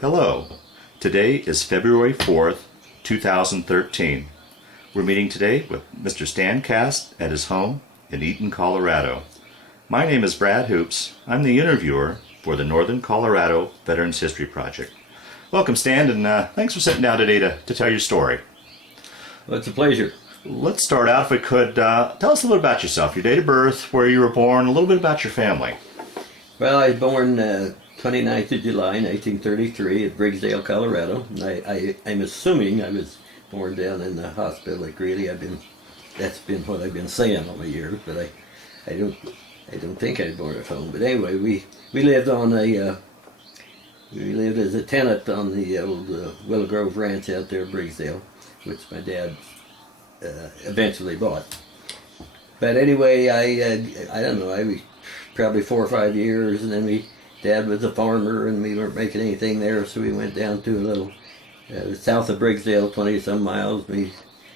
Hello. Today is February 4th, 2013. We're meeting today with Mr. Stan Cass at his home in Eaton, Colorado. My name is Brad Hoops. I'm the interviewer for the Northern Colorado Veterans History Project. Welcome, Stan, and thanks for sitting down today to tell your story. Well, it's a pleasure. Let's start out, if we could, tell us a little about yourself, your date of birth, where you were born, a little bit about your family. Well, I was born 29th of July 1933 at Briggsdale, Colorado. And I'm assuming I was born down in the hospital at Greeley. That's been what I've been saying all the years, but I don't think I was born at home. But anyway, we lived on we lived as a tenant on the old Willow Grove Ranch out there at Briggsdale, which my dad eventually bought. But anyway, I don't know, I was probably 4 or 5 years, and then Dad was a farmer, and we weren't making anything there, so we went down to a little south of Briggsdale, 20-some miles. We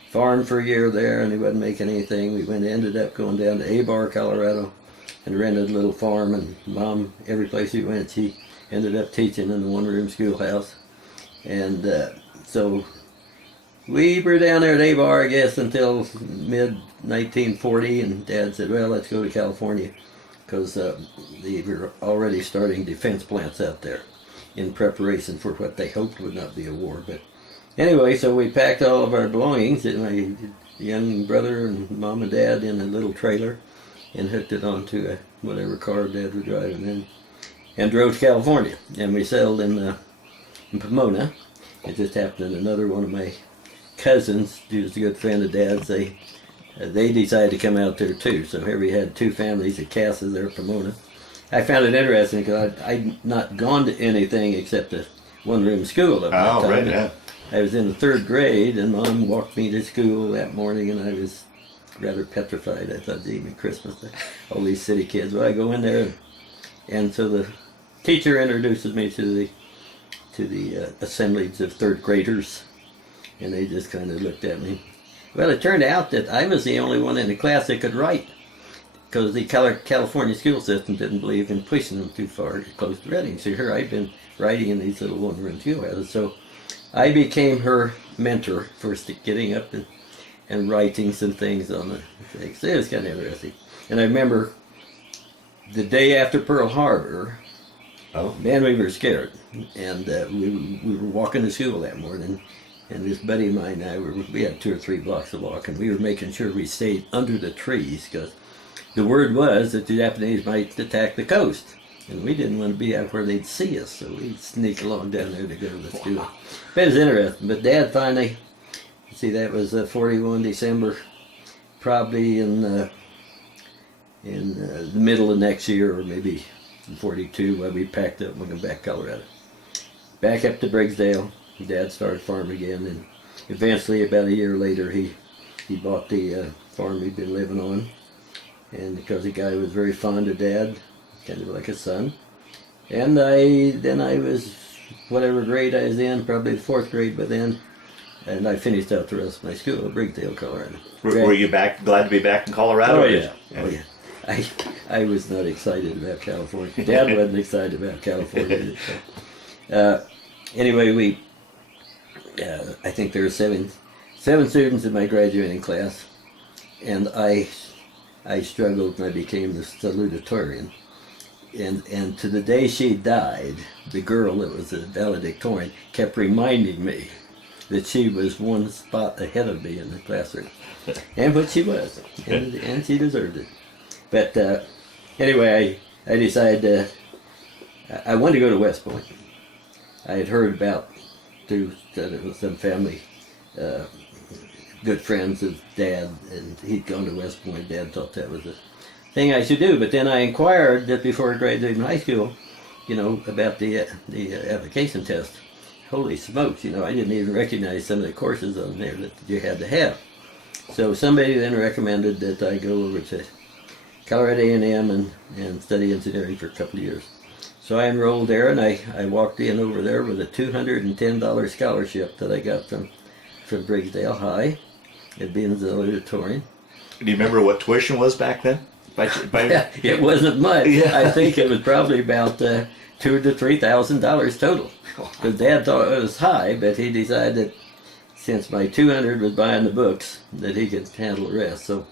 farmed for a year there, and he wasn't making anything. We ended up going down to Aviator, Colorado, and rented a little farm, and Mom, every place we went, she ended up teaching in the one-room schoolhouse. And so we were down there at Aviator, I guess, until mid-1940, and Dad said, well, let's go to California, because they were already starting defense plants out there in preparation for what they hoped would not be a war. But anyway, so we packed all of our belongings, and my young brother and Mom and Dad, in a little trailer, and hooked it onto whatever car Dad was driving in, and drove to California. And we settled in Pomona. It just happened that another one of my cousins, who was a good friend of Dad's, they decided to come out there too. So here we had two families at Cass's there at Pomona. I found it interesting because I'd not gone to anything except a one-room school at that time. Right, yeah. I was in the 3rd grade, and Mom walked me to school that morning, and I was rather petrified. I thought, gee, Christmas, all these city kids. Well, I go in there, and so the teacher introduces me to the assemblage of 3rd graders, and they just kind of looked at me. Well, it turned out that I was the only one in the class that could write, because the California school system didn't believe in pushing them too far close to writing. So here I'd been writing in these little one-room schoolhouses. So I became her mentor for getting up and writing some things on the things. It was kind of interesting. And I remember the day after Pearl Harbor, man, we were scared. And we were walking to school that morning. And this buddy of mine and I, we had 2 or 3 blocks to walk, and we were making sure we stayed under the trees, because the word was that the Japanese might attack the coast, and we didn't want to be out where they'd see us, so we'd sneak along down there to go to the school. But it was interesting. But Dad finally, see, that was 41 December, probably in the middle of next year, or maybe 42, when we packed up and went back to Colorado. Back up to Briggsdale. Dad started farming again, and eventually, about a year later, he bought the farm he'd been living on. And because the guy was very fond of Dad, kind of like a son. And then I was, whatever grade I was in, probably the 4th grade by then, and I finished out the rest of my school at Briggsdale, Colorado. Were you glad to be back in Colorado? Oh, yeah. Oh, yeah. I was not excited about California. Dad wasn't excited about California. Anyway, I think there were seven students in my graduating class, and I struggled, and I became the salutatorian. And to the day she died, the girl that was the valedictorian kept reminding me that she was one spot ahead of me in the classroom, and what she was, and she deserved it. But anyway, I decided I wanted to go to West Point. I had heard about through some family, good friends of Dad, and he'd gone to West Point. Dad thought that was a thing I should do. But then I inquired that before I graduated from high school, about the application test. Holy smokes, I didn't even recognize some of the courses on there that you had to have. So somebody then recommended that I go over to Colorado A&M and study engineering for a couple of years. So I enrolled there, and I walked in over there with a $210 scholarship that I got from Briggsdale High, at being a salutatorian. Do you remember what tuition was back then? It wasn't much. Yeah. I think it was probably about $2,000 to $3,000 total. Because Dad thought it was high, but he decided that since my 200 was buying the books, that he could handle the rest. So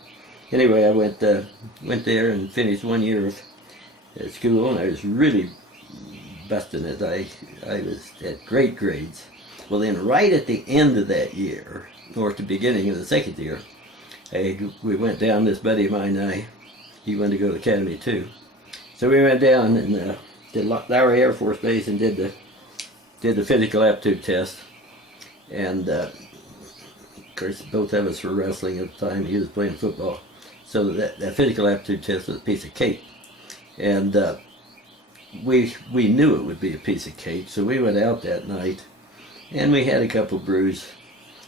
anyway, I went there and finished 1 year of school, and I was really busting it. I was at great grades. Well, then right at the end of that year, or at the beginning of the second year, we went down, this buddy of mine, he wanted to go to the academy too. So we went down and did Lowry Air Force Base and did the physical aptitude test. And of course, both of us were wrestling at the time. He was playing football. So that physical aptitude test was a piece of cake. And we knew it would be a piece of cake. So we went out that night and we had a couple brews.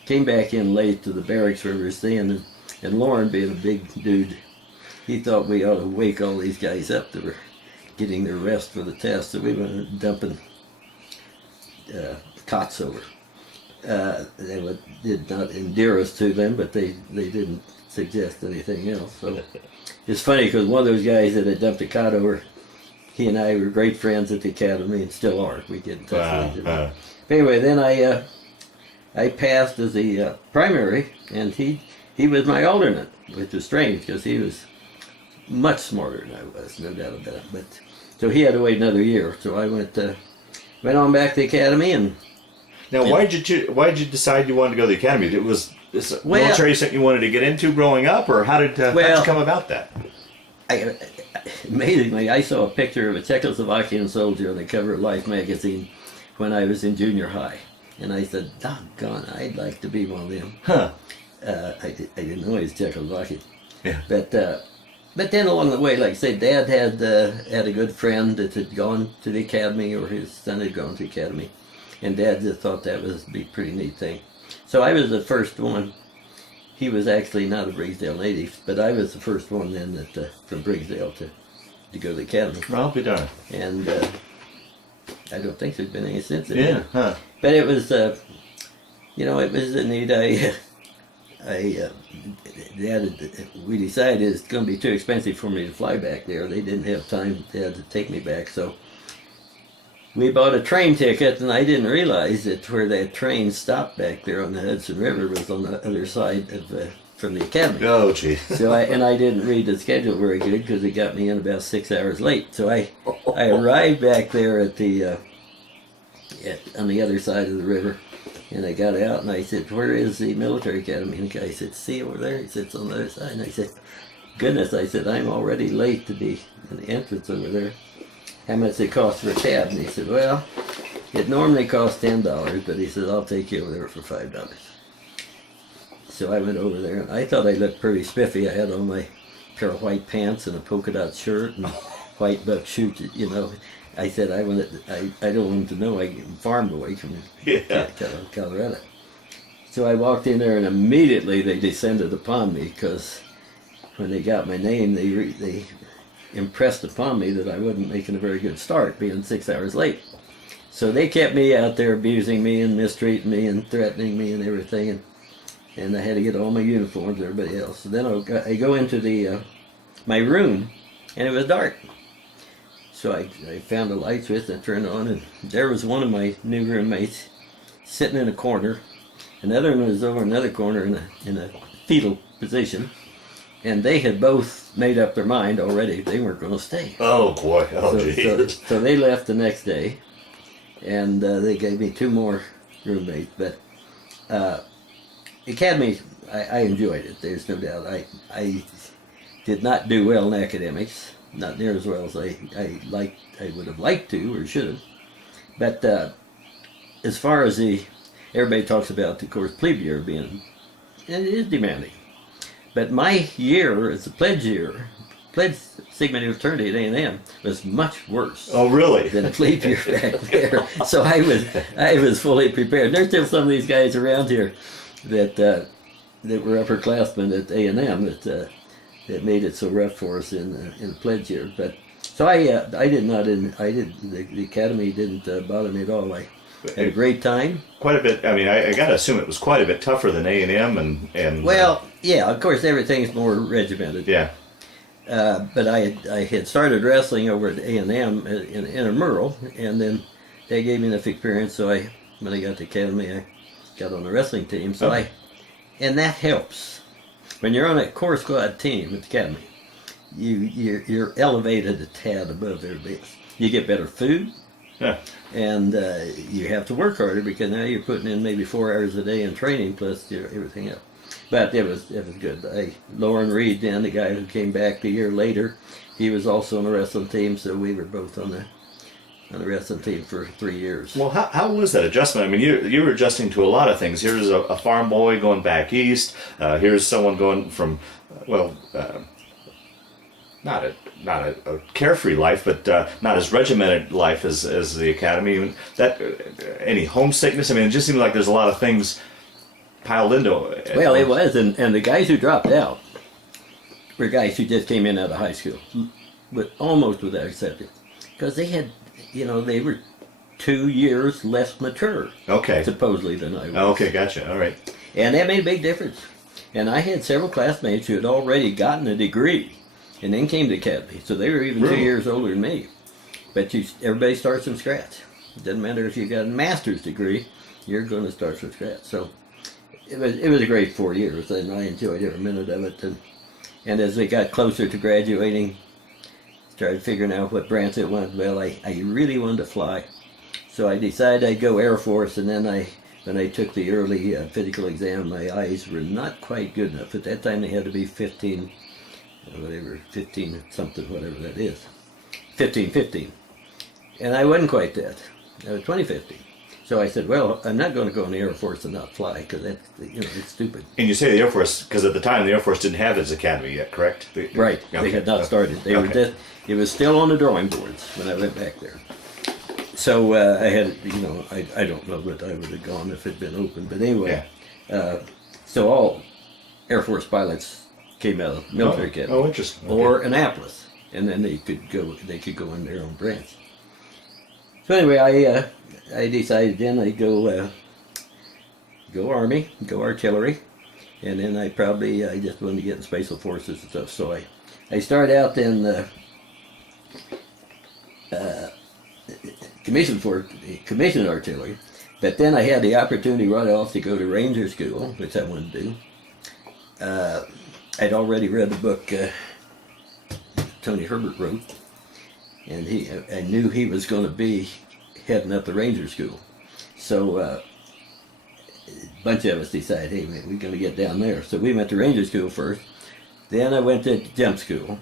Came back in late to the barracks where we were staying. And Lauren, being a big dude, he thought we ought to wake all these guys up that were getting their rest for the test. So we went dumping cots over. They did not endear us to them, but they didn't suggest anything else. So it's funny because one of those guys that had dumped a cot over, he and I were great friends at the academy and still are. We get in touch with each other. Anyway, then I passed as the primary, and he was my alternate, which was strange because he was much smarter than I was, no doubt about it. But so he had to wait another year. So I went on back to the academy. And now, why did you decide you wanted to go to the academy? It was this military something you wanted to get into growing up, or how did you come about that? Amazingly, I saw a picture of a Czechoslovakian soldier on the cover of Life magazine when I was in junior high, and I said, "Doggone, I'd like to be one of them." Huh? I didn't know he was Czechoslovakian. Yeah. But then along the way, like I say, Dad had a good friend that had gone to the academy, or his son had gone to the academy, and Dad just thought that would be a pretty neat thing. So I was the first one. He was actually not a Briggsdale native, but I was the first one then from Briggsdale to go to the academy. Well, I'll be darned. And I don't think there's been any since then. Yeah. Huh. But it was, it was a neat. We decided it's going to be too expensive for me to fly back there. They didn't have time. They had to take me back, so we bought a train ticket, and I didn't realize that where that train stopped back there on the Hudson River was on the other side of from the academy. Oh, gee. So I didn't read the schedule very good because it got me in about 6 hours late. So I arrived back there at on the other side of the river, and I got out and I said, "Where is the military academy?" And the guy said, "See over there?" He said, "It's on the other side." And I said, "Goodness," I said, "I'm already late to be in the entrance over there. How much does it cost for a cab?" And he said, "Well, it normally costs $10, but," he said, "I'll take you over there for $5. So I went over there, and I thought I looked pretty spiffy. I had on my pair of white pants and a polka dot shirt and white buck shoes, I said, I don't want them to know I'm a farm boy from Colorado. So I walked in there, and immediately they descended upon me because when they got my name, they impressed upon me that I wasn't making a very good start, being 6 hours late. So they kept me out there abusing me and mistreating me and threatening me and everything, and I had to get all my uniforms, everybody else. So then I go into my room, and it was dark. So I found a light switch and I turned it on, and there was one of my new roommates sitting in a corner. Another one was over in another corner in a fetal position, and they had both made up their mind already they weren't going to stay. Oh boy! So they left the next day, and they gave me 2 more roommates. But academy, I enjoyed it. There's no doubt. I did not do well in academics. Not near as well as I would have liked to or should have. But as far as everybody talks about, of course, plebe year being, it is demanding. But my year as a pledge Sigma Nu fraternity at A&M was much worse. Oh, really? Than a plebe year back there. So I was fully prepared. There's still some of these guys around here that were upperclassmen at A&M that made it so rough for us in the pledge year. But so the academy didn't bother me at all. I had a great time. Quite a bit. I mean, I got to assume it was quite a bit tougher than A&M and. Well, yeah. Of course, everything's more regimented. Yeah. But I had started wrestling over at A&M in intramural, and then they gave me enough experience. So when I got to academy, I got on the wrestling team. So and that helps when you're on a core squad team at the academy. You're elevated a tad above everybody else. You get better food. Yeah. And you have to work harder because now you're putting in maybe 4 hours a day in training plus everything else. But it was good. Lauren Reed, then the guy who came back a year later, he was also on the wrestling team, so we were both on the wrestling team for 3 years. Well, how was that adjustment? I mean, you were adjusting to a lot of things. Here's a farm boy going back east. Here's someone going from, not a carefree life, but not as regimented life as the academy. Even that, any homesickness? I mean, it just seems like there's a lot of things piled into it. Well, it was, and the guys who dropped out were guys who just came in out of high school, but almost without exception, because they had, they were 2 years less mature, supposedly, than I was. Okay, gotcha. All right. And that made a big difference. And I had several classmates who had already gotten a degree and then came to academy, so they were even 2 years older than me. But everybody starts from scratch. It doesn't matter if you got a master's degree, you're going to start from scratch. So it was a great 4 years, and I enjoyed every minute of it. And as we got closer to graduating, started figuring out what branch I wanted. Well, I really wanted to fly, so I decided I'd go Air Force. And then when I took the early physical exam, my eyes were not quite good enough. At that time, they had to be 15 something, whatever that is, 15. And I wasn't quite that. I was 20/15. So I said, well, I'm not going to go in the Air Force and not fly, because that's, it's stupid. And you say the Air Force, because at the time the Air Force didn't have its academy yet, correct? Right. Okay. They had not started. They were just, it was still on the drawing boards when I went back there. So I had, I don't know that I would have gone if it had been open. But anyway, so all Air Force pilots came out of military academy. Oh, interesting. Okay. Or Annapolis, and then they could go in their own branch. So anyway, I decided then I'd go Army, go artillery, and then I just wanted to get in Special Forces and stuff. So I started out in commissioned artillery, but then I had the opportunity right off to go to Ranger School, which I wanted to do. I'd already read the book Tony Herbert wrote, and I knew he was going to be heading up the Ranger School. So a bunch of us decided, hey, man, we're going to get down there. So we went to Ranger School first. Then I went to jump school.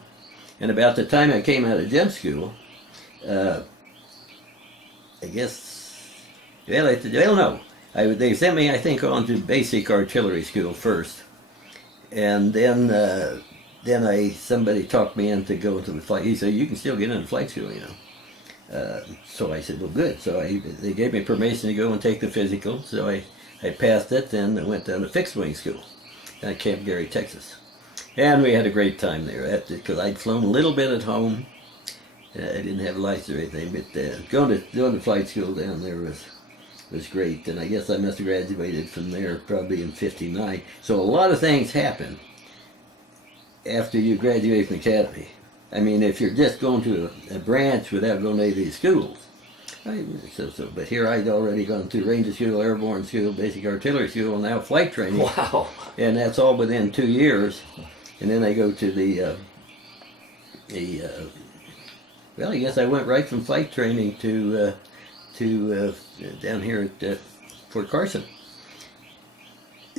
And about the time I came out of jump school, I guess, no. They sent me, I think, on to basic artillery school first. And then somebody talked me into going to the flight. He said, you can still get into flight school, So I said, well, good. So they gave me permission to go and take the physical. So I passed it, and I went down to fixed wing school at Camp Gary, Texas. And we had a great time there, because I'd flown a little bit at home. I didn't have a license or anything, but going to flight school down there was great. And I guess I must have graduated from there probably in '59. So a lot of things happen after you graduate from the academy. I mean, if you're just going to a branch without going to any of these schools. But here I'd already gone through Ranger School, Airborne School, Basic Artillery School, and now flight training. Wow. And that's all within 2 years. And then I go to well, I guess I went right from flight training to down here at Fort Carson.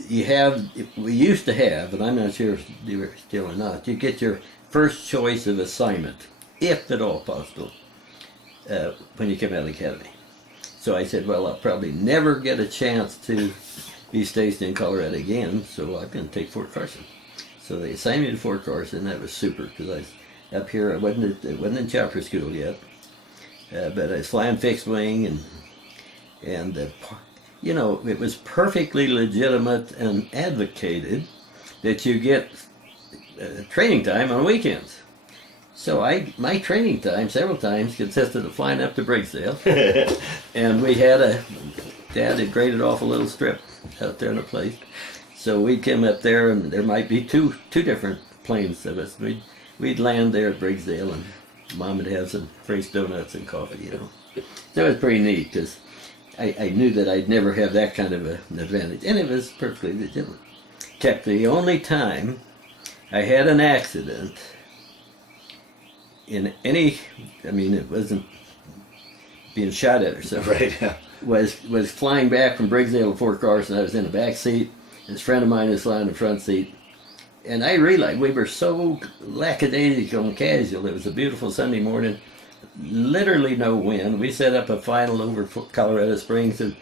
We used to have, and I'm not sure if you are still or not, you get your first choice of assignment, if at all possible, when you come out of the academy. So I said, well, I'll probably never get a chance to be stationed in Colorado again, so I'm going to take Fort Carson. So they assigned me to Fort Carson. That was super, because I was up here. I wasn't in chopper school yet, but I was flying fixed wing, and it was perfectly legitimate and advocated that you get training time on weekends. So my training time several times consisted of flying up to Briggsdale, and we had Dad had graded off a little strip out there in a place. So we'd come up there, and there might be two different planes of us. we'd land there at Briggsdale, and Mom would have some French donuts and coffee, you know. So it was pretty neat, because I knew that I'd never have that kind of an advantage, and it was perfectly legitimate. Kept the only time I had an accident in any, I mean, it wasn't being shot at or something. Right. Yeah. Was flying back from Briggsdale to Fort Carson. I was in the back seat, and this friend of mine was flying in the front seat. And I realized we were so lackadaisical and casual. It was a beautiful Sunday morning, literally no wind. We set up a final over Colorado Springs and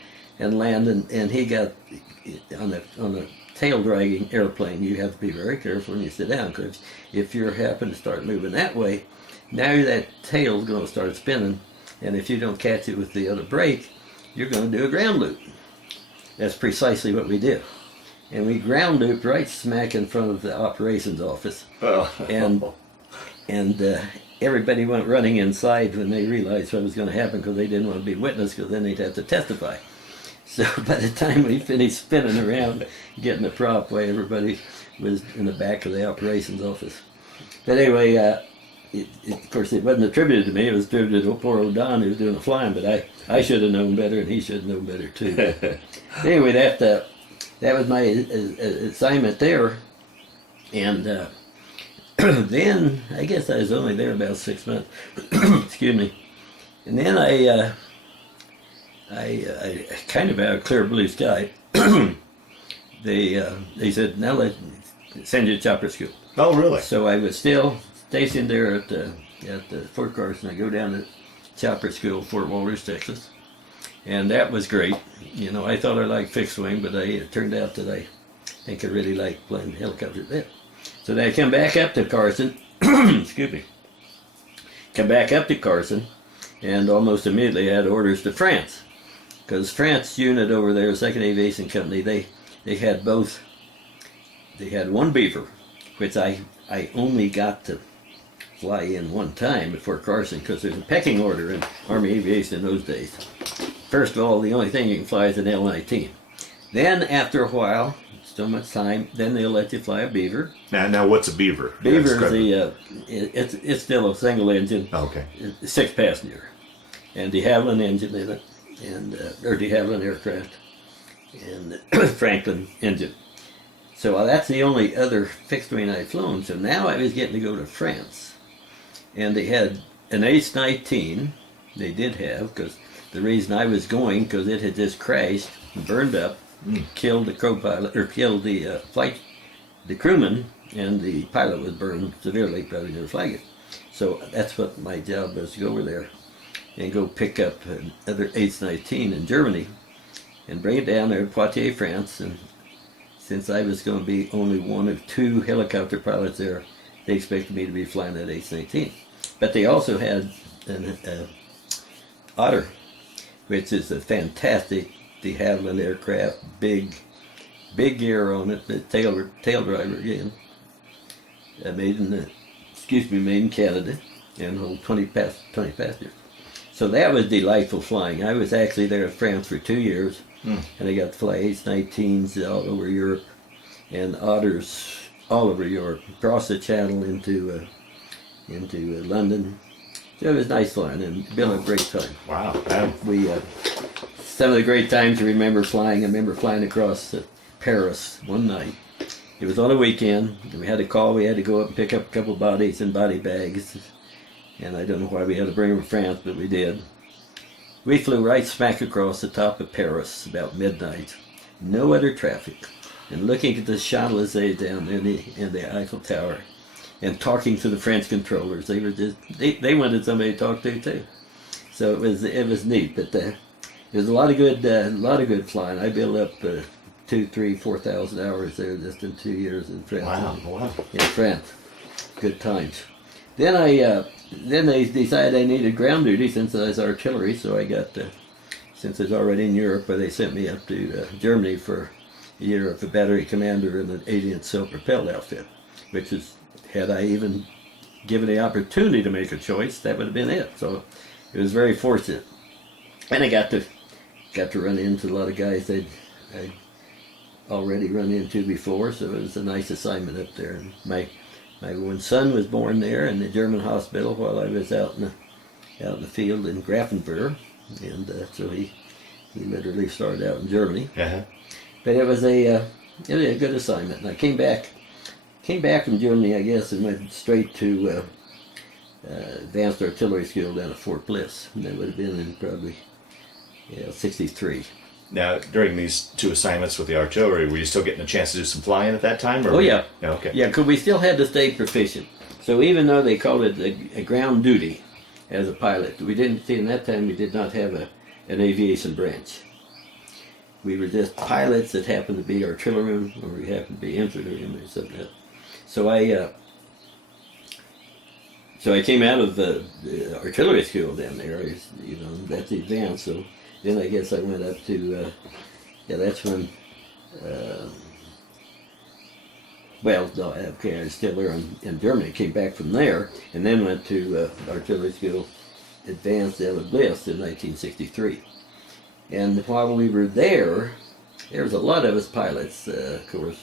landed, and he got on the tail dragging airplane. You have to be very careful when you sit down, because if you happen to start moving that way, now that tail's going to start spinning, and if you don't catch it with the other brake, you're going to do a ground loop. That's precisely what we did. And we ground looped right smack in front of the operations office. Oh. And everybody went running inside when they realized what was going to happen, because they didn't want to be witness, because then they'd have to testify. So by the time we finished spinning around, getting the prop way, everybody was in the back of the operations office. But anyway, of course, it wasn't attributed to me. It was attributed to poor old Don, who was doing the flying. But I should have known better, and he should have known better too. Anyway, that was my assignment there, and then I guess I was only there about 6 months. Excuse me. And then I kind of out of clear blue sky. They said, now let's send you to chopper school. Oh, really? So I was still stationed there at Fort Carson. I go down to chopper school, Fort Walters, Texas, and that was great. You know, I thought I liked fixed wing, but it turned out that I think I really liked flying helicopters there. So then I come back up to Carson. Excuse me. Come back up to Carson, and almost immediately I had orders to France, because France unit over there, 2nd Aviation Company, they had both. They had one Beaver, which I only got to fly in one time at Fort Carson, because there's a pecking order in Army Aviation in those days. First of all, the only thing you can fly is an L-19. Then after a while, so much time, then they'll let you fly a Beaver. Now what's a Beaver? Beaver is it's still a single engine, okay, 6 passenger, and de Havilland engine in it, and or de Havilland aircraft, and Franklin engine. So that's the only other fixed wing I've flown. So now I was getting to go to France, and they had an H-19. They did have, because the reason I was going, because it had just crashed, burned up, killed the co-pilot, or killed the the crewman, and the pilot was burned severely, probably never flag it. So that's what my job was, to go over there and go pick up another H-19 in Germany and bring it down there to Poitiers, France. And since I was going to be only one of 2 helicopter pilots there, they expected me to be flying that H-19. But they also had an Otter, which is a fantastic de Havilland aircraft, big gear on it, the tail driver again, made in Canada, and hold 20 passengers. So that was delightful flying. I was actually there in France for 2 years, and I got to fly H-19s all over Europe, and Otters all over Europe, across the Channel into London. So it was nice flying, and been a great time. wow. We some of the great times I remember flying across Paris one night. It was on a weekend, and we had a call. We had to go up and pick up a couple bodies and body bags, and I don't know why we had to bring them to France, but we did. We flew right smack across the top of Paris about midnight. No other traffic. And looking at the Champs-Élysées down there in the Eiffel Tower, and talking to the French controllers. They were just they wanted somebody to talk to too. So it was neat. But it was a lot of good flying. I built up 2,000, 3,000, 4,000 hours there just in 2 years in France. Wow. In France, good times. Then they decided I needed ground duty since I was artillery. So I got since I was already in Europe, they sent me up to Germany for a year of a battery commander in an 80-inch self-propelled outfit, which is, had I even given the opportunity to make a choice, that would have been it. So it was very fortunate, and I got to run into a lot of guys I'd already run into before. So it was a nice assignment up there. And My one son was born there in the German hospital while I was out in the field in Grafenwöhr, and so he literally started out in Germany. Uh-huh. But it was a good assignment. And I came back from Germany, I guess, and went straight to Advanced Artillery School down at Fort Bliss. And that would have been in probably 63. Now, during these 2 assignments with the artillery, were you still getting a chance to do some flying at that time? Or Oh, yeah. Okay. Yeah, because we still had to stay proficient. So even though they called it a ground duty as a pilot, we didn't see in that time we did not have an aviation branch. We were just pilots that happened to be artillerymen, or we happened to be infantrymen or something like that. So I came out of the artillery school down there, that's the advance. So then I guess I went up to, that's when, I was still there in Germany. Came back from there, and then went to artillery school, advanced down at Bliss in 1963. And while we were there was a lot of us pilots, of course,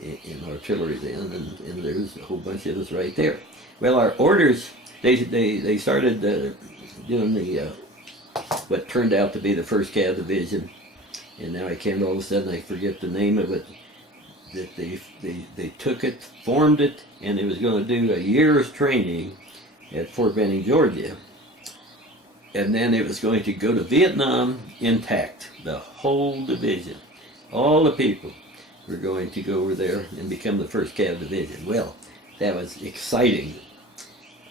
in artillery then, and there was a whole bunch of us right there. Well, our orders, they started doing the what turned out to be the 1st Cav Division, and now I can't, all of a sudden I forget the name of it, that they took it, formed it, and it was going to do a year's training at Fort Benning, Georgia. And then it was going to go to Vietnam intact, the whole division. All the people were going to go over there and become the 1st Cav Division. Well, that was exciting.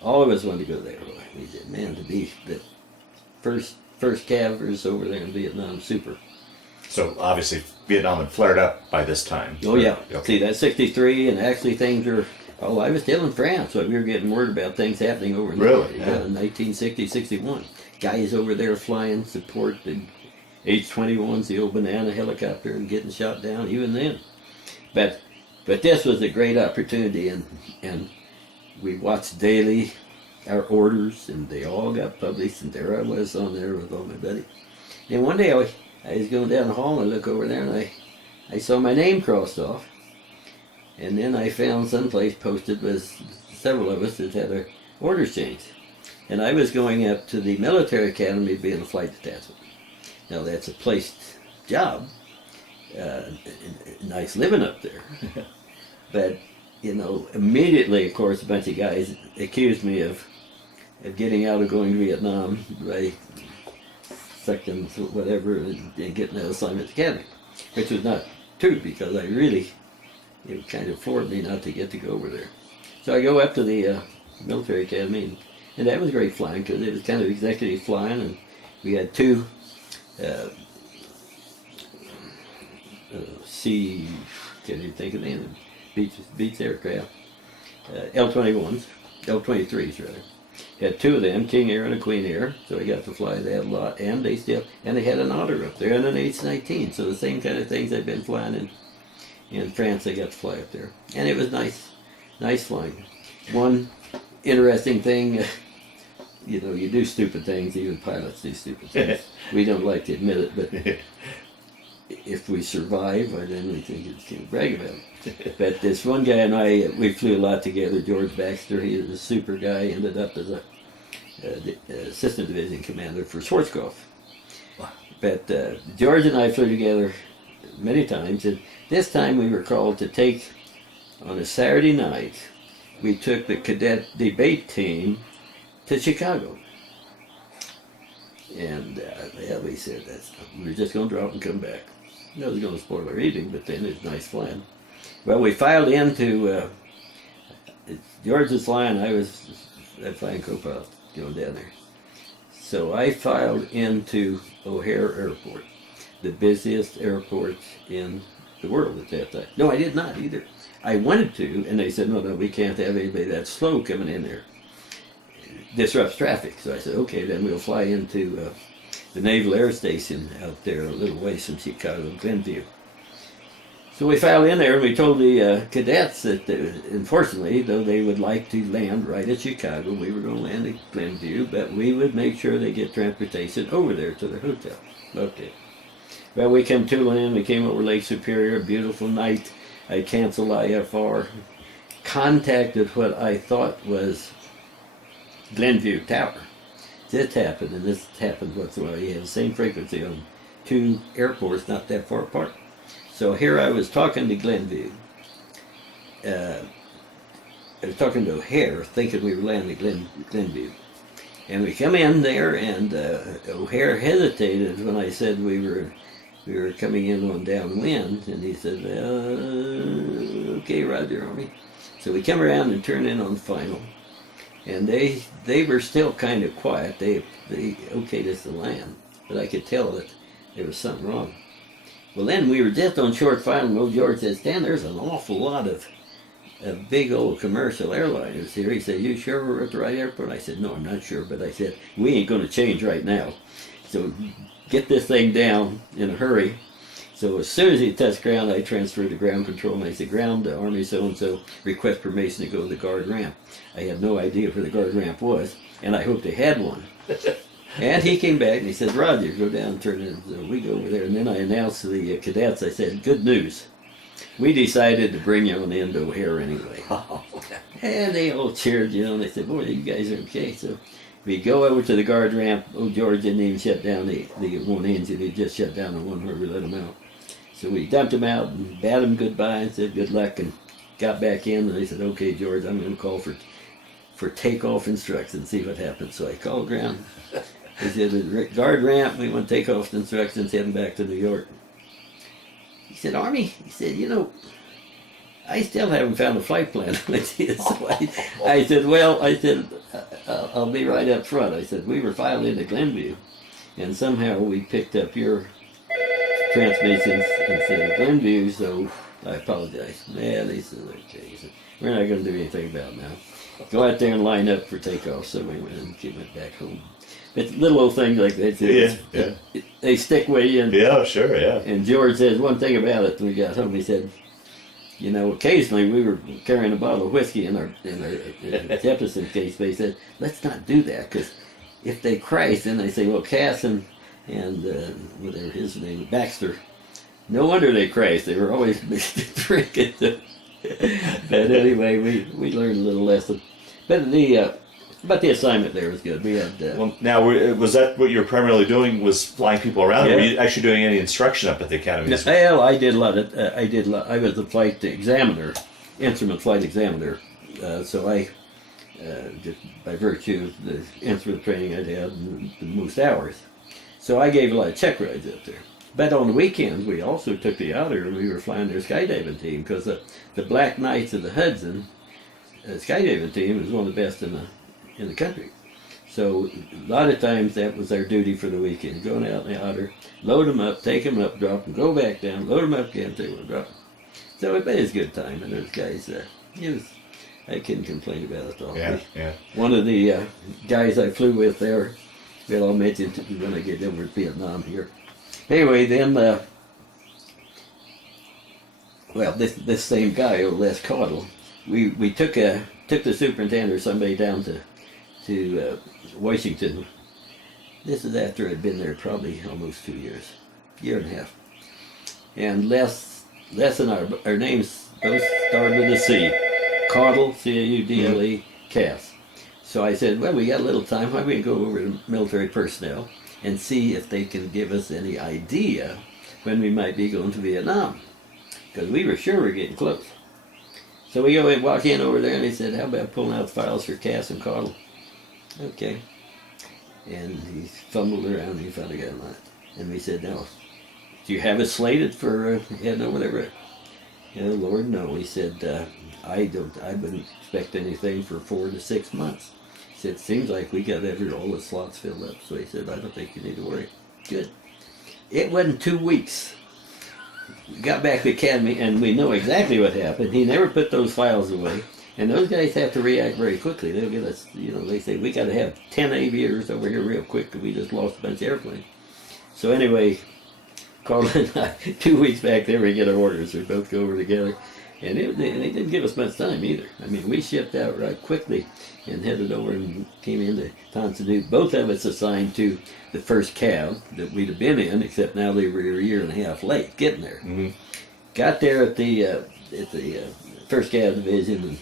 All of us wanted to go there. We said, man, to be the first Cavers over there in Vietnam, super. So obviously Vietnam had flared up by this time. Oh yeah. Okay. See, that's 63, and actually things were, I was still in France, so we were getting word about things happening over Really? in 1960, 61. Guys over there flying support the H-21s, the old banana helicopter, and getting shot down even then. But this was a great opportunity, and we watched daily our orders, and they all got published, and there I was on there with all my buddies. And one day I was going down the hall, and I look over there, and I saw my name crossed off. And then I found someplace posted was several of us that had our orders changed. And I was going up to the military academy to be in the flight detachment. Now that's a placed job, nice living up there. But, immediately, of course, a bunch of guys accused me of getting out of going to Vietnam by sucking whatever and getting that assignment to academy, which was not true, because it kind of floored me not to get to go over there. So I go up to the military academy, and that was great flying, because it was kind of executive flying, and we had 2 can't even think of the name, Beats aircraft, L-21s, L-23s rather. Had 2 of them, King Air and a Queen Air, so I got to fly that a lot, and they had an Otter up there and an H-19, so the same kind of things I've been flying in France, I got to fly up there, and it was nice flying. One interesting thing, you do stupid things, even pilots do stupid things. We don't like to admit it, but if we survive, then we think it's kind of brag about it. But this one guy and I, we flew a lot together, George Baxter. He was a super guy, ended up as a assistant division commander for Schwarzkopf. But George and I flew together many times, and this time we were called to take, on a Saturday night, we took the cadet debate team to Chicago. And we said, we're just going to drop and come back. I was going to spoil our evening, but then it's nice flying. Well, we filed into, George was flying, I was flying co-pilot going down there. So I filed into O'Hare Airport, the busiest airport in the world at that time. No, I did not either. I wanted to, and they said, no, we can't have anybody that slow coming in there. Disrupts traffic. So I said, okay, then we'll fly into the Naval Air Station out there a little ways from Chicago, Glenview. So we filed in there, and we told the cadets that, unfortunately, though they would like to land right at Chicago, we were going to land at Glenview, but we would make sure they get transportation over there to their hotel. Okay. Well, we came tooling in, we came over Lake Superior, beautiful night. I canceled IFR, contacted what I thought was Glenview Tower. This happened, and this happened whatsoever. You have the same frequency on two airports not that far apart. So here I was talking to Glenview. I was talking to O'Hare, thinking we were landing Glenview. And we come in there, and O'Hare hesitated when I said we were coming in on downwind, and he said, okay, Roger, Army. So we come around and turn in on final, and they were still kind of quiet. They okayed us to land, but I could tell that there was something wrong. Well, then we were just on short final, and old George said, Stan, there's an awful lot of big old commercial airliners here. He said, you sure we're at the right airport? I said, no, I'm not sure, but I said, we ain't going to change right now. So get this thing down in a hurry. So as soon as he touched ground, I transferred to ground control, and I said, ground, Army so-and-so, request permission to go to the guard ramp. I had no idea where the guard ramp was, and I hoped they had one. And he came back, and he said, Roger, go down and turn in. So we go over there, and then I announced to the cadets, I said, good news. We decided to bring you on into O'Hare anyway. And they all cheered, and they said, boy, you guys are okay. So we go over to the guard ramp. Old George didn't even shut down the one engine. He just shut down the one where we let him out. So we dumped him out and bade him goodbye and said good luck and got back in. And they said, okay, George, I'm going to call for takeoff instructions, see what happens. So I called ground. He said, the guard ramp, we want takeoff instructions heading back to New York. He said, Army, he said, I still haven't found a flight plan. So I said, well, I'll be right up front. I said, we were filed into Glenview, and somehow we picked up your transmissions instead of Glenview, so I apologize. Yeah, they said, okay. He said, we're not going to do anything about it now. Go out there and line up for takeoff. So we went and went back home. But little old things like that, they stick with you. And, yeah, sure, yeah. And George says one thing about it when we got home. He said, occasionally we were carrying a bottle of whiskey in our Jefferson case. They said, let's not do that, because if they crash, then they say, well, Cass and whatever his name, Baxter, no wonder they crashed. They were always drinking. But anyway, we learned a little lesson. But the assignment there was good. We had. Well, now, was that what you were primarily doing? Was flying people around? Yeah. Or were you actually doing any instruction up at the academy? Well, I did a lot of it. I was the flight examiner, instrument flight examiner. So I, just by virtue of the instrument training I'd had the most hours, so I gave a lot of check rides up there. But on the weekends, we also took the outer, and we were flying their skydiving team, because the Black Knights of the Hudson skydiving team is one of the best in the country. So a lot of times that was our duty for the weekend, going out in the outer, load them up, take them up, drop them, go back down, load them up again, take them, drop them. So it was a good time, and those guys, I couldn't complain about it all. Yeah. One of the guys I flew with there, well, I'll mention when I get over to Vietnam here. Anyway, then, this same guy, old Les Caudle, we took the superintendent or somebody down to Washington. This is after I'd been there probably almost 2 years, year and a half. And Les and our names both started with a C. Caudle, C-A-U-D-L-E, Cass. So I said, well, we got a little time. Why don't we go over to military personnel and see if they can give us any idea when we might be going to Vietnam? Because we were sure we were getting close. So we go and walk in over there, and he said, how about pulling out the files for Cass and Caudle? Okay. And he fumbled around, and he finally got them out. And we said, now, do you have it slated for heading over there? Lord, no. He said, I wouldn't expect anything for 4 to 6 months. He said, seems like we got all the slots filled up. So he said, I don't think you need to worry. Good. It wasn't 2 weeks. We got back to the academy, and we know exactly what happened. He never put those files away. And those guys have to react very quickly. They'll get us, they say, we got to have 10 aviators over here real quick, because we just lost a bunch of airplanes. So anyway, Carl and I, 2 weeks back there, we get our orders. We both go over together. And they didn't give us much time either. I mean, we shipped out right quickly and headed over and came into Tonsanoo. Both of us assigned to the first cab that we'd have been in, except now they were a year and a half late getting there. Mm-hmm. Got there at the first cab division, and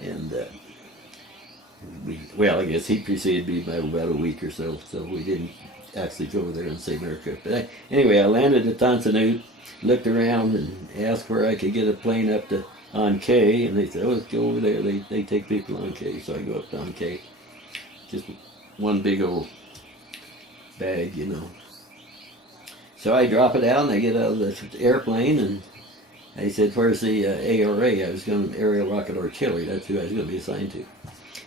And well, I guess he preceded me by about a week or so, so we didn't actually go over there and say America. But anyway, I landed at Tonsanute, looked around and asked where I could get a plane up to on K, and they said, oh, let's go over there. They take people on K, so I go up to on K. Just one big old bag, you know. So I drop it out, and I get out of the airplane, and I said, where's the ARA? I was going to Aerial Rocket Artillery. That's who I was going to be assigned to,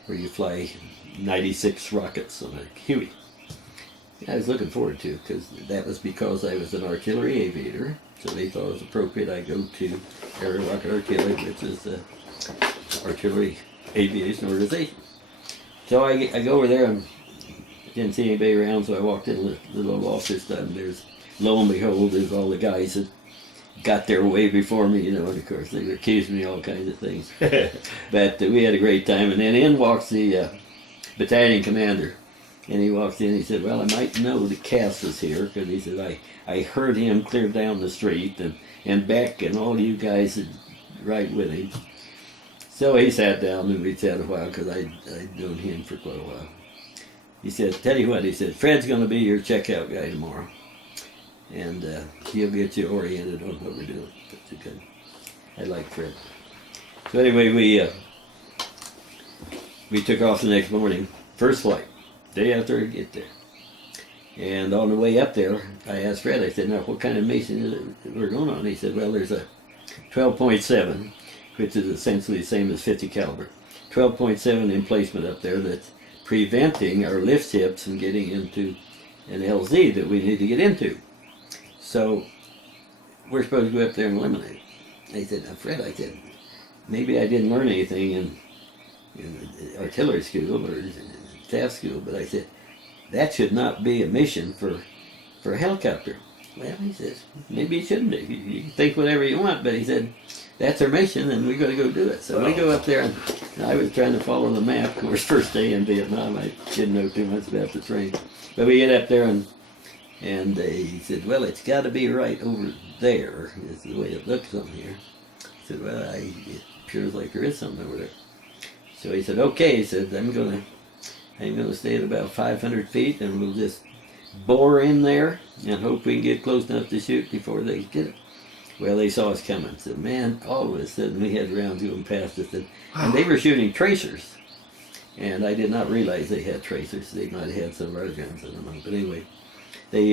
where you fly 96 rockets on a Huey. I was looking forward to it, because I was an artillery aviator, so they thought it was appropriate I go to Aerial Rocket Artillery, which is the Artillery Aviation Organization. So I go over there, and didn't see anybody around, so I walked in the little office, and there's, lo and behold, there's all the guys that got there way before me, you know, and of course they were accusing me of all kinds of things. But we had a great time, and then in walks the battalion commander, and he walks in, he said, well, I might know that Cass is here, because he said, I heard him clear down the street, and Beck and all you guys had right with him. So he sat down, and we chatted a while, because I'd known him for quite a while. He said, tell you what, he said, Fred's going to be your checkout guy tomorrow, and he'll get you oriented on what we're doing. That's good. I like Fred. So anyway, we took off the next morning, first flight, day after I get there. And on the way up there, I asked Fred, I said, now what kind of mission is it we're going on? He said, well, there's a 12.7, which is essentially the same as 50 caliber. 12.7 emplacement up there that's preventing our lift ships from getting into an LZ that we need to get into. So we're supposed to go up there and eliminate it. I said, now Fred, I said, maybe I didn't learn anything in artillery school or staff school, but I said, that should not be a mission for a helicopter. Well, he says, maybe it shouldn't be. You can think whatever you want, but he said, that's our mission, and we got to go do it. So we go up there, and I was trying to follow the map. Of course, first day in Vietnam, I didn't know too much about the terrain. But we get up there, and he said, well, it's got to be right over there. It's the way it looks on here. I said, well, it appears like there is something over there. So he said, okay. He said, I'm going to stay at about 500 feet, and we'll just bore in there and hope we can get close enough to shoot before they get it. Well, they saw us coming. So, man, all of a sudden we had rounds going past us, and they were shooting tracers. And I did not realize they had tracers. They might have had some of our guns, I don't know. But anyway, they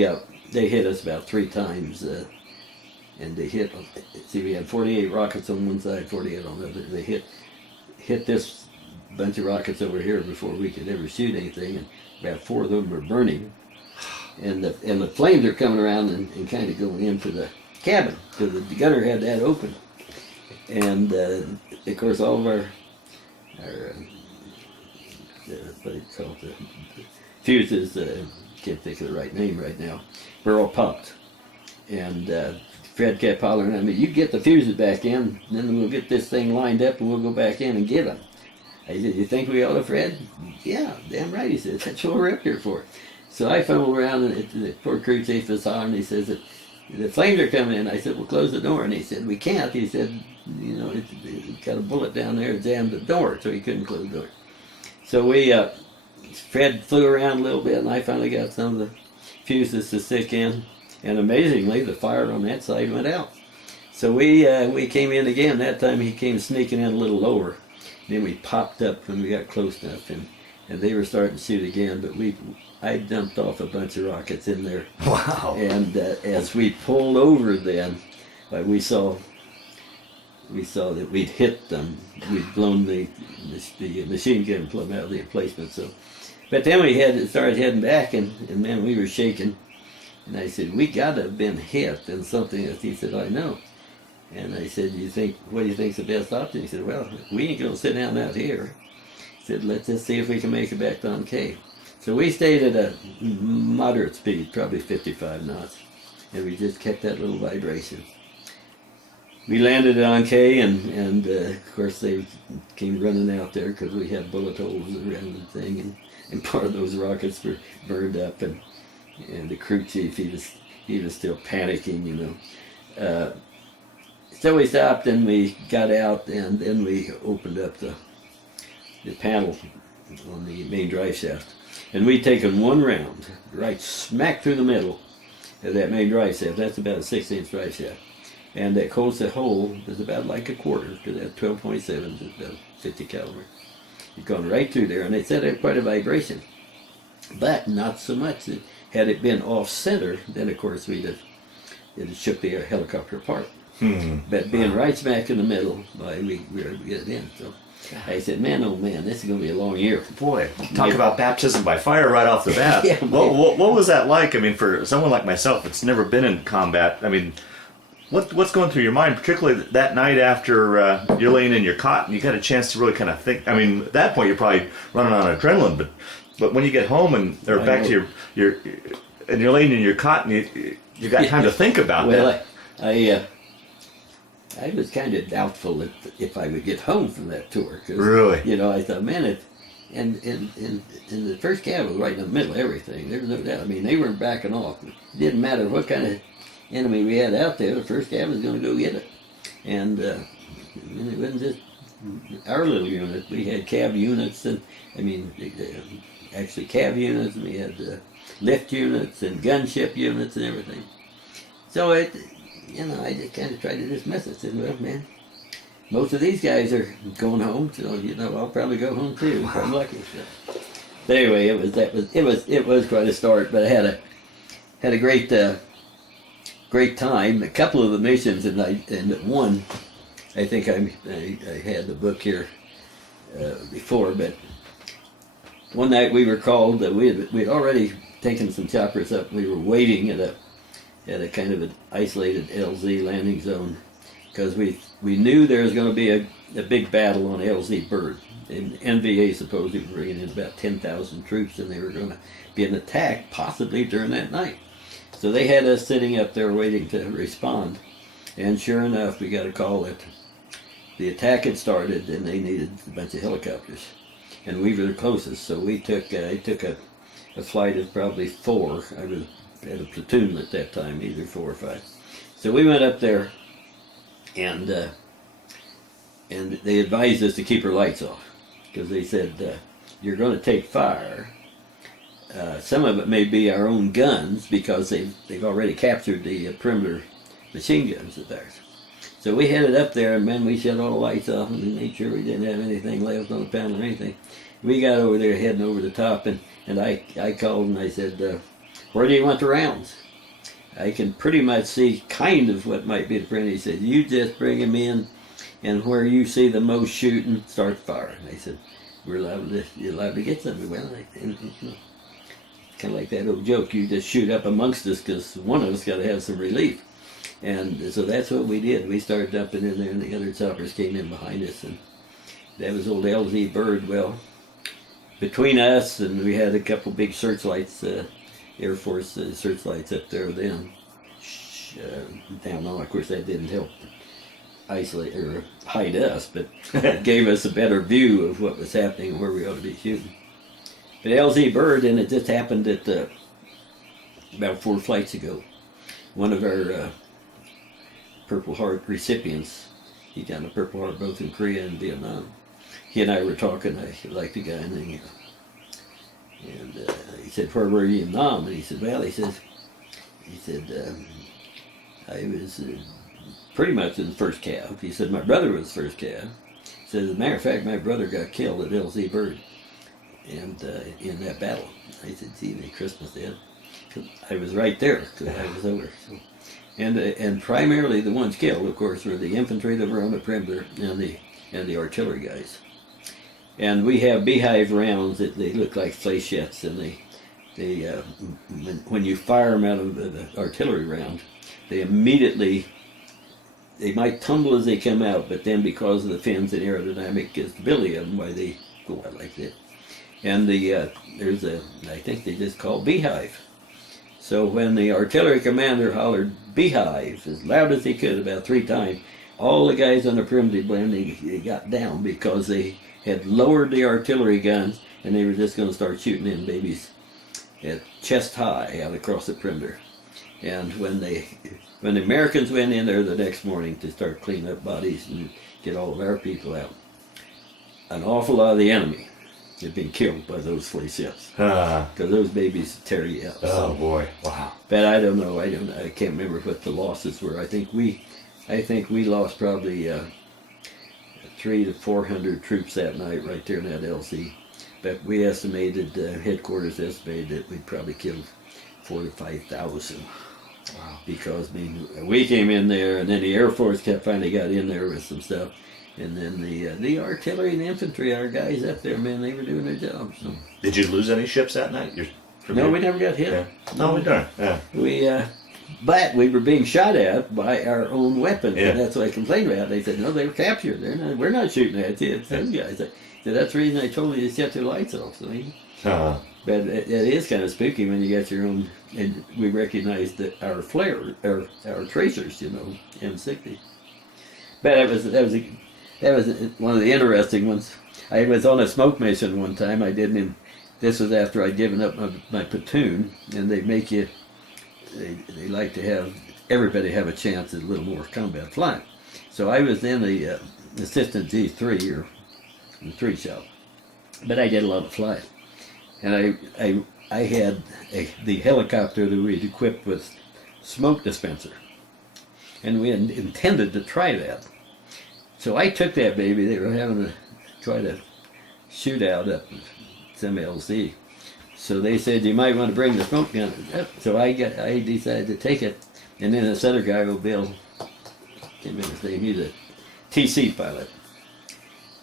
hit us about 3 times, and they hit. See, we had 48 rockets on one side, 48 on the other. They hit this bunch of rockets over here before we could ever shoot anything, and about 4 of them were burning. And the flames are coming around and kind of going into the cabin, because the gunner had that open. And of course all of our what do you call it, the fuses, can't think of the right name right now, were all popped. And Fred kept hollering at me, you get the fuses back in, then we'll get this thing lined up and we'll go back in and get them. I said, you think we ought to, Fred? Yeah, damn right, he said, that's what we're up here for. So I fumbled around, and the poor crew chief was on, and he says, the flames are coming in. I said, well, close the door. And he said, we can't. He said, you know, it's got a bullet down there and jammed the door, so he couldn't close the door. So Fred flew around a little bit, and I finally got some of the fuses to stick in. And amazingly, the fire on that side went out. So we came in again. That time he came sneaking in a little lower. And then we popped up when we got close enough, and they were starting to shoot again, but I dumped off a bunch of rockets in there. Wow. And as we pulled over then, we saw that we'd hit them. We'd blown the machine gun plumb out of the emplacement. So, but then we started heading back, and man, we were shaking. And I said, we got to have been hit and something. And he said, I know. And I said, what do you think's the best option? He said, well, we ain't going to sit down out here. He said, let's just see if we can make it back to K. So we stayed at a moderate speed, probably 55 knots, and we just kept that little vibration. We landed on K, and of course they came running out there because we had bullet holes around the thing, and part of those rockets were burned up, and the crew chief, he was still panicking, you know. So we stopped, and we got out, and then we opened up the the panel on the main drive shaft. And we'd taken one round, right smack through the middle of that main drive shaft. That's about a 6-inch drive shaft. And that Colsa hole was about like a quarter, because that 12.7 is about 50 caliber. You'd gone right through there, and they said it had quite a vibration. But not so much that had it been off center, then of course it shook the helicopter apart. But being right smack in the middle, we were able to get it in. So I said, man, oh man, this is going to be a long year. Boy, talk about baptism by fire right off the bat. Yeah, what was that like? I mean, for someone like myself that's never been in combat, I mean, what's going through your mind, particularly that night after you're laying in your cot and you got a chance to really kind of think? I mean, at that point you're probably running on adrenaline, but when you get home or back to your and you're laying in your cot and you got time to think about that. Well, I was kind of doubtful if I would get home from that tour. Really? You know, I thought, man, and the first cab was right in the middle of everything. There was no doubt. I mean, they weren't backing off. It didn't matter what kind of enemy we had out there. The first cab was going to go get it. And it wasn't just our little unit. We had cab units, and I mean, actually cab units, and we had lift units and gunship units and everything. So I just kind of tried to dismiss it. Said, well, man, most of these guys are going home, so I'll probably go home too if I'm lucky. So. But anyway, it was quite a start. But I had a great time. A couple of the missions, and one, I think I had the book here before, but one night we were called. We'd already taken some choppers up. We were waiting at a kind of an isolated LZ landing zone, because we knew there was going to be a big battle on LZ Bird. And NVA supposedly were bringing in about 10,000 troops, and they were going to be an attack possibly during that night. So they had us sitting up there waiting to respond, and sure enough, we got a call that the attack had started and they needed a bunch of helicopters, and we were the closest. So I took a flight of probably 4. I was at a platoon at that time, either 4 or 5. So we went up there, and they advised us to keep our lights off, because they said, you're going to take fire. Some of it may be our own guns, because they've already captured the perimeter machine guns of theirs. So we headed up there, and man, we shut all the lights off and made sure we didn't have anything left on the panel or anything. We got over there heading over the top, and I called and I said, where do you want the rounds? I can pretty much see kind of what might be the print. He said, you just bring them in, and where you see the most shooting, start firing. I said, you're allowed to get something. Well, kind of like that old joke, you just shoot up amongst us, because one of us got to have some relief. And so that's what we did. We started dumping in there, and the other choppers came in behind us, and that was old LZ Bird. Well, between us, and we had a couple big searchlights, Air Force searchlights up there then. Down on, of course, that didn't help isolate or hide us, but it gave us a better view of what was happening and where we ought to be shooting. But LZ Bird, and it just happened that about 4 flights ago, one of our Purple Heart recipients, he got a Purple Heart both in Korea and Vietnam. He and I were talking. I liked the guy, and he said, where were you in Vietnam? And he said, well, he said, I was pretty much in the first cab. He said, my brother was first cab. He said, as a matter of fact, my brother got killed at LZ Bird, and in that battle. I said, gee, Christmas, Dad. I was right there, because I was over. So. And primarily the ones killed, of course, were the infantry that were on the perimeter and the artillery guys. And we have beehive rounds that they look like flechettes, and when you fire them out of the artillery round, they might tumble as they come out, but then because of the fins and aerodynamic stability of them, why they go out like that. And there's I think they just call beehive. So when the artillery commander hollered beehive as loud as he could about 3 times, all the guys on the perimeter blend, they got down, because they had lowered the artillery guns, and they were just going to start shooting in babies at chest high out across the perimeter. And when the Americans went in there the next morning to start cleaning up bodies and get all of our people out, an awful lot of the enemy had been killed by those flea ships. Because those babies tear you up. Oh boy! Wow. But I don't know. I can't remember what the losses were. I think we lost probably 300 to 400 troops that night right there in that LC. But we estimated, headquarters estimated that we'd probably killed 4,000 to 5,000. Wow. Because I mean, we came in there, and then the Air Force finally got in there with some stuff. And then the artillery and infantry, our guys up there, man, they were doing their job. So. Did you lose any ships that night? No, we never got hit. Yeah. No, we didn't. Yeah. But we were being shot at by our own weapons, Yeah. and that's what I complained about. They said, no, they were captured. We're not shooting at you. It's those guys. So that's the reason I told you to shut their lights off. So, but it is kind of spooky when you got your own, and we recognized that our flare, our tracers, M60. But that was one of the interesting ones. I was on a smoke mission one time. This was after I'd given up my platoon, and they make you. They like to have everybody have a chance at a little more combat flying. So I was in the assistant G3 or the 3 shop, but I did a lot of flying, and I had the helicopter that we had equipped with smoke dispenser, and we had intended to try that. So I took that baby. They were having to try to shoot out up some LC. So they said, you might want to bring the smoke gun up. So I decided to take it. And then this other guy, Bill, can't remember his name, he's a TC pilot.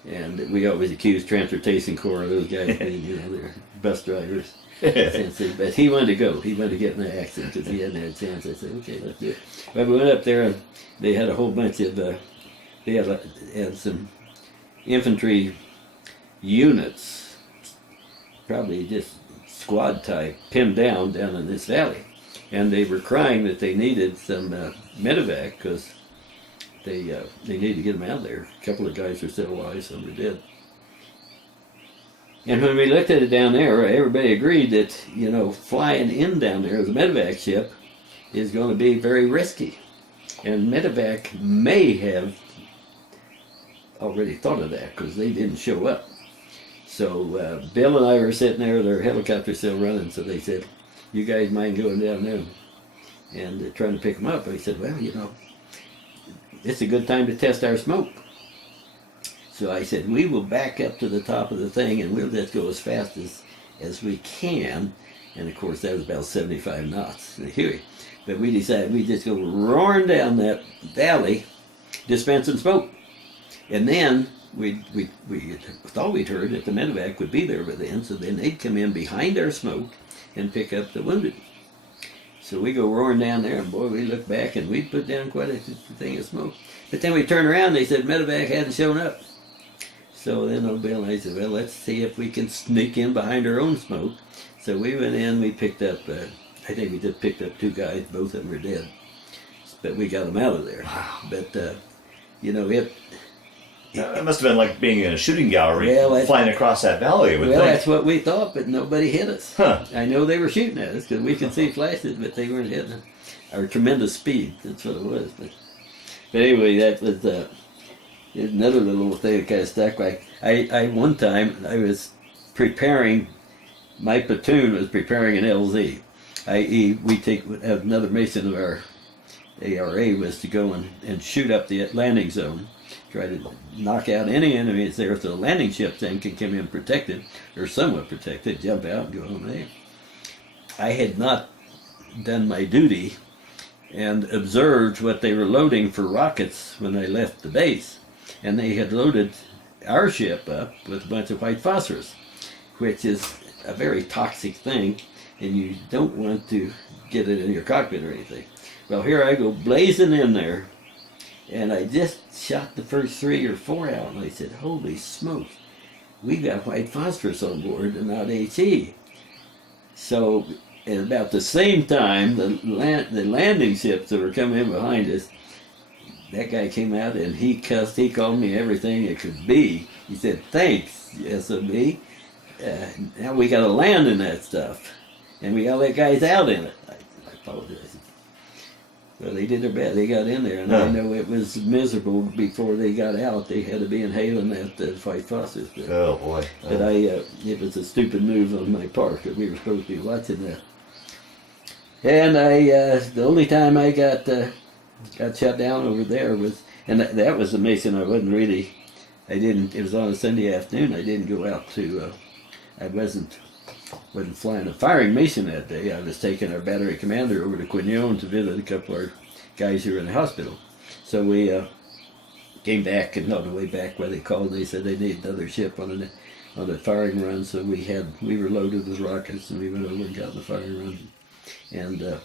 And we always accuse Transportation Corps of those guys being, they're bus drivers. But he wanted to go. He wanted to get in the accident because he hadn't had a chance. I said, okay, let's do it. But we went up there, and they had a whole bunch of, they had some infantry units, probably just squad type, pinned down in this valley. And they were crying that they needed some medevac because they needed to get them out of there. A couple of guys were still alive, some were dead. And when we looked at it down there, everybody agreed that, flying in down there as a medevac ship is going to be very risky. And medevac may have already thought of that because they didn't show up. So Bill and I were sitting there, their helicopter's still running, so they said, you guys mind going down there and trying to pick them up? I said, well, it's a good time to test our smoke. So I said, we will back up to the top of the thing and we'll just go as fast as we can. And of course that was about 75 knots in the Huey. But we decided we'd just go roaring down that valley, dispensing smoke. And then we thought we'd heard that the medevac would be there by then, so then they'd come in behind our smoke and pick up the wounded. So we go roaring down there, and boy, we look back, and we'd put down quite a thing of smoke. But then we turned around, and they said medevac hadn't shown up. So then old Bill and I said, well, let's see if we can sneak in behind our own smoke. So we went in, we picked up, I think we just picked up 2 guys, both of them were dead. But we got them out of there. Wow. But, It must have been like being in a shooting gallery, Well, flying across that valley. Well, that's what we thought, but nobody hit us. Huh. I know they were shooting at us because we could see flashes, but they weren't hitting us. Our tremendous speed, that's what it was. But anyway, that was another little thing that kind of stuck. I one time, I was preparing, my platoon was preparing an LZ. I.e., we have another mission of our ARA was to go and shoot up the landing zone, try to knock out any enemies there so the landing ships then can come in protected, or somewhat protected, jump out and go home there. I had not done my duty and observed what they were loading for rockets when I left the base. And they had loaded our ship up with a bunch of white phosphorus, which is a very toxic thing, and you don't want to get it in your cockpit or anything. Well, here I go blazing in there, and I just shot the first 3 or 4 out, and I said, holy smoke, we got white phosphorus on board and not HE. So at about the same time, the landing ships that were coming in behind us, that guy came out and he cussed, he called me everything it could be. He said, thanks, SOB. Now we got to land in that stuff, and we got to let guys out in it. I apologize. Well, they did their best. They got in there, and I know it was miserable before they got out. They had to be inhaling that to fight fosses. Oh boy! But it was a stupid move on my part because we were supposed to be watching that. And the only time I got shut down over there was, and that was the mission. It was on a Sunday afternoon. I didn't go out to. I wasn't flying a firing mission that day. I was taking our battery commander over to Quignon to visit a couple of our guys who were in the hospital. So we came back, and on the way back, where they called, they said they needed another ship on the firing run. So we were loaded with rockets, and we went over and got in the firing run, and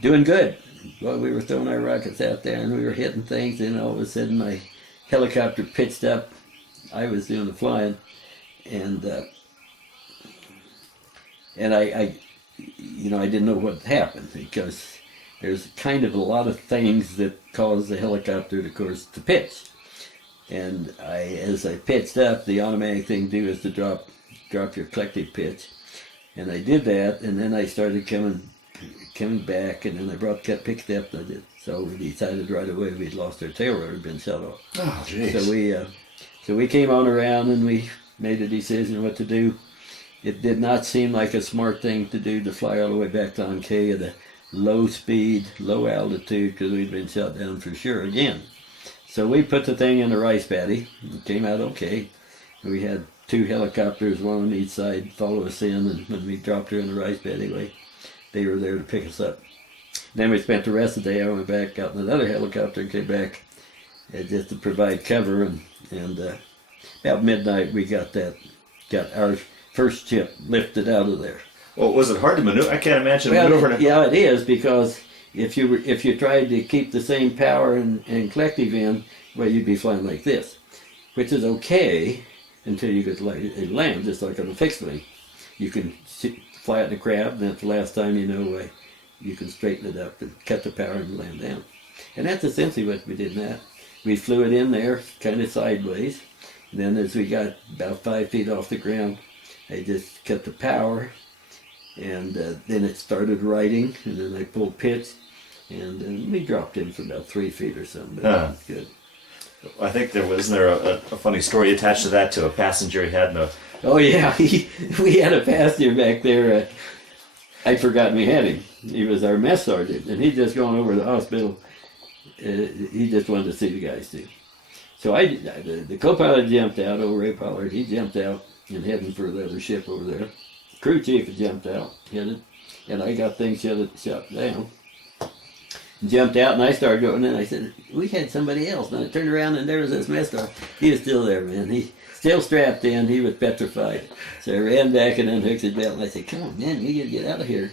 doing good. Well, we were throwing our rockets out there, and we were hitting things, and all of a sudden my helicopter pitched up. I was doing the flying, and I didn't know what happened, because there's kind of a lot of things that cause the helicopter, of course, to pitch. And as I pitched up, the automatic thing to do is to drop your collective pitch. And I did that, and then I started coming back, and then I picked up. So we decided right away we'd lost our tail rotor, been shut off. Oh, jeez. So we came on around, and we made a decision what to do. It did not seem like a smart thing to do to fly all the way back to Ankei at a low speed, low altitude, because we'd been shut down for sure again. So we put the thing in the rice paddy. It came out okay. We had 2 helicopters, one on each side, follow us in, and when we dropped her in the rice paddy, they were there to pick us up. Then we spent the rest of the day. I went back, got in another helicopter, and came back just to provide cover. And about midnight, we got our first ship lifted out of there. Well, was it hard to maneuver? I can't imagine maneuvering. Yeah, it is, because if you tried to keep the same power and collective in, well, you'd be flying like this, which is okay until you get it land, just like on a fixed wing. You can fly it in a crab, and that's the last time you can straighten it up and cut the power and land down. And that's essentially what we did in that. We flew it in there, kind of sideways. And then as we got about 5 feet off the ground, I just cut the power, and then it started riding, and then I pulled pitch, and then we dropped in for about 3 feet or something. But that was good. I think there was a funny story attached to that, to a passenger he had in a... Oh yeah, we had a passenger back there. I'd forgotten we had him. He was our mess sergeant, and he'd just gone over to the hospital. He just wanted to see the guys too. So the co-pilot jumped out over Ray Pollard. He jumped out and heading for the other ship over there. Crew chief had jumped out, headed, and I got things shut down. Jumped out, and I started going, and I said, we had somebody else. And I turned around, and there was this mess sergeant. He was still there, man. He still strapped in. He was petrified. So I ran back and unhooked his belt, and I said, come on, man, you gotta get out of here.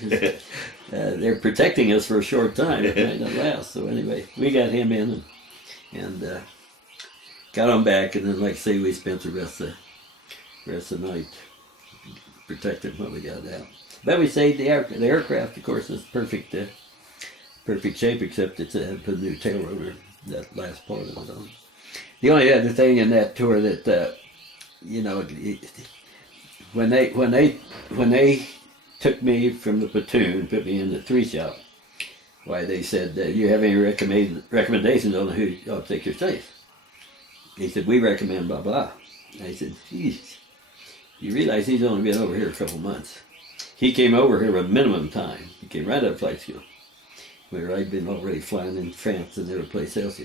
They're protecting us for a short time. It might not last. So anyway, we got him in and got him back, and then, like I say, we spent the rest of the night protecting what we got out. But we saved the aircraft. Of course, is perfect shape, except it's put a new tail rotor, that last part of it on. The only other thing in that tour that when they took me from the platoon, put me in the 3 shop, why, they said, you have any recommendations on who ought to take your place? He said, we recommend blah blah. I said, geez, you realize he's only been over here a couple months. He came over here with minimum time. He came right out of flight school, where I'd been already flying in France and every place else,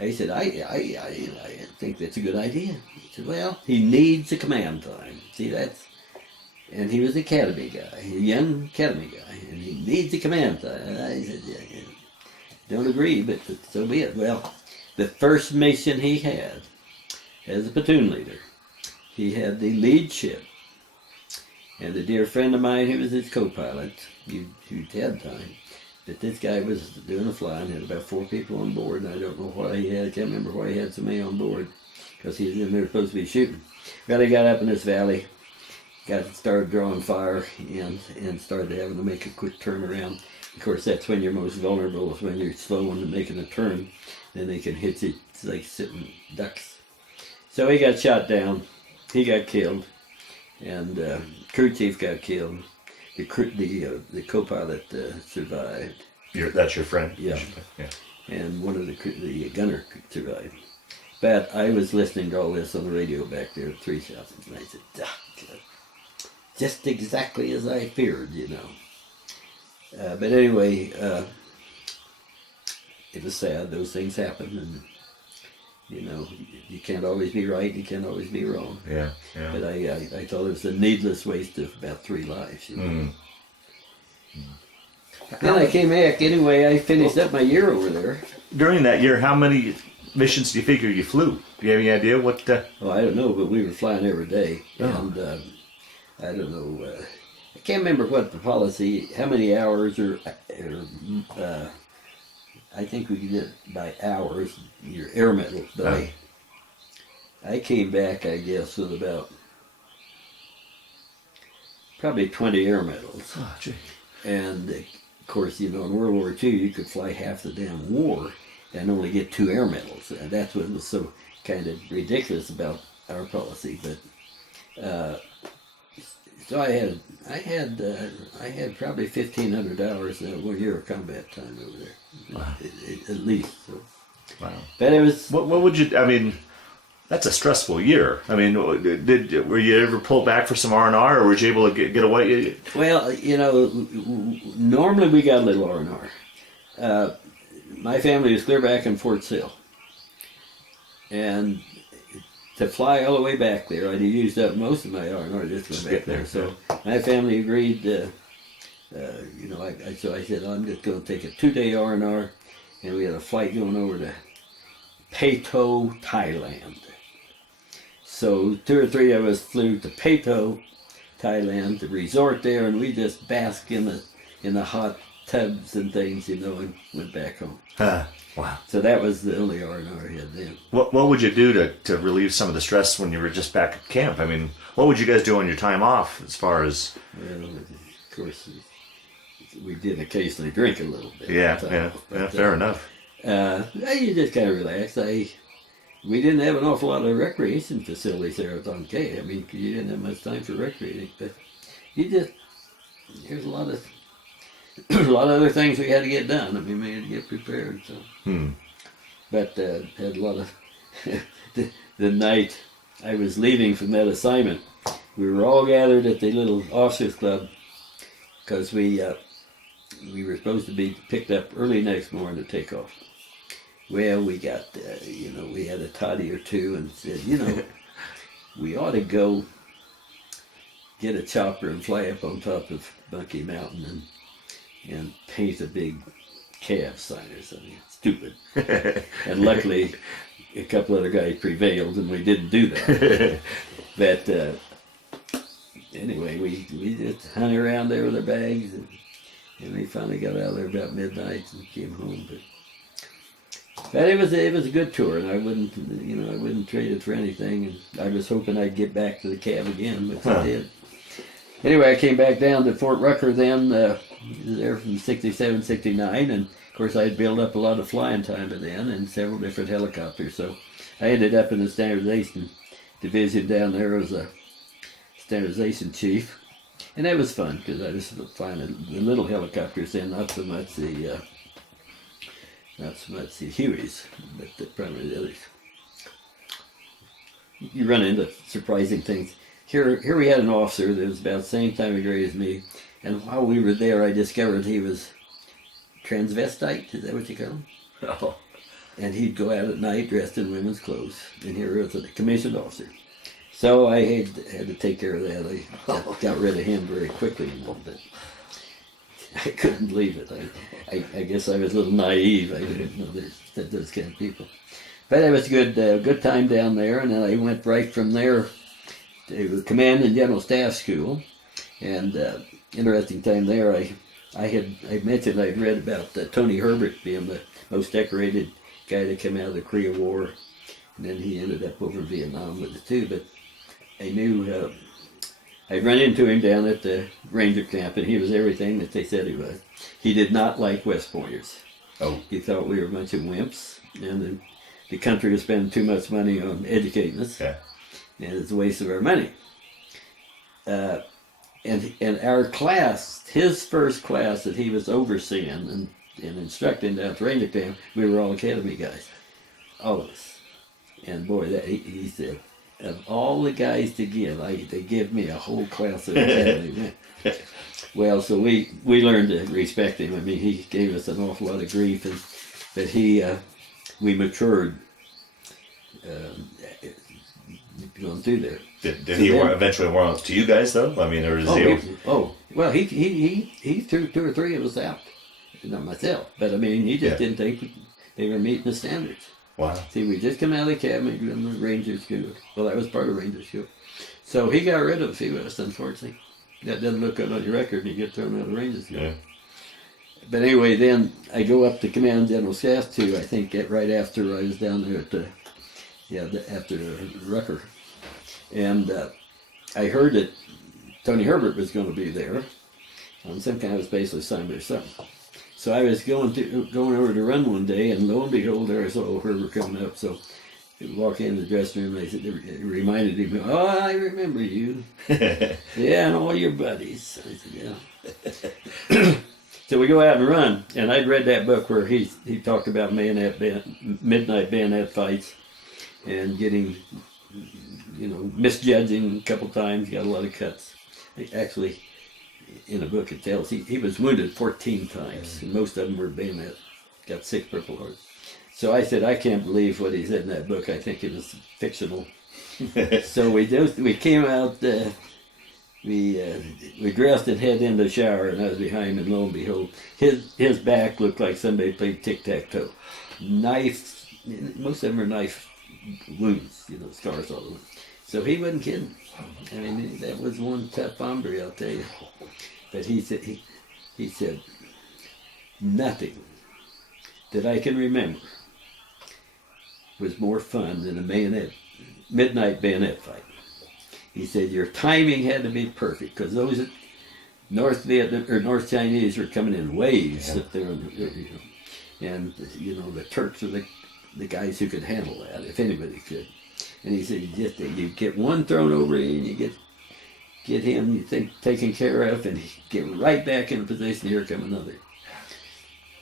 I said, I think that's a good idea. He said, well, he needs a command time. See, and he was an academy guy, a young academy guy, and he needs a command time. And I said, yeah, don't agree, but so be it. Well, the first mission he had as a platoon leader, he had the lead ship. And a dear friend of mine who was his co-pilot, who'd had time, that this guy was doing the flying, had about 4 people on board, and I don't know why I can't remember why he had so many on board, because he was in there supposed to be shooting. Well, he got up in this valley, started drawing fire, and started having to make a quick turn around. Of course, that's when you're most vulnerable, is when you're slow and making a turn. Then they can hit you. It's like sitting ducks. So he got shot down. He got killed. And crew chief got killed. the co-pilot survived. That's your friend? Yeah. Yeah. And one of the gunner survived. But I was listening to all this on the radio back there at 3000, and I said, just exactly as I feared, you know. But anyway, it was sad. Those things happen, and you know, you can't always be right. You can't always be wrong. Yeah, yeah. But I thought it was a needless waste of about 3 lives. You know? Then I came back. Anyway, I finished up my year over there. During that year, how many missions do you figure you flew? Do you have any idea what? Well, I don't know, but we were flying every day, and I don't know. I can't remember what the policy, how many hours, or I think we did it by hours, your air medal. But I came back, I guess, with about probably 20 air medals. Oh, gee. And of course, you know, in World War II, you could fly half the damn war and only get 2 air medals. And that's what was so kind of ridiculous about our policy. But so I had probably 1,500 hours in 1 year of combat time over there, wow. at least. So. Wow. But it was. What would you? I mean, that's a stressful year. I mean, were you ever pulled back for some R&R, or were you able to get away? Well, you know, normally we got a little R&R. My family was clear back in Fort Sill, and to fly all the way back there, I'd used up most of my R&R just to go back there. So my family agreed. You know, so I said, I'm just going to take a 2-day R&R, and we had a flight going over to Pato, Thailand. So 2 or 3 of us flew to Pato, Thailand, to resort there, and we just basked in the hot tubs and things, you know, and went back home. Wow. So that was the only R&R I had then. What would you do to relieve some of the stress when you were just back at camp? I mean, what would you guys do on your time off as far as... Well, of course, we did occasionally drink a little bit. Yeah, fair enough. You just kind of relax. We didn't have an awful lot of recreation facilities there at Don K. I mean, you didn't have much time for recreating, but there's a lot of other things we had to get done. I mean, we had to get prepared. So, but had a lot of the night I was leaving from that assignment, we were all gathered at the little officers club because we were supposed to be picked up early next morning to take off. Well, we got, you know, we had a toddy or two and said, you know, we ought to go get a chopper and fly up on top of Bunkie Mountain and paint a big calf sign or something. Stupid. And luckily, a couple other guys prevailed and we didn't do that. But anyway, we just hung around there with our bags and we finally got out of there about midnight and came home. But it was a good tour, and I wouldn't trade it for anything. And I was hoping I'd get back to the cab again, which I did. Anyway, I came back down to Fort Rucker then, there from 67, 69, and of course I had built up a lot of flying time by then and several different helicopters. So I ended up in the standardization division down there as a standardization chief, and that was fun because I was flying the little helicopters then, not so much the Hueys, but probably the others. You run into surprising things. Here we had an officer that was about the same time of grade as me, and while we were there, I discovered he was transvestite. Is that what you call him? Oh. And he'd go out at night dressed in women's clothes, and here was a commissioned officer. So I had to take care of that. I got rid of him very quickly, you know, but I couldn't believe it. I guess I was a little naive. I didn't know there's those kind of people. But it was a good time down there, and then I went right from there to Command and General Staff School. And interesting time there. I mentioned I'd read about Tony Herbert being the most decorated guy to come out of the Korea War, and then he ended up over in Vietnam with it too. But I knew. I'd run into him down at the Ranger camp, and he was everything that they said he was. He did not like West Pointers. Oh. He thought we were a bunch of wimps, and the country was spending too much money on educating us, Yeah. and it's a waste of our money. and our class, his first class that he was overseeing and instructing down at the Ranger Camp, we were all academy guys, all of us. And boy, that he said, of all the guys to give, they give me a whole class of academy men. Well, so we learned to respect him. I mean, he gave us an awful lot of grief, but we matured going through there. Did he eventually warm up to you guys though? I mean, or is he? Well, he threw 2 or 3 of us out, not myself, but I mean, he just didn't think they were meeting the standards. Wow. See, we just come out of the academy in the Ranger School. Well, that was part of Ranger School. So he got rid of a few of us, unfortunately. That doesn't look good on your record, and you get thrown out of the Ranger School. Yeah. But anyway, then I go up to Command General Staff too. I think right after I was down there at after Rucker, and I heard that Tony Herbert was going to be there on some kind of special assignment or something. So I was going over to run one day, and lo and behold, there I saw Herbert coming up. So I walk in the dressing room, and they said, it reminded him, "Oh, I remember you." Yeah, and all your buddies. I said, yeah. So we go out and run, and I'd read that book where he talked about midnight bayonet fights and getting, misjudging a couple times, got a lot of cuts. Actually, in the book it tells he was wounded 14 times, and most of them were bayonet, got 6 Purple Hearts. So I said, I can't believe what he said in that book. I think it was fictional. So we came out, we dressed and headed into the shower, and I was behind him, and lo and behold, his back looked like somebody played tic-tac-toe. Knife, most of them are knife wounds, scars all over. So he wasn't kidding. I mean, that was one tough hombre, I'll tell you. But he said, nothing that I can remember was more fun than a midnight bayonet fight. He said, your timing had to be perfect, because those North Chinese were coming in waves up there, and the Turks are the guys who could handle that, if anybody could. And he said, you get one thrown over you, and you get him, you think, taken care of, and get right back in position. Here come another.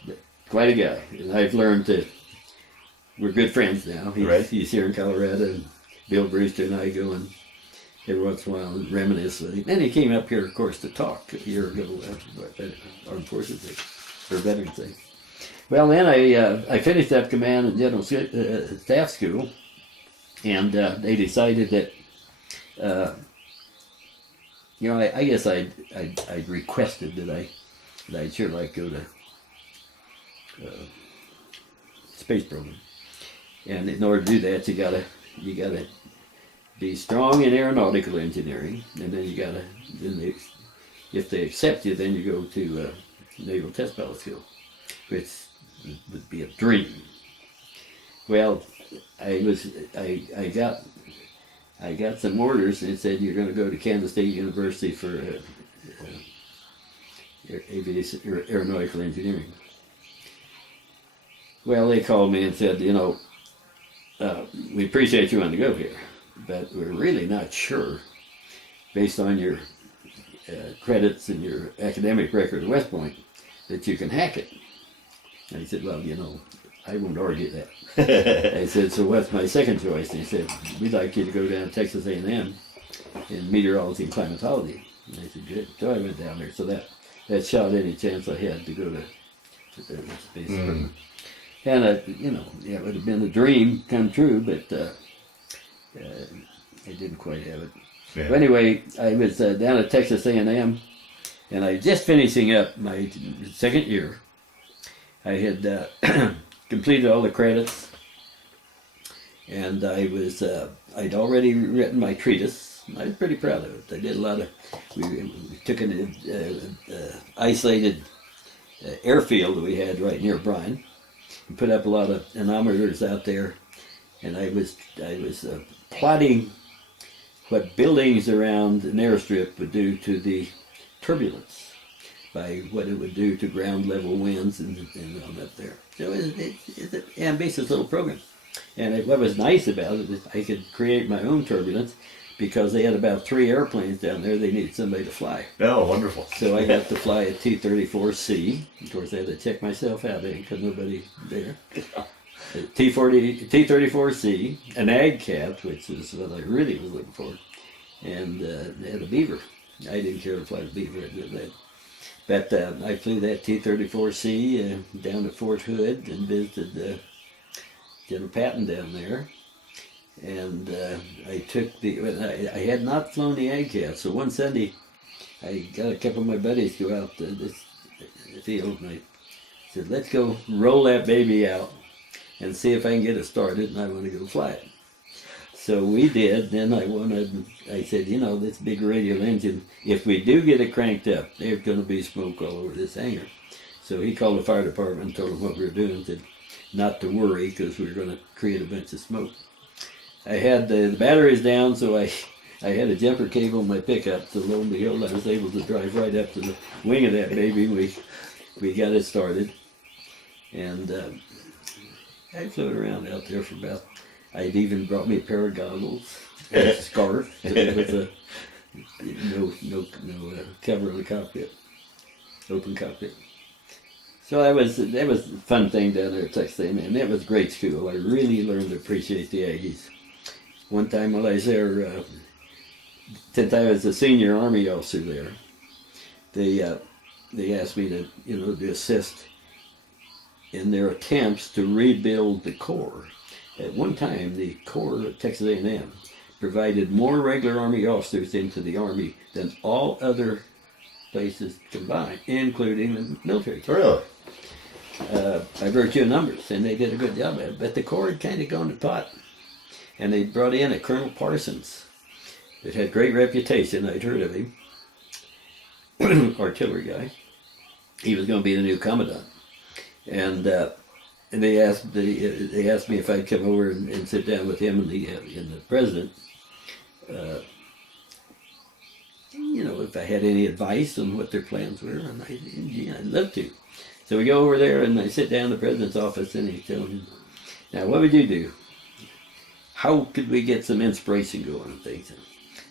But quite a guy, and I've learned that we're good friends now. He's here in Colorado, and Bill Brewster and I go and every once in a while and reminisce with him. And he came up here, of course, to talk a year ago at Armed Forces Day, or Veterans Day. Well, then I finished up Command and General Staff School, and they decided that, I guess I'd requested that I'd sure like to go to space program. And in order to do that, you gotta be strong in aeronautical engineering, and then if they accept you, then you go to Naval Test Pilot School, which would be a dream. Well, I got some orders, and it said you're going to go to Kansas State University for aeronautical engineering. Well, they called me and said, we appreciate you wanting to go here, but we're really not sure, based on your credits and your academic record at West Point, that you can hack it. And he said, well, I won't argue that. I said, so what's my second choice? And he said, we'd like you to go down to Texas A&M in meteorology and climatology. And I said, good. So I went down there. So that shot any chance I had to go to space program. And, it would have been a dream come true, but I didn't quite have it. Yeah. But anyway, I was down at Texas A&M, and I was just finishing up my second year. I had completed all the credits, and I'd already written my treatise. I was pretty proud of it. I did a lot of, we took an isolated airfield that we had right near Bryan, and put up a lot of anemometers out there, and I was plotting what buildings around an airstrip would do to the turbulence, by what it would do to ground level winds and on up there. So it's an ambitious little program. And what was nice about it is I could create my own turbulence, because they had about 3 airplanes down there. They needed somebody to fly. Oh, wonderful. So I got to fly a T-34C. Of course, I had to check myself out because nobody there. T-34C, an ag cat, which is what I really was looking for, and they had a Beaver. I didn't care to fly the Beaver. I did that. But I flew that T-34C down to Fort Hood and visited General Patton down there. And I took I had not flown the ag cat, so one Sunday I got a couple of my buddies to go out to this field, and I said, let's go roll that baby out and see if I can get it started, and I want to go fly it. So we did. Then I said, you know, this big radial engine, if we do get it cranked up, there's going to be smoke all over this hangar. So he called the fire department and told them what we were doing, said not to worry because we were going to create a bunch of smoke. I had the batteries down, so I had a jumper cable in my pickup, so lo and behold, I was able to drive right up to the wing of that baby. We got it started, and I floated around out there for about, I'd even brought me a pair of goggles, and a scarf, with no cover on the cockpit, open cockpit. So that was a fun thing down there at Texas A&M, and that was great school. I really learned to appreciate the Aggies. One time while I was there, since I was a senior Army officer there, they asked me to, you know, to assist in their attempts to rebuild the Corps. At one time, the Corps at Texas A&M provided more regular Army officers into the Army than all other places combined, including the military. Really? By virtue of numbers, and they did a good job at it. But the Corps had kind of gone to pot, and they brought in a Colonel Parsons that had great reputation. I'd heard of him, artillery guy. He was going to be the new commandant, and they asked me if I'd come over and sit down with him and the president. You know, if I had any advice on what their plans were, and I'd love to. So we go over there, and I sit down in the president's office, and he's telling me, now, what would you do? How could we get some inspiration going and things?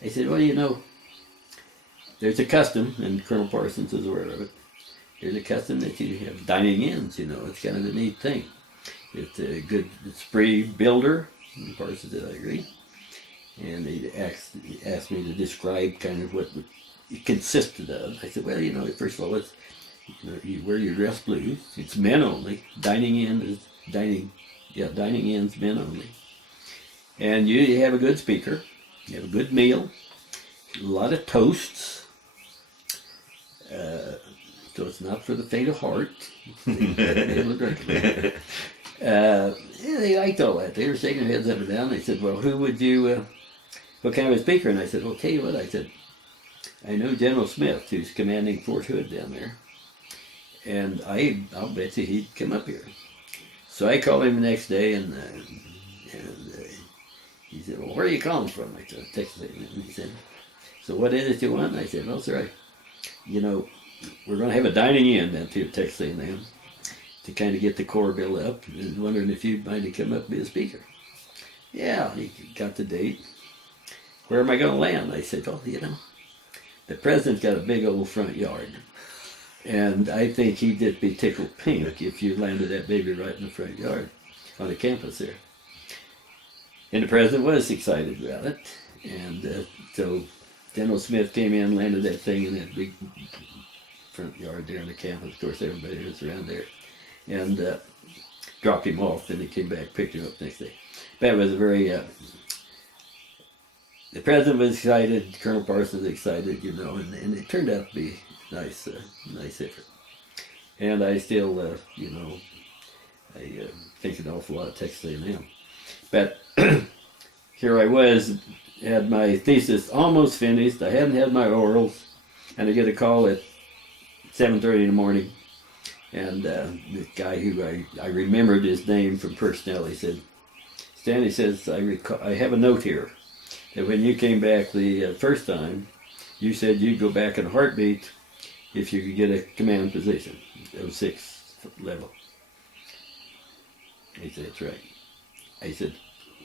I said, well, you know, there's a custom, and Colonel Parsons is aware of it. There's a custom that you have dining ins, you know. It's kind of a neat thing. It's a good spree builder. And Parsons said, I agree. And he asked me to describe kind of what it consisted of. I said, well, you know, first of all, it's, you know, you wear your dress blues. It's men only. Dining ins, men only. And you have a good speaker. You have a good meal. A lot of toasts. So it's not for the faint of heart. Yeah, they liked all that. They were shaking their heads up and down. They said, well, who would you, what kind of a speaker? And I said, well, tell you what, I said, I know General Smith, who's commanding Fort Hood down there. And I'll bet you he'd come up here. So I called him the next day, and he said, well, where are you calling from? I said, Texas. And he said, so what is it you want? And I said, well, sir, you know, we're going to have a dining in down here at Texas A&M to kind of get the Corps built up, and wondering if you'd mind to come up and be a speaker. Yeah, he got the date. Where am I going to land? I said, oh, you know, the president's got a big old front yard. And I think he'd just be tickled pink if you landed that baby right in the front yard on the campus there. And the president was excited about it. And so General Smith came in, landed that thing in that big front yard there on the campus. Of course, everybody was around there. And dropped him off. Then he came back, picked him up the next day. That was a very... the president was excited, Colonel Parsons was excited, you know, and it turned out to be nice effort. And I still, you know, I think an awful lot of Texas A&M. But here I was, had my thesis almost finished. I hadn't had my orals, and I get a call at 7:30 in the morning. And this guy who I remembered his name from personnel, he said, Stanley says, I have a note here that when you came back the first time, you said you'd go back in a heartbeat if you could get a command position, 06 level. He said, that's right. I said,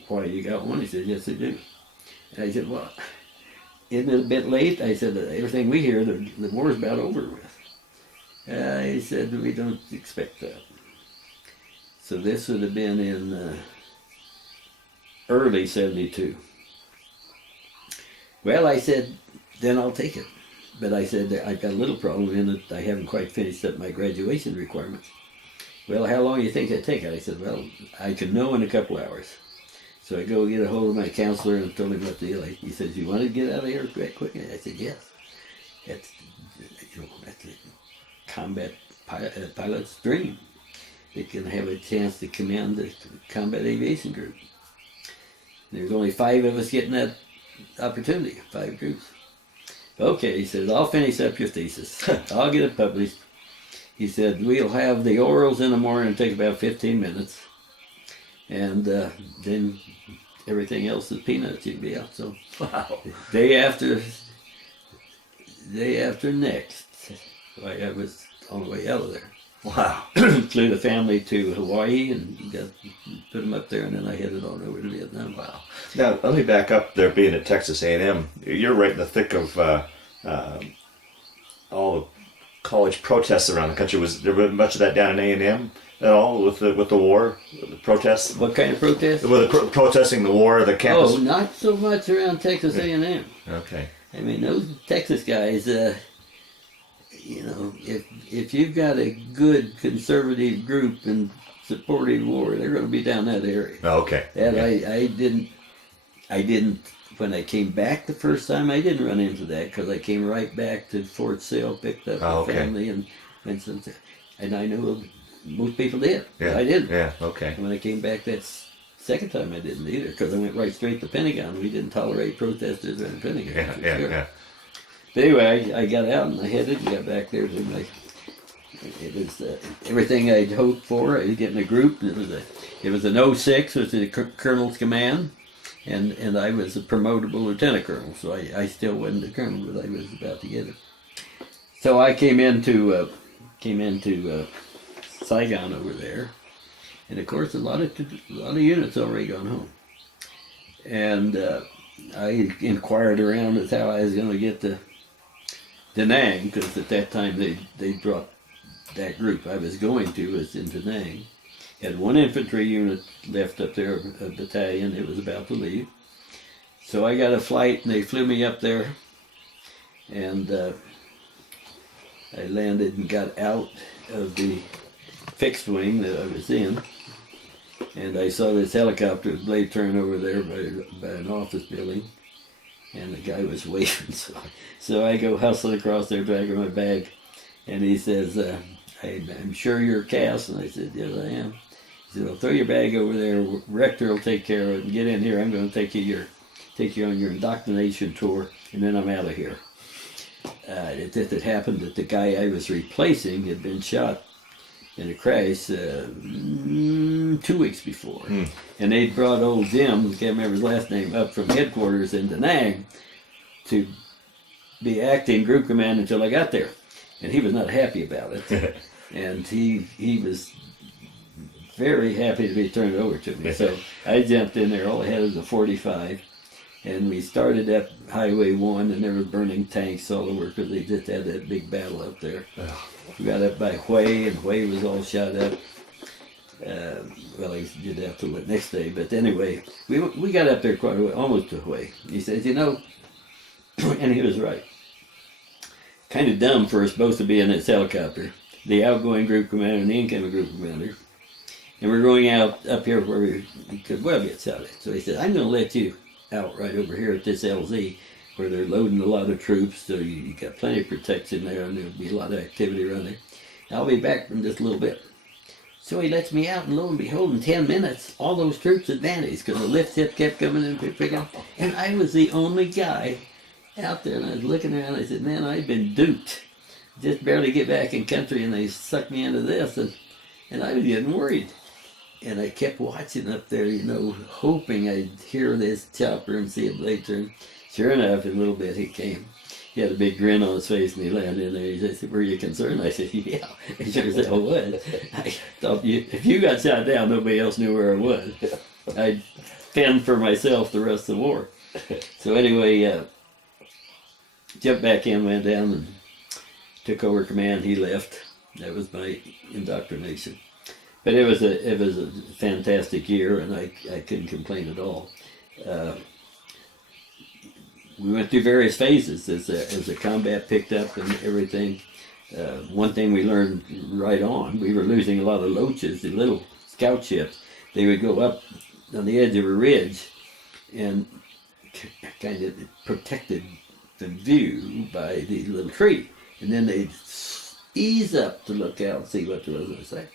why, you got one? He said, yes, I do. And I said, well, isn't it a bit late? I said, everything we hear, the war's about over with. He said, we don't expect that. So this would have been in early 72. Well, I said, then I'll take it. But I said, I've got a little problem in that I haven't quite finished up my graduation requirements. Well, how long do you think it'd take? I said, well, I can know in a couple hours. So I go get a hold of my counselor and told him what the deal. He says, you want to get out of here quick? I said, yes. That's a combat pilot's dream. They can have a chance to command the Combat Aviation Group. There's only 5 of us getting that opportunity, 5 groups. Okay, he says, I'll finish up your thesis. I'll get it published. He said, we'll have the orals in the morning, take about 15 minutes. And then everything else is peanuts, you'd be out. So, wow. Day after next, I was on the way out of there. Wow. Flew the family to Hawaii and put them up there, and then I headed on over to Vietnam. Wow. Now, let me back up there, being at Texas A&M. You're right in the thick of all the college protests around the country. Was there much of that down in A&M at all with the war, the protests? What kind of protests? With the protesting the war, the campus? Oh, not so much around Texas A&M. Okay. I mean, those Texas guys, if you've got a good conservative group and supporting war, they're going to be down that area. Oh, okay. And yeah. I didn't, when I came back the first time, I didn't run into that because I came right back to Fort Sill, picked up the family and went some, and I knew most people did. Yeah. I didn't. Yeah, okay. And when I came back that second time, I didn't either because I went right straight to Pentagon. We didn't tolerate protesters around Pentagon. Yeah. But anyway, I got out and I headed and got back there to my. It was everything I'd hoped for. I was getting a group. It was an 06, which is a colonel's command, and I was a promotable lieutenant colonel. So I still wasn't a colonel, but I was about to get it. So I came into Saigon over there, and of course a lot of units already gone home, and I inquired around as how I was going to get to Da Nang, because at that time they brought that group I was going to was in Da Nang. Had 1 infantry unit left up there, a battalion. It was about to leave. So I got a flight and they flew me up there, and I landed and got out of the fixed wing that I was in, and I saw this helicopter blade turn over there by an office building. And the guy was waving, so I go hustling across there, dragging my bag, and he says, I'm sure you're Cass, and I said, yes, I am. He said, well, throw your bag over there, Rector will take care of it, and get in here, I'm going to take you on your indoctrination tour, and then I'm out of here. It happened that the guy I was replacing had been shot in a crash 2 weeks before. And they'd brought old Jim, can't remember his last name, up from headquarters in Da Nang to be acting group command until I got there. And he was not happy about it. And he was very happy to be turned over to me. So I jumped in there, all I had was a 45. And we started up Highway 1, and there were burning tanks all over because they just had that big battle up there. We got up by Hue, and Hue was all shot up. Well, he did that till the next day, but anyway, we got up there quite a way, almost to Hue. He says, and he was right. Kind of dumb for us both to be in this helicopter, the outgoing group commander and the incoming group commander. And we're going out up here where we could well get shot at. So he said, I'm going to let you out right over here at this LZ where they're loading a lot of troops, so you got plenty of protection there, and there'll be a lot of activity around there. I'll be back in just a little bit. So he lets me out, and lo and behold, in 10 minutes, all those troops had vanished because the lift hit kept coming in, picking up. And I was the only guy out there, and I was looking around, and I said, man, I've been duped. Just barely get back in country, and they sucked me into this, and I was getting worried. And I kept watching up there, hoping I'd hear this chopper and see a blade turn. Sure enough, in a little bit he came. He had a big grin on his face, and he landed in there. He said, were you concerned? I said, yeah. He sure said, I was. I thought, if you got shot down, nobody else knew where I was. I'd fend for myself the rest of the war. So anyway, jumped back in, went down, and took over command. He left. That was my indoctrination. But it was a fantastic year, and I couldn't complain at all. We went through various phases as the combat picked up and everything. One thing we learned right on, we were losing a lot of loaches, the little scout ships. They would go up on the edge of a ridge and kind of protected from view by the little tree. And then they'd ease up to look out and see what there was to say.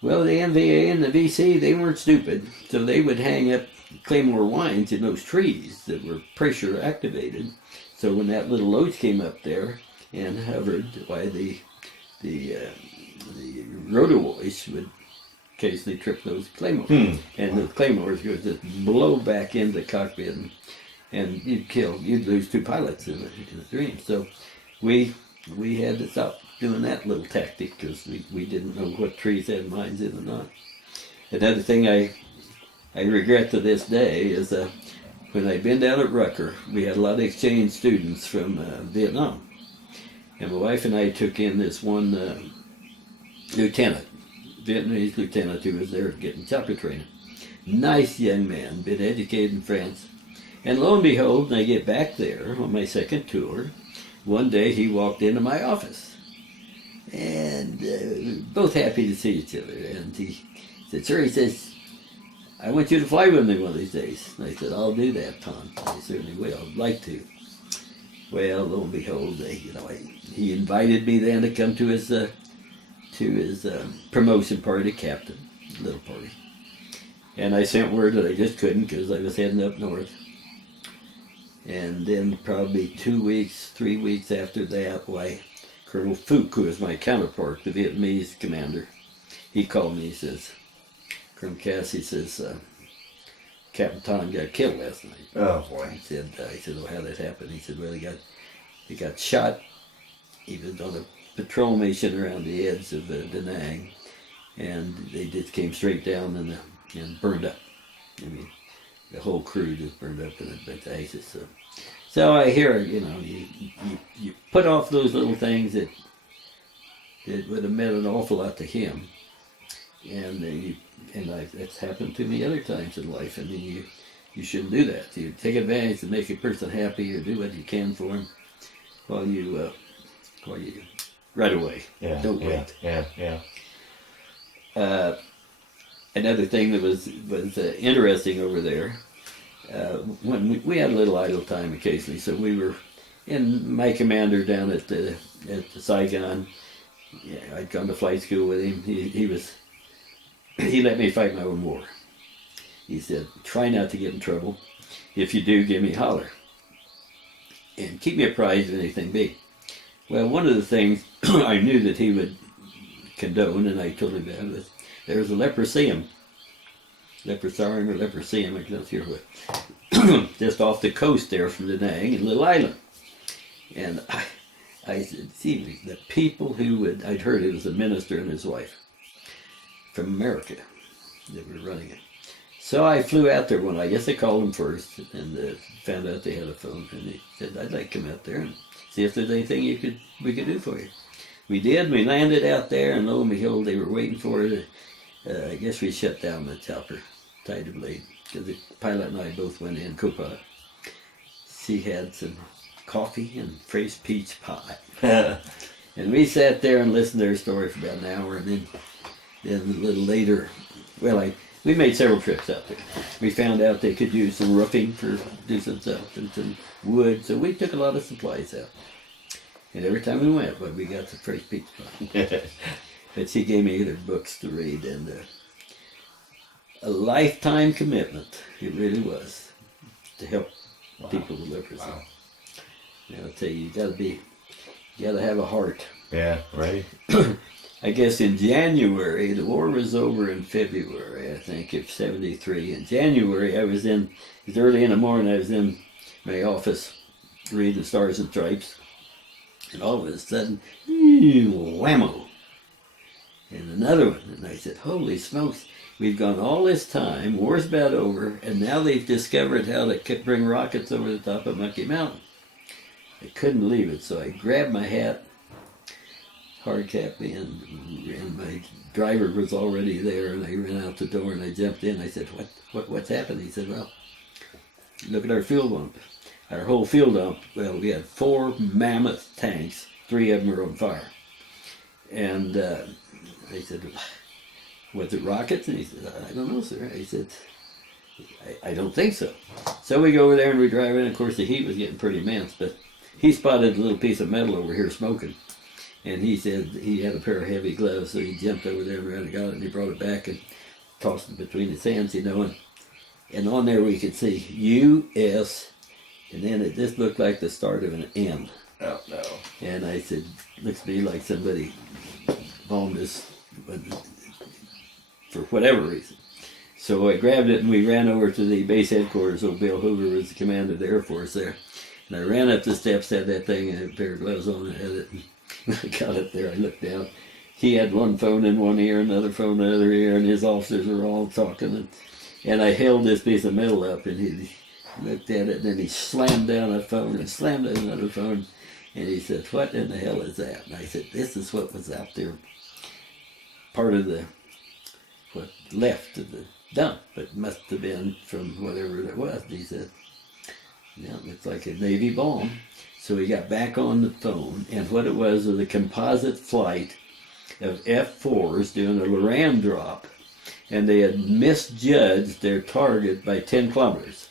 Well, the NVA and the VC, they weren't stupid, so they would hang up claymore wines in those trees that were pressure activated. So when that little loach came up there and hovered, why the rotovoice would occasionally trip those claymores. And the claymores would just blow back into the cockpit, and you'd lose 2 pilots in a dream. So we had to stop doing that little tactic because we didn't know what trees had mines in or not. Another thing I regret to this day is when I'd been down at Rucker, we had a lot of exchange students from Vietnam. And my wife and I took in this one lieutenant, Vietnamese lieutenant who was there getting chopper training. Nice young man, been educated in France. And lo and behold, when I get back there on my second tour, one day he walked into my office. And both happy to see each other. And he said, "Sir," he says, "I want you to fly with me one of these days." And I said, "I'll do that, Tom. I certainly will. I'd like to." Well, lo and behold, he invited me then to come to his promotion party, captain, little party. And I sent word that I just couldn't because I was heading up north. And then probably 2 weeks, 3 weeks after that, Colonel Phuc, who was my counterpart, the Vietnamese commander, he called me. He says, "Colonel Cass," he says, "Captain Tom got killed last night." Oh boy! He said, "Well, how did that happen?" He said, "Well, he got shot. He was on a patrol mission around the edge of Da Nang, and they just came straight down and burned up. I mean, the whole crew just burned up in a bunch of ashes." So I hear, you put off those little things that would have meant an awful lot to him, and that's happened to me other times in life. I mean, you shouldn't do that. You take advantage to make a person happy or do what you can for him while you right away. Yeah, Don't wait. Yeah. Another thing that was interesting over there. When we had a little idle time occasionally, so we were in my commander down at the Saigon. Yeah, I'd gone to flight school with him. He let me fight my own war. He said, "Try not to get in trouble. If you do, give me a holler. And keep me apprised of anything big." Well, one of the things I knew that he would condone, and I told him that, was there was a leprosarium, or leprosarium, I'm not sure what, just off the coast there from Da Nang, in a little island. And I said, "See, the people I'd heard it was a minister and his wife from America that were running it." So I flew out there I guess I called him first, and found out they had a phone, and he said, "I'd like to come out there and see if there's anything we could do for you." We did. We landed out there, and lo and behold, they were waiting for it. I guess we shut down the chopper, tied the blade, because the pilot and I both went in, co-pilot. She had some coffee and fresh peach pie. And we sat there and listened to their story for about an hour, and then a little later, we made several trips out there. We found out they could use some roofing for do some stuff and some wood, so we took a lot of supplies out. And every time we went, we got some fresh peach pie. But she gave me their books to read, and a lifetime commitment, it really was, to help people with leprosy. Wow. And I'll tell you, you gotta have a heart. Yeah, right. I guess in January, the war was over in February, I think, of '73. In January, it was early in the morning, I was in my office reading Stars and Stripes, and all of a sudden, whammo, and another one. And I said, "Holy smokes, we've gone all this time, war's about over, and now they've discovered how to bring rockets over the top of Monkey Mountain. I couldn't believe it, so I grabbed my hat, hard cap in, and my driver was already there, and I ran out the door and I jumped in. I said, what's happened? He said, well, look at our fuel dump. Our whole fuel dump, well, we had 4 mammoth tanks, 3 of them were on fire. And I said, was it rockets? And he said, I don't know, sir. I said, I don't think so. So we go over there and we drive in. Of course, the heat was getting pretty immense, but he spotted a little piece of metal over here smoking. And he said he had a pair of heavy gloves, so he jumped over there and ran and got it, and he brought it back and tossed it between his hands, you know. And on there we could see U.S., and then it just looked like the start of an N. Oh, no. And I said, looks to me like somebody bombed us for whatever reason. So I grabbed it and we ran over to the base headquarters. Old Bill Hoover was the commander of the Air Force there. And I ran up the steps, had that thing, and had a pair of gloves on and had it. And when I got up there, I looked down. He had one phone in one ear, another phone in the other ear, and his officers were all talking. And I held this piece of metal up, and he looked at it, and then he slammed down a phone and slammed down another phone. And he said, what in the hell is that? And I said, this is what was out there, part of what left of the dump. It must have been from whatever it was. And he said, yeah, it's like a Navy bomb. So he got back on the phone, and what it was a composite flight of F-4s doing a Loran drop, and they had misjudged their target by 10 kilometers.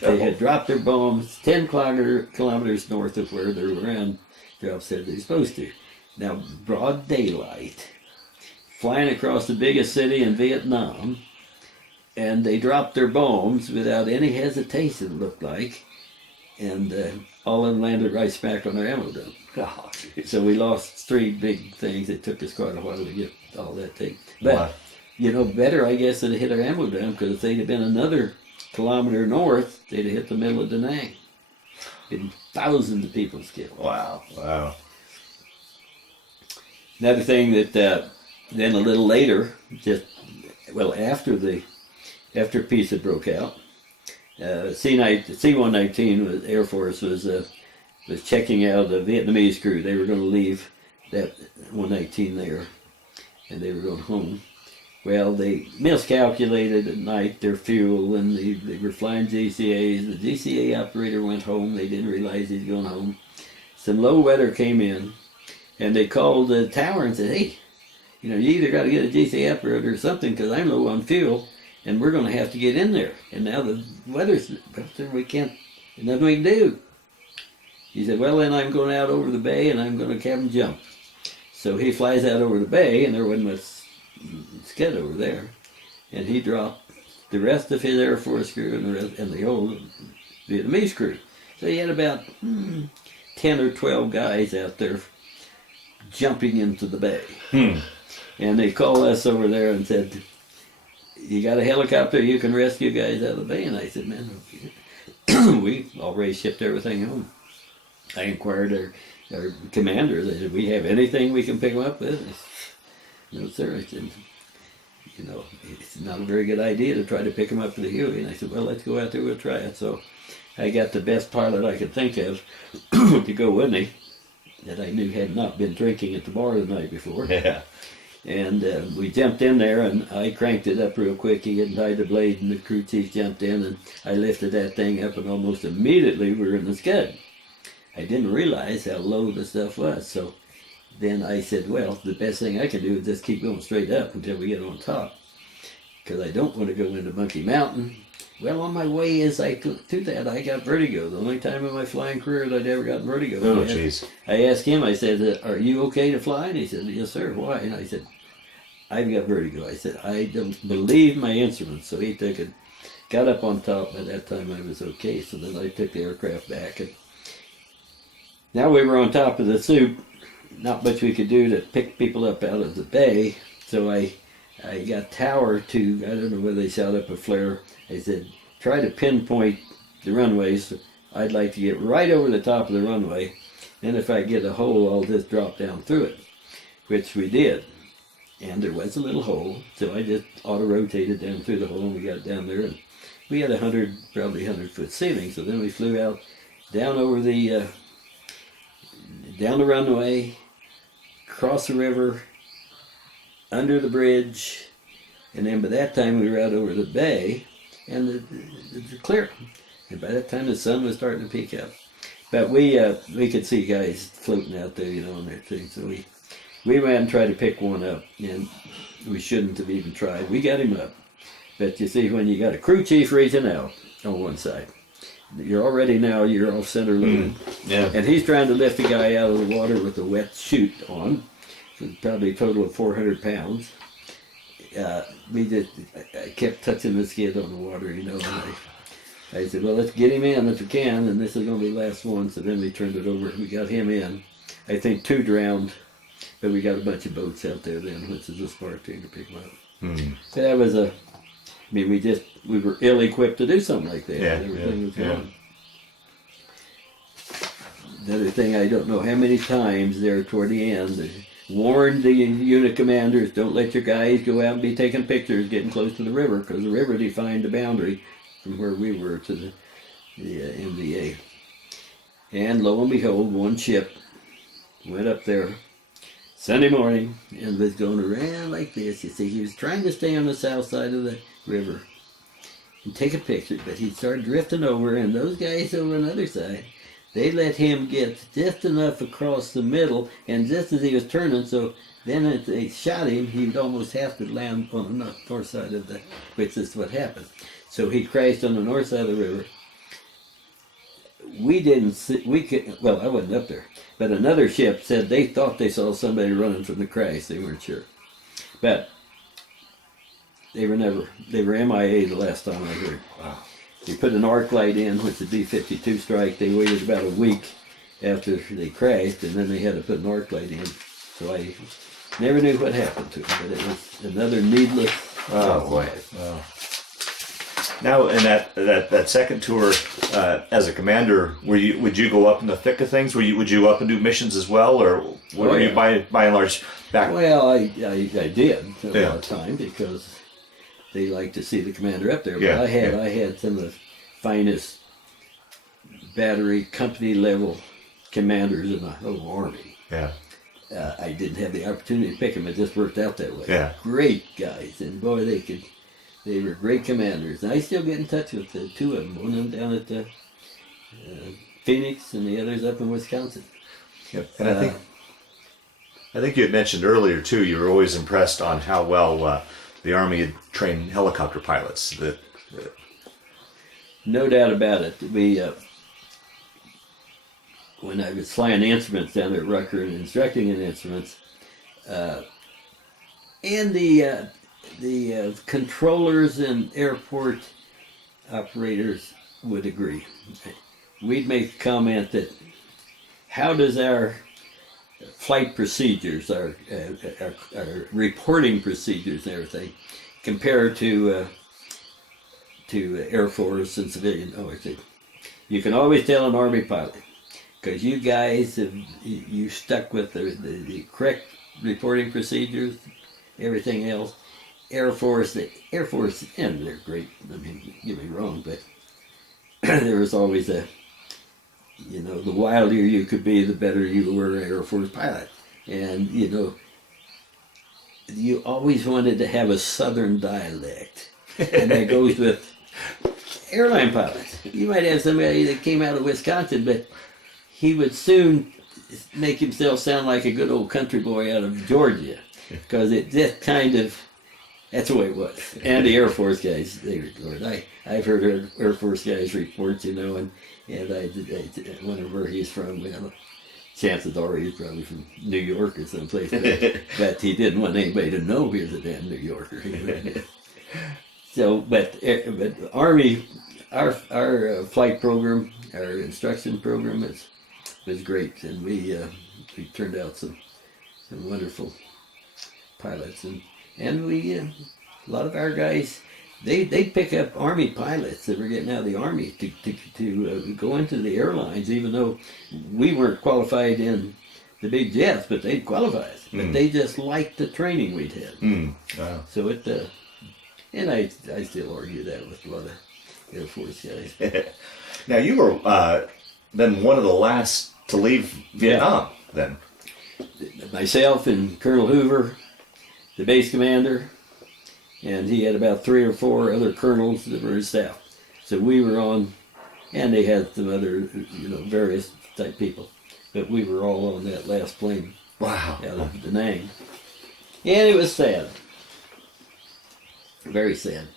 They had dropped their bombs 10 kilometers north of where their Loran drop said they were supposed to. Now, broad daylight, flying across the biggest city in Vietnam, and they dropped their bombs without any hesitation, it looked like, and all of them landed right smack on their ammo dump. Oh, so we lost 3 big things. It took us quite a while to get all that thing. But, wow. You know, better, I guess, it hit our ammo dump, because if they'd have been another kilometer north, they'd have hit the middle of Da Nang. Been thousands of people killed. Wow, wow. Another thing that then a little later, after peace had broke out, C-119 was Air Force was checking out the Vietnamese crew. They were going to leave that 119 there, and they were going home. Well, they miscalculated at night their fuel, and they were flying GCAs. The GCA operator went home. They didn't realize he was going home. Some low weather came in, and they called the tower and said, hey, you know, you either got to get a GCA operator or something, because I'm low on fuel, and we're going to have to get in there. And now the weather's, we can't, there's nothing we can do. He said, well, then I'm going out over the bay, and I'm going to cabin jump. So he flies out over the bay, and there wasn't much skid over there, and he dropped the rest of his Air Force crew and the whole Vietnamese crew. So he had about 10 or 12 guys out there jumping into the bay. And they called us over there and said, you got a helicopter, you can rescue guys out of the bay? And I said, man, we already shipped everything home. I inquired our commander, did we have anything we can pick them up with? No, sir. I said, you know, it's not a very good idea to try to pick him up with a Huey. And I said, well, let's go out there, we'll try it. So I got the best pilot I could think of to go with me, that I knew had not been drinking at the bar the night before. Yeah. And we jumped in there, and I cranked it up real quick. He had tied the blade, and the crew chief jumped in, and I lifted that thing up, and almost immediately we were in the scud. I didn't realize how low the stuff was, so then I said, well, the best thing I can do is just keep going straight up until we get on top, because I don't want to go into Monkey Mountain. Well, on my way to that, I got vertigo. The only time in my flying career that I'd ever gotten vertigo. Oh, jeez. I asked him, I said, are you okay to fly? And he said, yes, sir. Why? And I said, I've got vertigo. I said, I don't believe my instruments. So he took it, got up on top. By that time, I was okay. So then I took the aircraft back. And now we were on top of the soup. Not much we could do to pick people up out of the bay. So I got Tower to, I don't know whether they shot up a flare. I said, try to pinpoint the runways. I'd like to get right over the top of the runway. And if I get a hole, I'll just drop down through it, which we did. and there was a little hole, so I just auto-rotated down through the hole, and we got down there, and we had probably 100-foot ceiling, so then we flew out down over the, down the runway, across the river, under the bridge, and then by that time we were out over the bay, and the clear. And by that time the sun was starting to peek out. But we could see guys floating out there, on their thing, so we went and tried to pick one up, and we shouldn't have even tried. We got him up. But you see, when you got a crew chief reaching out on one side, you're off center loaded. Yeah. And he's trying to lift the guy out of the water with a wet chute on, probably a total of 400 pounds. I kept touching this kid on the water, and I said, well, let's get him in if we can, and this is going to be the last one. So then we turned it over. We got him in. I think 2 drowned, but we got a bunch of boats out there then, which is a smart thing to pick them up. So that was we were ill-equipped to do something like that. Yeah, Everything was gone. The other thing, I don't know how many times there toward the end, they warned the unit commanders, don't let your guys go out and be taking pictures getting close to the river, because the river defined the boundary from where we were to the MDA. And lo and behold, one ship went up there Sunday morning and was going around like this. You see, he was trying to stay on the south side of the river and take a picture, but he started drifting over, and those guys over on the other side, they let him get just enough across the middle, and just as he was turning, so then if they shot him, he would almost have to land on the north side of which is what happened. So he crashed on the north side of the river. Well, I wasn't up there, but another ship said they thought they saw somebody running from the crash. They weren't sure. But they were MIA the last time I heard. Wow. They put an arc light in, which is a B-52 strike. They waited about a week after they crashed, and then they had to put an arc light in. So I never knew what happened to them, but it was another needless. Oh boy. Wow. Now, in that second tour, as a commander, would you go up in the thick of things? Would you up and do missions as well, or were you by and large back? Well, I did a lot of time because they like to see the commander up there. But I had some of the finest battery company level commanders in the whole army. Yeah. I didn't have the opportunity to pick them. It just worked out that way. Yeah. Great guys, and boy, they were great commanders. And I still get in touch with the 2 of them. One of them down at Phoenix, and the others up in Wisconsin. Yep. And I think you had mentioned earlier too. You were always impressed on how well the Army had trained helicopter pilots. No doubt about it. When I was flying instruments down there at Rucker and instructing in instruments, and the controllers and airport operators would agree. We'd make a comment that how does our flight procedures, our reporting procedures and everything compare to Air Force and civilian? You can always tell an Army pilot, because you guys you stuck with the correct reporting procedures, everything else. Air Force, and they're great. I mean, don't get me wrong, but there was always the wilder you could be, the better you were an Air Force pilot. And, you always wanted to have a Southern dialect. And that goes with airline pilots. You might have somebody that came out of Wisconsin, but he would soon make himself sound like a good old country boy out of Georgia, because it just kind of, that's the way it was. And the Air Force guys, they record. I've heard Air Force guys report, and I wonder where he's from. Well, chances are he's probably from New York or someplace. But he didn't want anybody to know he was a damn New Yorker. So, but Army, our flight program, our instruction program was great, and we turned out some wonderful pilots, and we a lot of our guys, they pick up Army pilots that were getting out of the Army to go into the airlines, even though we weren't qualified in the big jets, but they'd qualify us. But they just liked the training we'd had. Wow. So it, and I still argue that with a lot of Air Force guys. Now you were then one of the last to leave Vietnam. Then Myself and Colonel Hoover, the base commander, and he had about 3 or 4 other colonels that were his staff. So we were on, and they had some other, various type people. But we were all on that last plane. wow. Out of Da Nang. And it was sad. Very sad.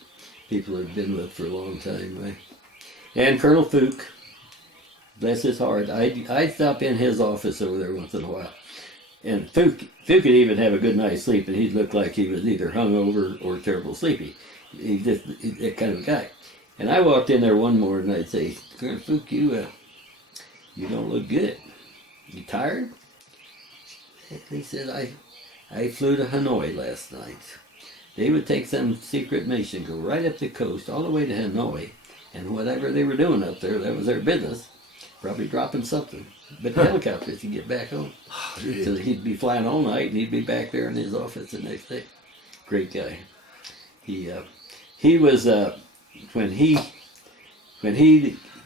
People I've been with for a long time. And Colonel Fook, bless his heart, I'd stop in his office over there once in a while. And Fook could even have a good night's sleep, and he'd look like he was either hungover or terrible sleepy. He's that kind of guy. And I walked in there one morning, and I'd say, Colonel Fook, you don't look good. You tired? And he said, I flew to Hanoi last night. They would take some secret mission, go right up the coast, all the way to Hanoi, and whatever they were doing up there, that was their business. Probably dropping something. But the helicopters to get back home. So he'd be flying all night, and he'd be back there in his office the next day. Great guy. He was when he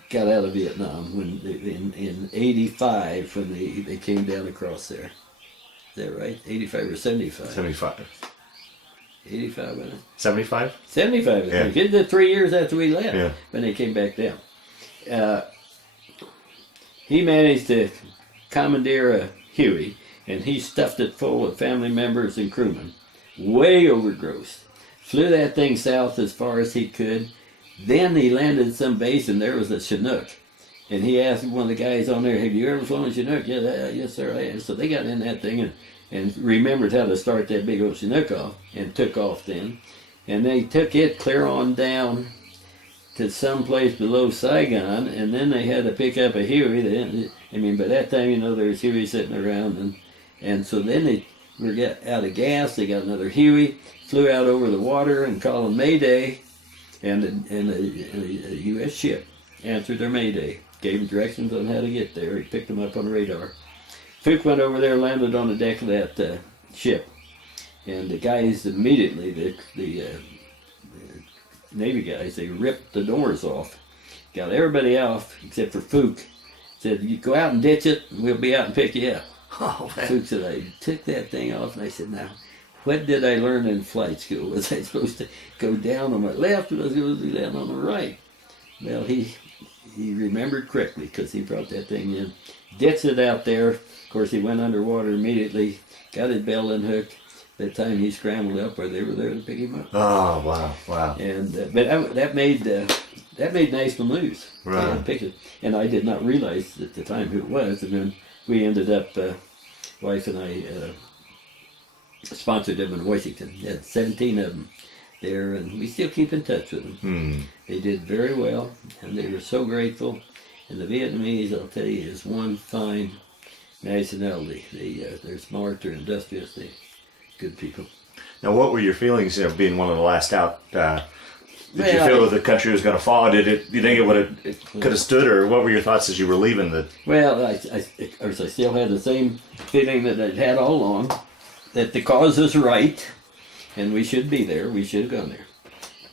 got out of Vietnam in '85 when they came down across there. Is that right? 85 or 75? 75. 85, wasn't it? 75? 75, I think. It was 3 years after we left when they came back down. He managed to commandeer a Huey, and he stuffed it full of family members and crewmen. Way overgrossed. Flew that thing south as far as he could. Then he landed at some base, and there was a Chinook. And he asked one of the guys on there, have you ever flown a Chinook? Yeah, yes, sir, I have. So they got in that thing and remembered how to start that big old Chinook off, and took off then. And they took it clear on down to some place below Saigon, and then they had to pick up a Huey. By that time, there's Huey sitting around, and so then they were out of gas. They got another Huey, flew out over the water and called them Mayday, and a U.S. ship answered their Mayday, gave them directions on how to get there. He picked them up on radar. Fook went over there, landed on the deck of that ship, and the guys immediately, the Navy guys, they ripped the doors off, got everybody off except for Fook. Said, you go out and ditch it, and we'll be out and pick you up. Oh, man. Fook said, I took that thing off, and I said, now, what did I learn in flight school? Was I supposed to go down on my left, or was I supposed to go down on the right? Well, he remembered correctly, because he brought that thing in, ditched it out there. Of course, he went underwater immediately, got his bell unhooked. By the time he scrambled up, or they were there to pick him up. Oh, wow. And but that made national news. Right. And I did not realize at the time who it was. And then we ended up, wife and I sponsored them in Washington. Had 17 of them there, and we still keep in touch with them. They did very well, and they were so grateful. And the Vietnamese, I'll tell you, is one fine nationality. They're smart, they're industrious, they're good people. Now, what were your feelings, being one of the last out? Did you feel that the country was going to fall? Do you think it could have stood, or what were your thoughts as you were leaving? Well, I still had the same feeling that I'd had all along, that the cause is right, and we should be there. We should have gone there.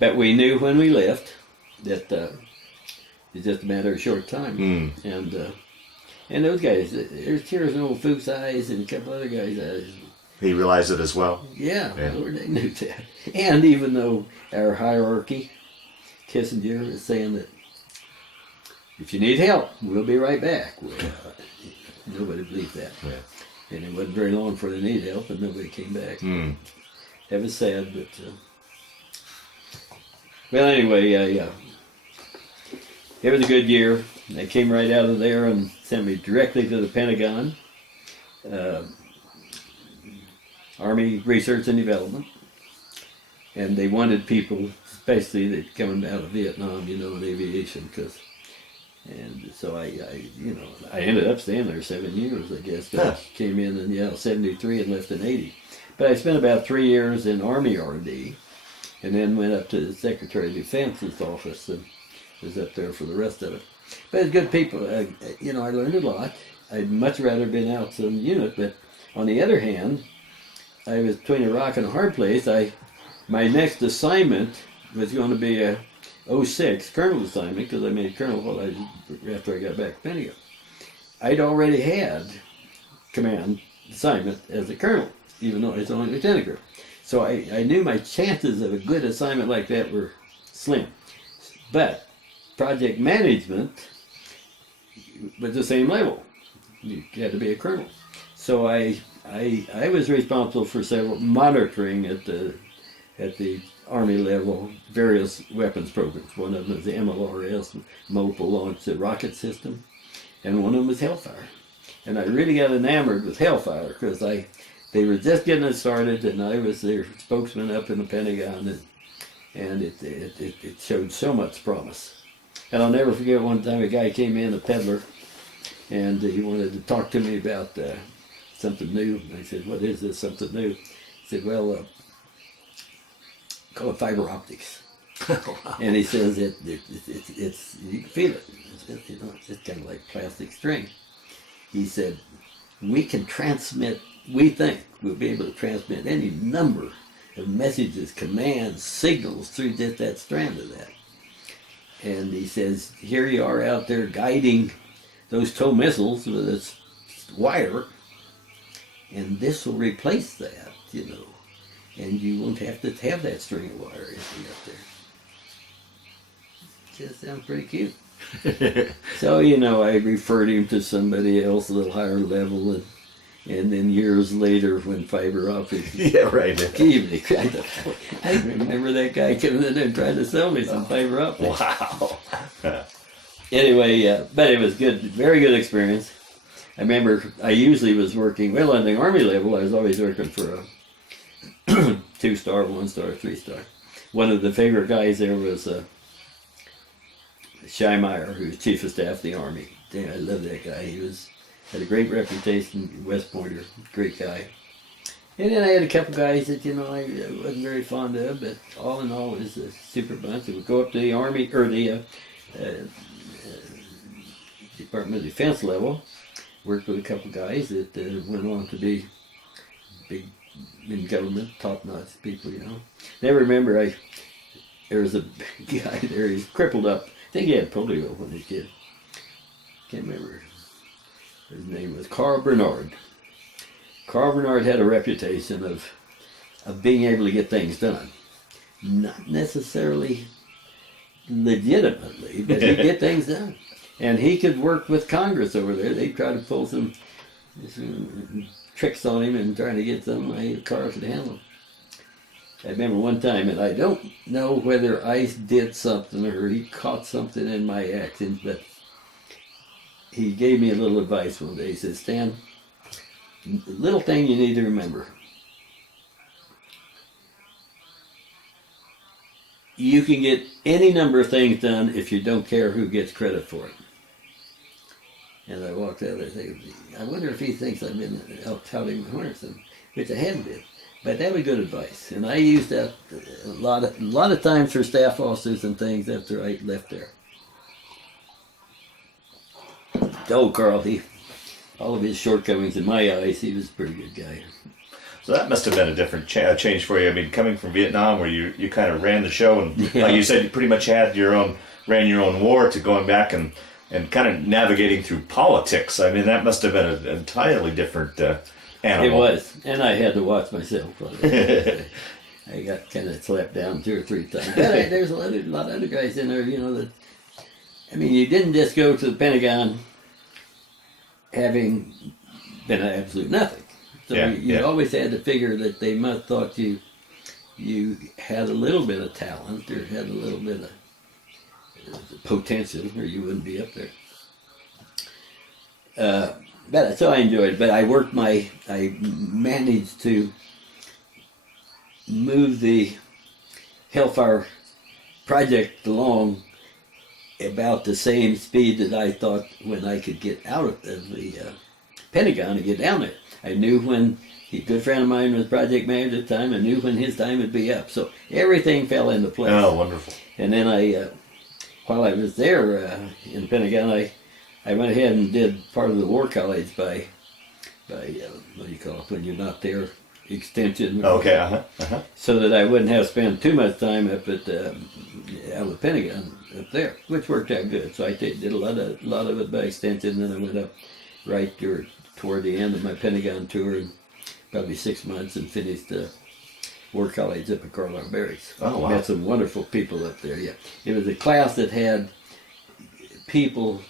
But we knew when we left that it's just a matter of short time. And those guys, there's tears in old Fook's eyes and a couple other guys' eyes. He realized it as well. Yeah, Lord, they knew that. And even though our hierarchy, Kissinger is saying that if you need help, we'll be right back. Well, nobody believed that. Yeah. And it wasn't very long before they needed help, and nobody came back. That was sad, but well, anyway, it was a good year. They came right out of there and sent me directly to the Pentagon. Army Research and Development, and they wanted people, especially that coming out of Vietnam, in aviation, and so I ended up staying there 7 years, I guess. I came in 73 and left in 80, but I spent about 3 years in Army R&D, and then went up to the Secretary of Defense's office and was up there for the rest of it. But it's good people. I learned a lot. I'd much rather been out some unit, but on the other hand, I was between a rock and a hard place. My next assignment was going to be a '06 colonel assignment because I made colonel after I got back to Pentagon. I'd already had command assignment as a colonel, even though I was only lieutenant colonel. So I knew my chances of a good assignment like that were slim. But project management was the same level. You had to be a colonel. So I was responsible for several monitoring at the Army level various weapons programs. One of them was the MLRS, Multiple Launch Rocket System, and one of them was Hellfire. And I really got enamored with Hellfire because they were just getting it started, and I was their spokesman up in the Pentagon, and it showed so much promise. And I'll never forget one time a guy came in, a peddler, and he wanted to talk to me about something new. And I said, "What is this, something new?" He said, "Well, call it fiber optics." And he says it's you can feel it. It's just kind of like plastic string. He said, "We can transmit. We think we'll be able to transmit any number of messages, commands, signals through just that strand of that." And he says, "Here you are out there guiding those tow missiles with this wire, and this will replace that, and you won't have to have that string of wire anything up there." Just sounds pretty cute. So, I referred him to somebody else a little higher level, and then years later when fiber optics Yeah, right. I remember that guy coming in there and trying to sell me some fiber optics. Wow. Anyway, but it was good, very good experience. I remember I usually was working, well, on the Army level, I was always working for a 2-star, 1-star, 3-star. One of the favorite guys there was Scheimeyer, who was Chief of Staff of the Army. Damn, I love that guy. He had a great reputation, West Pointer, great guy. And then I had a couple guys that, I wasn't very fond of, but all in all, it was a super bunch. We would go up to the Army, or the Department of Defense level, worked with a couple guys that went on to be big in government, top-notch people, I remember there was a guy there, he's crippled up. I think he had polio when he was a kid. Can't remember. His name was Carl Bernard. Carl Bernard had a reputation of being able to get things done. Not necessarily legitimately, but he'd get things done. And he could work with Congress over there. They'd try to pull some tricks on him and trying to get something Carl could handle. I remember one time, and I don't know whether I did something or he caught something in my actions, but he gave me a little advice one day. He said, "Stan, little thing you need to remember. You can get any number of things done if you don't care who gets credit for it." And I walked out there thinking, I wonder if he thinks I've been out touting my horn or something, which I hadn't been. But that was good advice. And I used that a lot of times for staff officers and things after I left there. Oh, Carl, all of his shortcomings in my eyes, he was a pretty good guy. So that must have been a different change for you. I mean, coming from Vietnam, where you kind of ran the show, and like you said, you pretty much ran your own war, to going back and kind of navigating through politics. I mean, that must have been an entirely different animal. It was, and I had to watch myself. I got kind of slapped down 2 or 3 times. But there's a lot of other guys in there, that. I mean, you didn't just go to the Pentagon having been an absolute nothing. So you always had to figure that they must thought you had a little bit of talent or had a little bit of potential, or you wouldn't be up there. But so I enjoyed it. But I managed to move the Hellfire project along about the same speed that I thought when I could get out of the Pentagon and get down there. I knew when a good friend of mine was project manager at the time. I knew when his time would be up. So everything fell into place. Oh, wonderful. And then while I was there in the Pentagon, I went ahead and did part of the War College by what do you call it when you're not there, extension. Okay. So that I wouldn't have to spend too much time up at out of the Pentagon up there, which worked out good. So I did a lot of it by extension. Then I went up right toward the end of my Pentagon tour, in probably 6 months, and finished War College up at Carlisle Barracks. Oh, wow. Met some wonderful people up there. Yeah, it was a class that had people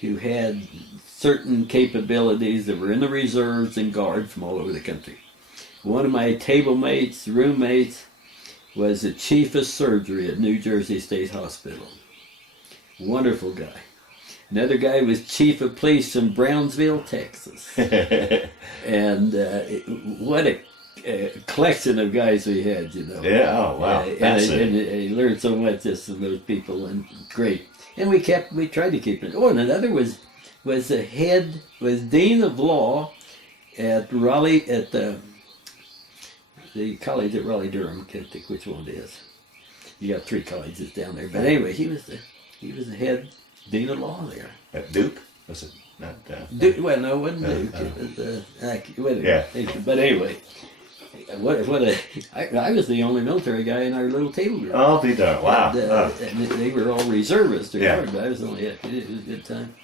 who had certain capabilities that were in the reserves and guard from all over the country. One of my table mates, roommates, was the chief of surgery at New Jersey State Hospital. Wonderful guy. Another guy was chief of police from Brownsville, Texas. And what a collection of guys we had, you know. Yeah, oh, wow. And I learned so much just from those people, and great. And we tried to keep it. Oh, and another was dean of law at Raleigh, at the college at Raleigh-Durham. Can't think which one it is. You got 3 colleges down there, but anyway, he was the head dean of law there. At Duke? Was it not? Duke? Well, no, it wasn't Duke. It was, Yeah. But anyway, I was the only military guy in our little table group. Oh, be darned. Wow. And they were all reservists. Or Yeah. guard, but I was only it was a good time.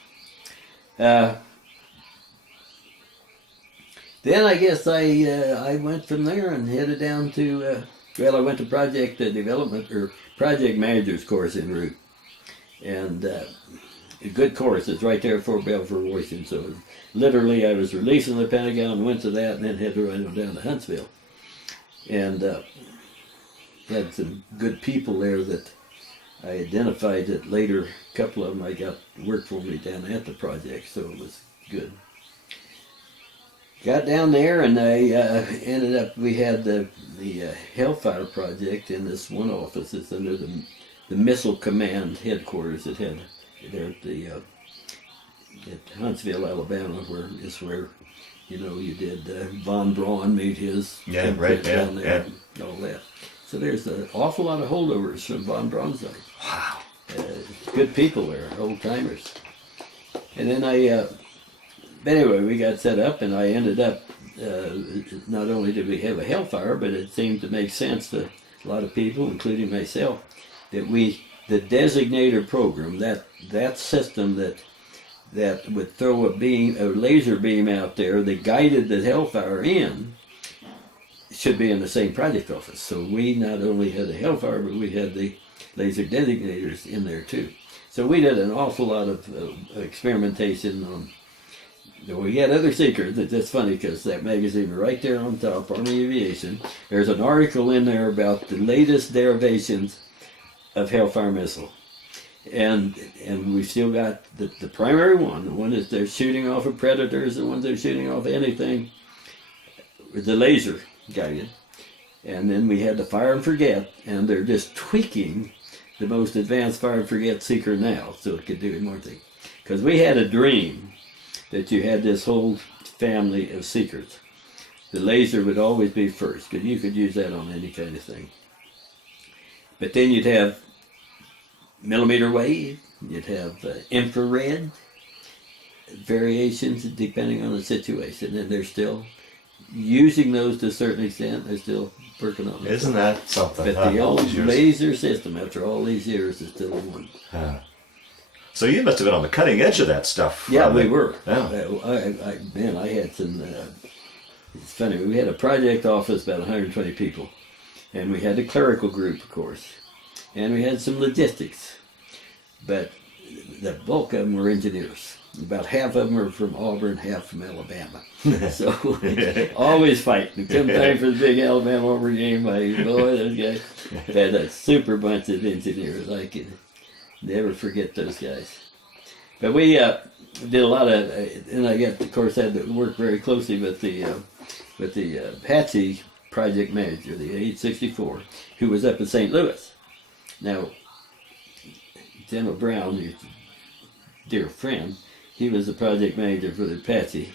Then I guess I went from there and headed down to I went to project development or project manager's course en route, and a good course. It's right there at Fort Belvoir, Washington. So literally, I was released from the Pentagon, went to that, and then headed right down to Huntsville, and had some good people there that I identified. That later, a couple of them I got work for me down at the project, so it was good. Got down there, and I ended up. We had the Hellfire project in this one office. It's under the Missile Command headquarters. It had there at Huntsville, Alabama, where you did Von Braun made his right down there and all that. So there's an awful lot of holdovers from Von Braun's side. Wow. Good people there, old timers. And then but anyway, we got set up, and I ended up, not only did we have a Hellfire, but it seemed to make sense to a lot of people, including myself, that the designator program, that system that would throw a laser beam out there that guided the Hellfire in, should be in the same project office. So we not only had the Hellfire, but we had the laser designators in there too. So we did an awful lot of experimentation on. We had other secrets. It's funny because that magazine right there on top, Army Aviation, there's an article in there about the latest derivations of Hellfire missile. And we've still got the primary one, the one that they're shooting off of Predators, the ones they're shooting off anything, with the laser guided. And then we had the fire and forget, and they're just tweaking the most advanced fire and forget seeker now, so it could do more things. Because we had a dream that you had this whole family of secrets. The laser would always be first, because you could use that on any kind of thing. But then you'd have millimeter wave, you'd have infrared variations depending on the situation, and they're still using those to a certain extent. They're still working on it. Isn't that something? But the old laser system, after all these years, is still one. So you must have been on the cutting edge of that stuff. Yeah, we were. Yeah. I had some. It's funny. We had a project office, about 120 people, and we had the clerical group, of course, and we had some logistics. But the bulk of them were engineers. About half of them were from Auburn, half from Alabama. So always fighting. Come time for the big Alabama-Auburn game, boy, those guys had a super bunch of engineers. I can never forget those guys. But we did a lot of, and I got, of course, had to work very closely with the Apache project manager, the 864, who was up in St. Louis. Now, General Brown, your dear friend, he was the project manager for the Apache,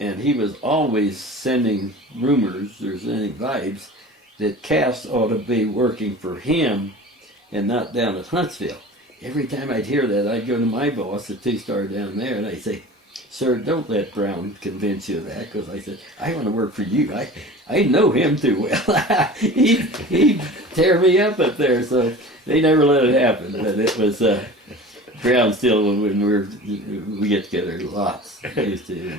and he was always sending rumors or sending vibes that Cass ought to be working for him and not down at Huntsville. every time I'd hear that, I'd go to my boss, the two-star down there, and I'd say, "Sir, don't let Brown convince you of that," because I said, "I want to work for you. I know him too well. He'd tear me up there." So they never let it happen. But it was Brown still, when we get together lots. I used to.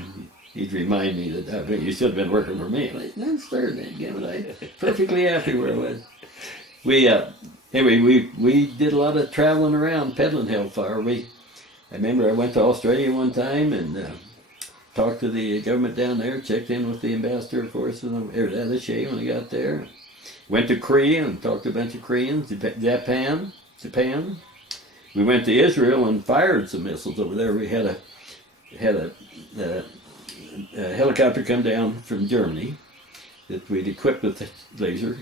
He'd remind me that you should have been working for me. I'm like, "No, sir, I'm perfectly happy where I was." Anyway, we did a lot of traveling around peddling Hellfire. I remember I went to Australia one time and talked to the government down there, checked in with the ambassador, of course, and attaché when I got there. Went to Korea and talked to a bunch of Koreans, Japan. We went to Israel and fired some missiles over there. We had a helicopter come down from Germany that we'd equipped with laser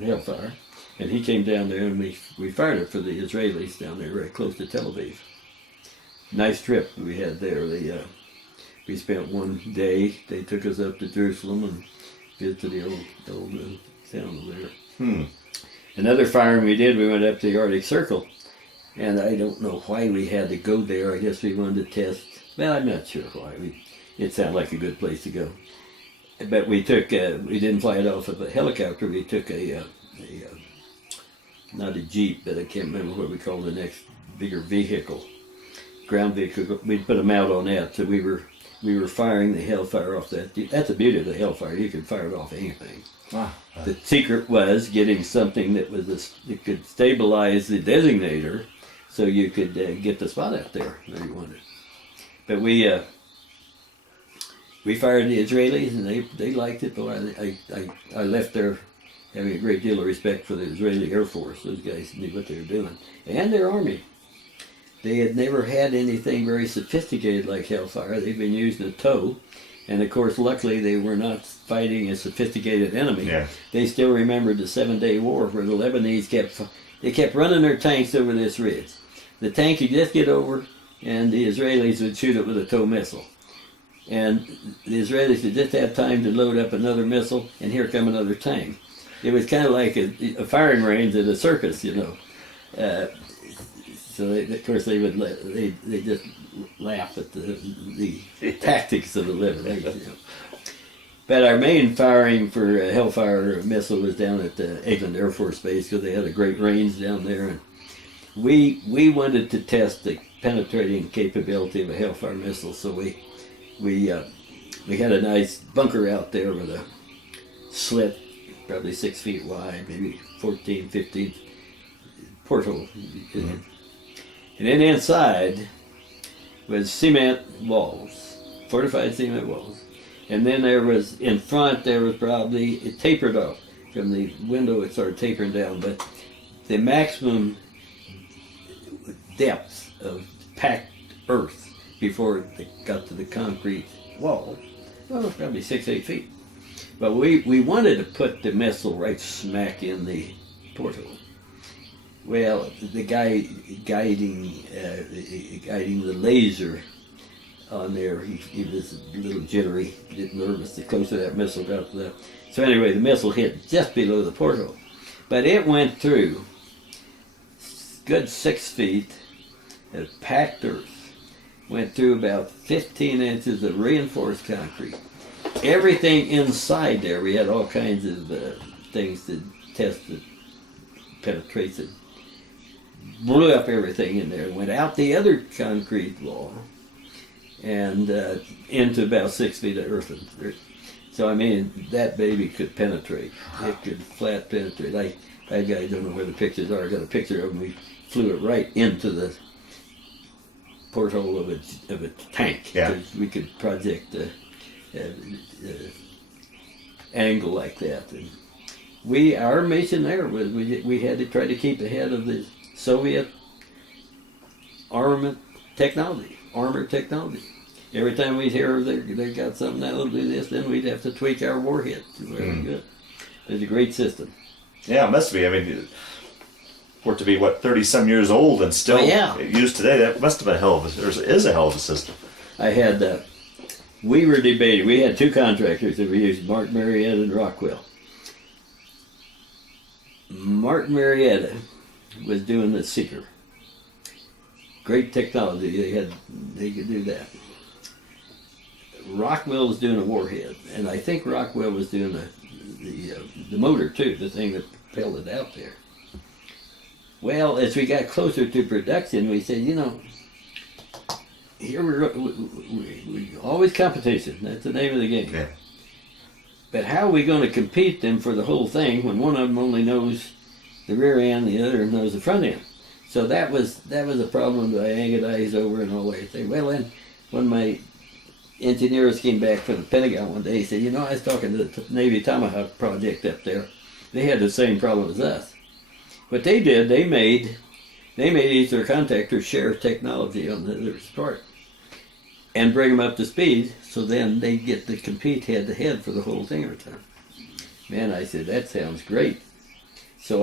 Hellfire, and he came down there and we fired it for the Israelis down there right close to Tel Aviv. Nice trip we had there. We spent one day. They took us up to Jerusalem and visited the old town over there. Another firing we did, we went up to the Arctic Circle, and I don't know why we had to go there. I guess we wanted to test. Well, I'm not sure why. It sounded like a good place to go. But we didn't fly it off of a helicopter. We took not a Jeep, but I can't remember what we called the next bigger vehicle, ground vehicle. We put them out on that, so we were firing the Hellfire off that. That's the beauty of the Hellfire. You can fire it off anything. Wow. The secret was getting something that that could stabilize the designator, so you could get the spot out there where you wanted. But we fired the Israelis, and they liked it. Though I left there having a great deal of respect for the Israeli Air Force. Those guys knew what they were doing, and their army. They had never had anything very sophisticated like Hellfire. They'd been using a tow, and of course, luckily, they were not fighting a sophisticated enemy. Yeah. They still remembered the 7-Day War, where the Lebanese kept running their tanks over this ridge. The tank could just get over, and the Israelis would shoot it with a tow missile. And the Israelis would just have time to load up another missile, and here come another tank. It was kind of like a firing range at a circus, you know. So of course they just laugh at the tactics of the Lebanese. You know. But our main firing for Hellfire missile was down at Eaton Air Force Base, because they had a great range down there, and we wanted to test the penetrating capability of a Hellfire missile. So we had a nice bunker out there with a slit, probably 6 feet wide, maybe 14, 15 porthole. Mm-hmm. And then inside was cement walls, fortified cement walls. And then in front, there was probably, it tapered off. From the window, it started tapering down, but the maximum depth of packed earth before it got to the concrete wall, well, probably 6-8 feet. But we wanted to put the missile right smack in the porthole. Well, the guy guiding the laser on there, he was a little jittery, nervous. The closer that missile got to that. So anyway, the missile hit just below the porthole. But it went through good 6 feet of packed earth. Went through about 15 inches of reinforced concrete. Everything inside there, we had all kinds of things to test the penetration. Blew up everything in there, went out the other concrete wall, and into about 6 feet of earth. So I mean, that baby could penetrate. It could flat penetrate. I don't know where the pictures are. I got a picture of them. We flew it right into the porthole of a tank. Yeah. We could project angle like that. And our mission there was we had to try to keep ahead of the Soviet armor technology. Every time we'd hear they got something that'll do this, then we'd have to tweak our warhead. Very good. It was a great system. Yeah, it must be. I mean, for it to be 30-some years old and still used today, that must have been is a hell of a system. I had. We were debating. We had two contractors that we used, Mark Marietta and Rockwell. Mark Marietta was doing the Seeker. great technology. They could do that. Rockwell was doing a warhead, and I think Rockwell was doing the motor too, the thing that propelled it out there. Well, as we got closer to production, we said, here we always competition. That's the name of the game. Yeah. But how are we going to compete them for the whole thing when one of them only knows the rear end, the other knows the front end? So that was a problem that I agonized over and all that. Well, then when my engineers came back from the Pentagon one day, he said, I was talking to the Navy Tomahawk project up there. They had the same problem as us. What they did, they made each of their contractors share technology on their part and bring them up to speed, so then they get to compete head to head for the whole thing every time. Man, I said, that sounds great. So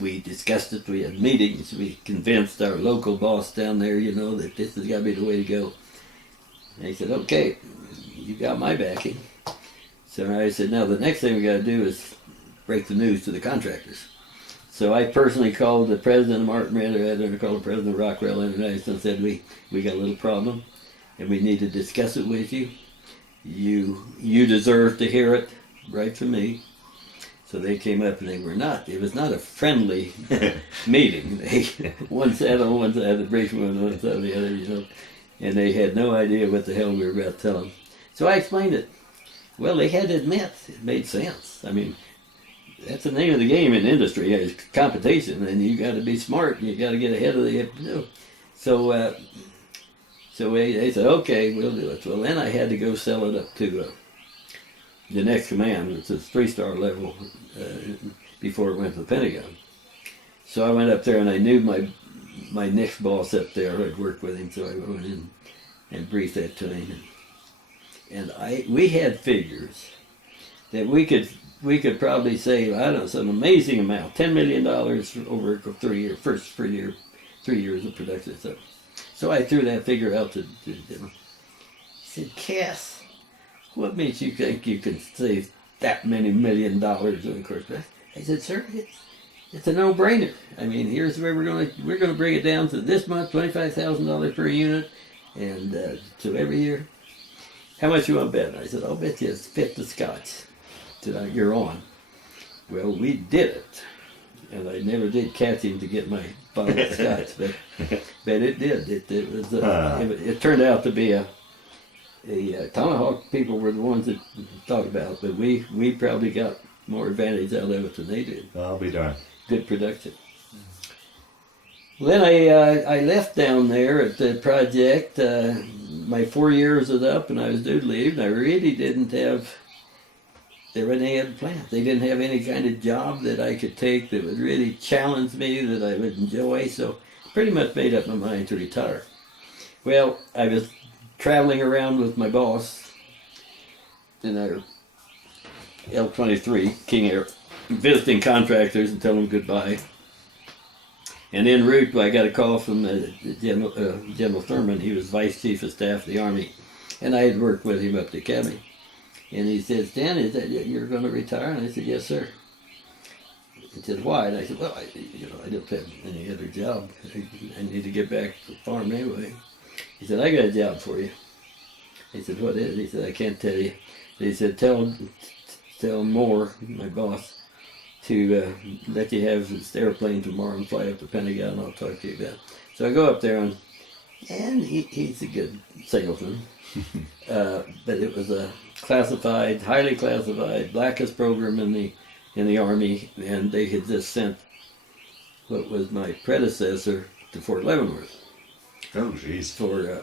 we discussed it, we had meetings, we convinced our local boss down there, that this has got to be the way to go. And he said, okay, you got my backing. So I said, now the next thing we got to do is break the news to the contractors. So I personally called the president of Martin Marietta and called the president of Rockwell International and said, we got a little problem and we need to discuss it with you. You deserve to hear it right from me. So they came up and it was not a friendly meeting. One sat on one side of the bridge, one side of the other, and they had no idea what the hell we were about to tell them. So I explained it. Well, they had to admit it made sense. I mean, that's the name of the game in industry, is competition, and you got to be smart, and you got to get ahead of the. So they said, okay, we'll do it. Well, then I had to go sell it up to the next command, which is 3-star level, before it went to the Pentagon. So I went up there, and I knew my next boss up there. I'd worked with him, so I went in and briefed that to him. And we had figures that we could probably save, I don't know, some amazing amount, $10 million over 3 years, first 3 years of production. So I threw that figure out to him. He said, Cass, what makes you think you can save that many $1 million over the course? I said, sir, it's a no-brainer. I mean, here's where we're going to bring it down to this month, $25,000 per unit, and so every year. How much you want to bet? I said, I'll bet you it's 5th of Scotch. You're on. Well, we did it, and I never did catch him to get my bottle of scotch, but it did. It turned out to be a Tomahawk people were the ones that talked about it, but we probably got more advantage out of it than they did. I'll be darned. Good production. Well, then I left down there at the project. My 4 years was up, and I was due to leave, and I really didn't have. They were any other plan. They didn't have any kind of job that I could take that would really challenge me, that I would enjoy, so pretty much made up my mind to retire. Well, I was traveling around with my boss in our L-23 King Air, visiting contractors and telling them goodbye. And en route, I got a call from General Thurman. He was Vice Chief of Staff of the Army, and I had worked with him up the academy. And he said, Stan, is that you're going to retire? And I said, yes, sir. He said, why? And I said, well, I don't have any other job. I need to get back to the farm anyway. He said, I got a job for you. He said, what is it? He said, I can't tell you. He said, tell Moore, my boss, to let you have this airplane tomorrow and fly up to Pentagon, and I'll talk to you about it. So I go up there, and he's a good salesman. But it was a classified, highly classified, blackest program in the Army, and they had just sent what was my predecessor to Fort Leavenworth. Oh, jeez. For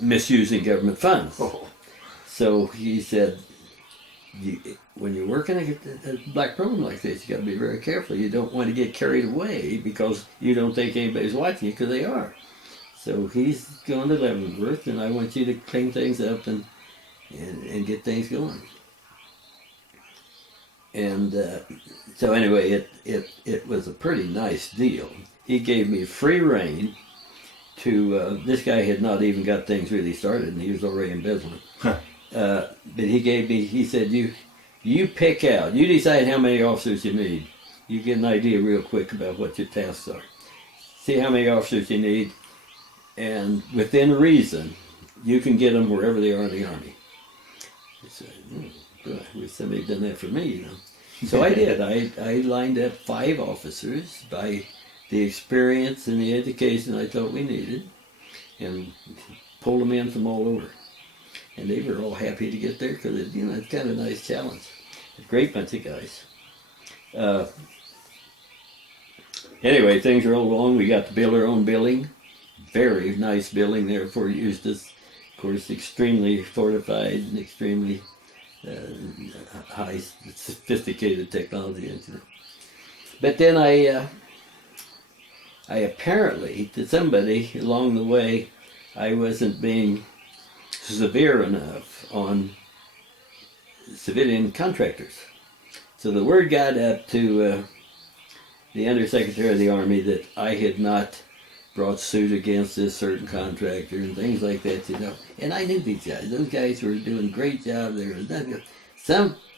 misusing government funds. Oh. So he said, when you're working a black program like this, you got to be very careful. You don't want to get carried away because you don't think anybody's watching you, because they are. So he's going to Leavenworth, and I want you to clean things up and get things going. And so anyway, it was a pretty nice deal. He gave me free rein to, this guy had not even got things really started, and he was already embezzling. Huh. But he said, you pick out, you decide how many officers you need. You get an idea real quick about what your tasks are. see how many officers you need, and within reason, you can get them wherever they are in the Army. I said, I wish somebody had done that for me, you know. So I did. I lined up 5 officers by the experience and the education I thought we needed, and pulled them in from all over. And they were all happy to get there because, you know, it's kind of a nice challenge. A great bunch of guys. Anyway, things rolled along. We got to build our own building. Very nice building there for Eustis. Of course, extremely fortified and extremely high, sophisticated technology. You know. But then I apparently, to somebody along the way, I wasn't being severe enough on civilian contractors. So the word got up to the Undersecretary of the Army that I had not brought suit against this certain contractor and things like that, you know. And I knew these guys. Those guys were doing a great job. There was nothing.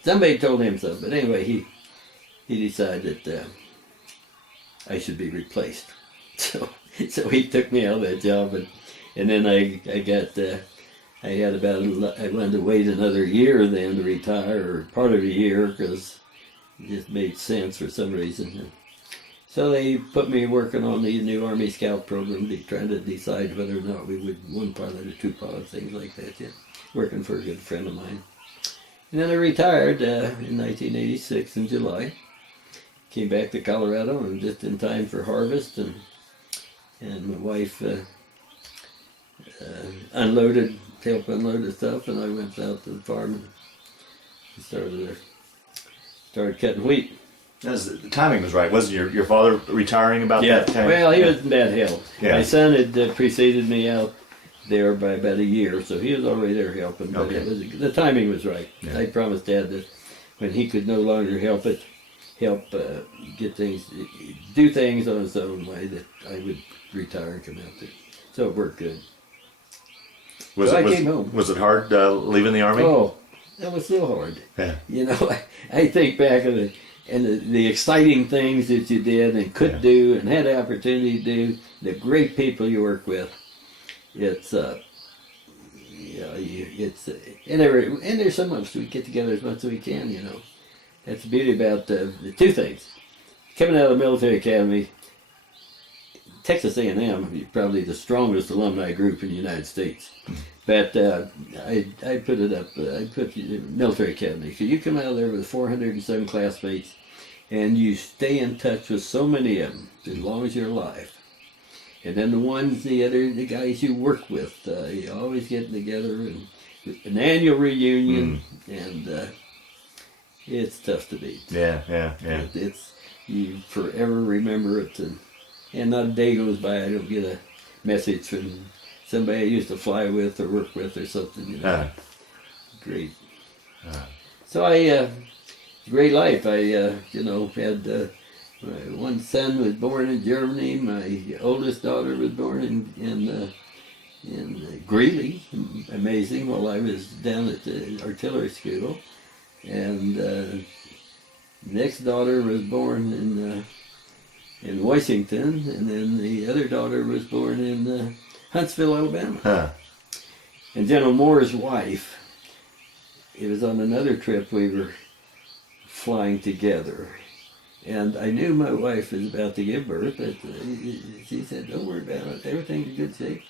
Somebody told him so. But anyway, he decided that I should be replaced. So he took me out of that job, and then I wanted to wait another year then to retire, or part of a year, because it just made sense for some reason. So they put me working on the new Army Scout program, trying to decide whether or not we would 1 pilot or 2 pilots, things like that. Yeah, working for a good friend of mine. And then I retired in 1986 in July. Came back to Colorado, and just in time for harvest, and my wife helped unload the stuff, and I went out to the farm and started cutting wheat. The timing was right. Wasn't your father retiring about that time? Well, he was in bad health. Yeah. My son had preceded me out there by about a year, so he was already there helping. But Okay. the timing was right. Yeah. I promised Dad that when he could no longer help get things, do things on his own way, that I would retire and come out there. So it worked good. I came home. Was it hard leaving the Army? Oh, that was so hard. Yeah. You know, I think back of it, and the exciting things that you did and could do and had the opportunity to do, the great people you work with. It's and there's some of us we get together as much as we can. You know, that's the beauty about the 2 things. Coming out of the military academy, Texas A&M, probably the strongest alumni group in the United States. But I put it up. I put the military academy. So you come out of there with 407 classmates, and you stay in touch with so many of them as long as you're alive. And then the guys you work with, you always get together, and an annual reunion, and it's tough to beat. Yeah. You forever remember it, and not a day goes by I don't get a message from somebody I used to fly with or work with or something, you know. Great. So great life. I, had my one son was born in Germany. My oldest daughter was born in Greeley, amazing, while I was down at the artillery school. And next daughter was born in Washington, and then the other daughter was born in Huntsville, Alabama. And General Moore's wife, it was on another trip we were flying together, and I knew my wife was about to give birth, but she said, "Don't worry about it, everything's in good shape."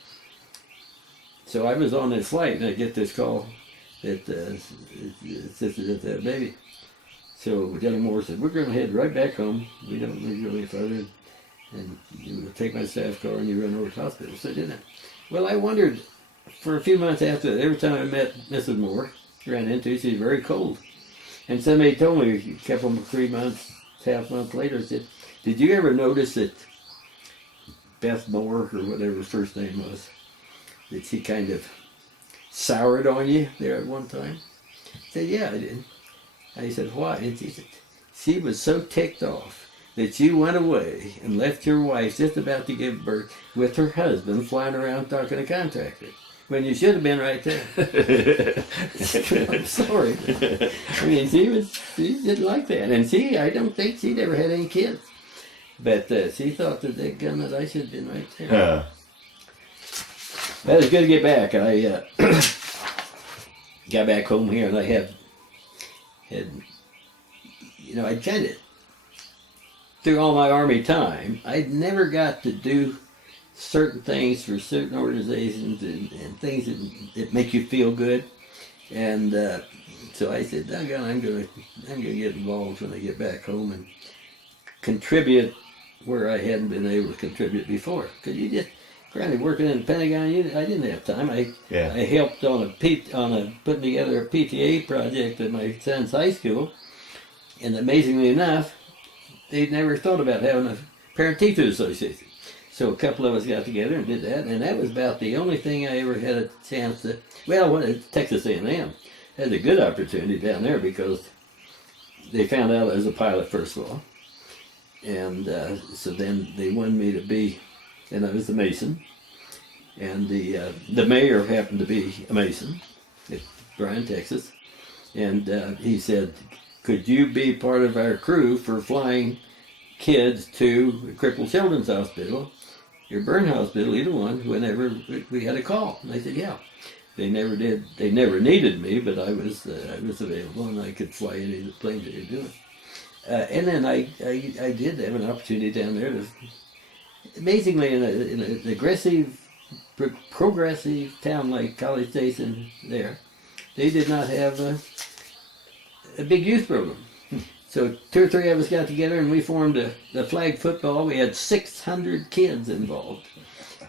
So I was on this flight, and I get this call that sister had that baby. So General Moore said, "We're going to head right back home. We don't need to go any further, and you will take my staff car and you run over to the hospital." So I did that. Well, I wondered for a few months after that, every time I met Mrs. Moore, ran into her, she was very cold. And somebody told me a couple 3 months, half month later, said, "Did you ever notice that Beth Moore, or whatever her first name was, that she kind of soured on you there at one time?" I said, "Yeah, I did." I said, "Why?" And she said, "She was so ticked off that you went away and left your wife just about to give birth with her husband flying around talking to contractors, when you should have been right there." I'm sorry. I mean, she didn't like that. And I don't think she'd ever had any kids. But she thought that gun that I should have been right there. Uh, But it's good to get back. I got back home here, and I had I kind of, through all my Army time, I never got to do certain things for certain organizations and things that make you feel good. And so I said, "Doggone, I'm gonna get involved when I get back home and contribute where I hadn't been able to contribute before." Because you just, granted, working in the Pentagon, I didn't have time. I helped on putting together a PTA project at my son's high school, and amazingly enough, they'd never thought about having a parent-teacher association. So a couple of us got together and did that, and that was about the only thing I ever had a chance to. Well, Texas A&M had a good opportunity down there because they found out I was a pilot first of all, and so then they wanted me to be, and I was a Mason, and the mayor happened to be a Mason, at Bryan, Texas, and he said, "Could you be part of our crew for flying kids to Crippled Children's Hospital, your burn hospital, either one, whenever we had a call?" And I said, "Yeah." They never did. They never needed me, but I was available, and I could fly any of the planes they were doing. And then I did have an opportunity down there to, amazingly, in an aggressive, progressive town like College Station there, they did not have a big youth program. So 2 or 3 of us got together and we formed the flag football. We had 600 kids involved,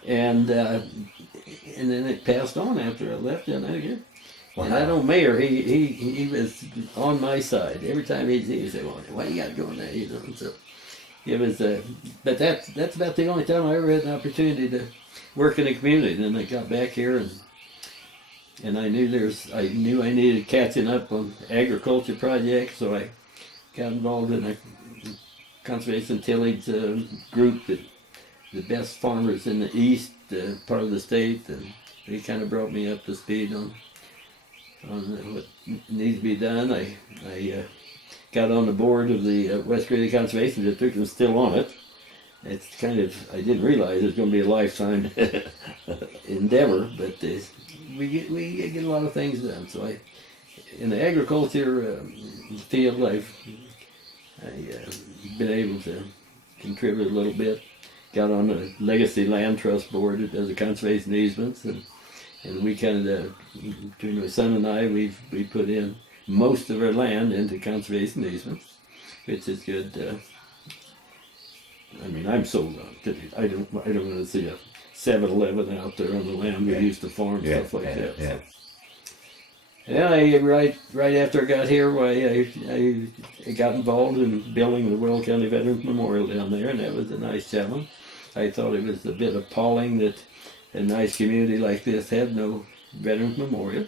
and then it passed on after I left. And I know Mayor, he was on my side every time he'd see. He said, "Well, why you got going there?" So it was, but that's about the only time I ever had an opportunity to work in the community. And then I got back here and I knew I needed catching up on agriculture projects, so I got involved in a conservation tillage group that the best farmers in the east part of the state, and they kind of brought me up to speed on what needs to be done. I got on the board of the West Greeley Conservation District and still on it. It's kind of, I didn't realize it was going to be a lifetime endeavor, but we get a lot of things done. So in the agriculture field, I've been able to contribute a little bit. Got on the Legacy Land Trust Board that does the conservation easements, and we kind of, between my son and I, we put in most of our land into conservation easements, which is good. I mean, I'm sold on it. I don't want to see a 7-Eleven out there on the land we used to farm, stuff like that. Yeah. So. Right after I got here, I got involved in building the Will County Veterans Memorial down there, and that was a nice challenge. I thought it was a bit appalling that a nice community like this had no Veterans Memorial.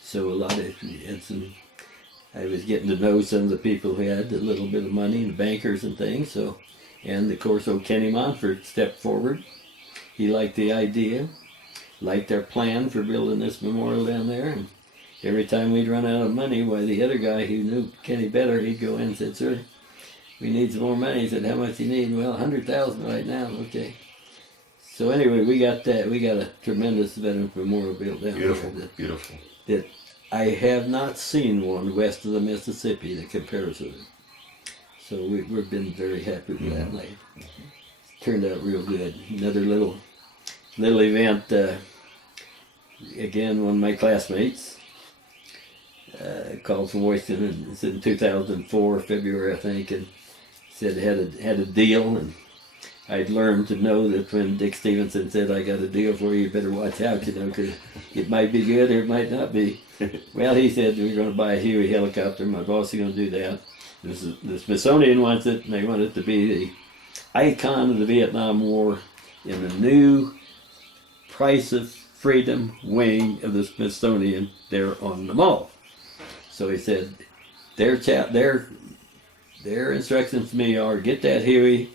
So I was getting to know some of the people who had a little bit of money, the bankers and things. So, and of course, old Kenny Monfort stepped forward. He liked the idea, liked their plan for building this memorial down there. And every time we'd run out of money, why the other guy who knew Kenny better, he'd go in and said, "Sir, we need some more money." He said, "How much do you need?" "Well, 100,000 right now." "Okay." So anyway, we got that. We got a tremendous Veterans Memorial built down there. Beautiful. That I have not seen one west of the Mississippi that compares with it. So we've been very happy with that. And it turned out real good. Another little event. Again, one of my classmates called from Washington, and it's in 2004, February, I think, and said had a deal, and I'd learned to know that when Dick Stevenson said, "I got a deal for you, you better watch out, because it might be good or it might not be." Well, he said, "We're going to buy a Huey helicopter. My boss is going to do that. The Smithsonian wants it, and they want it to be the icon of the Vietnam War in the new Price of Freedom wing of the Smithsonian there on the mall." So he said, their instructions to me are, get that Huey,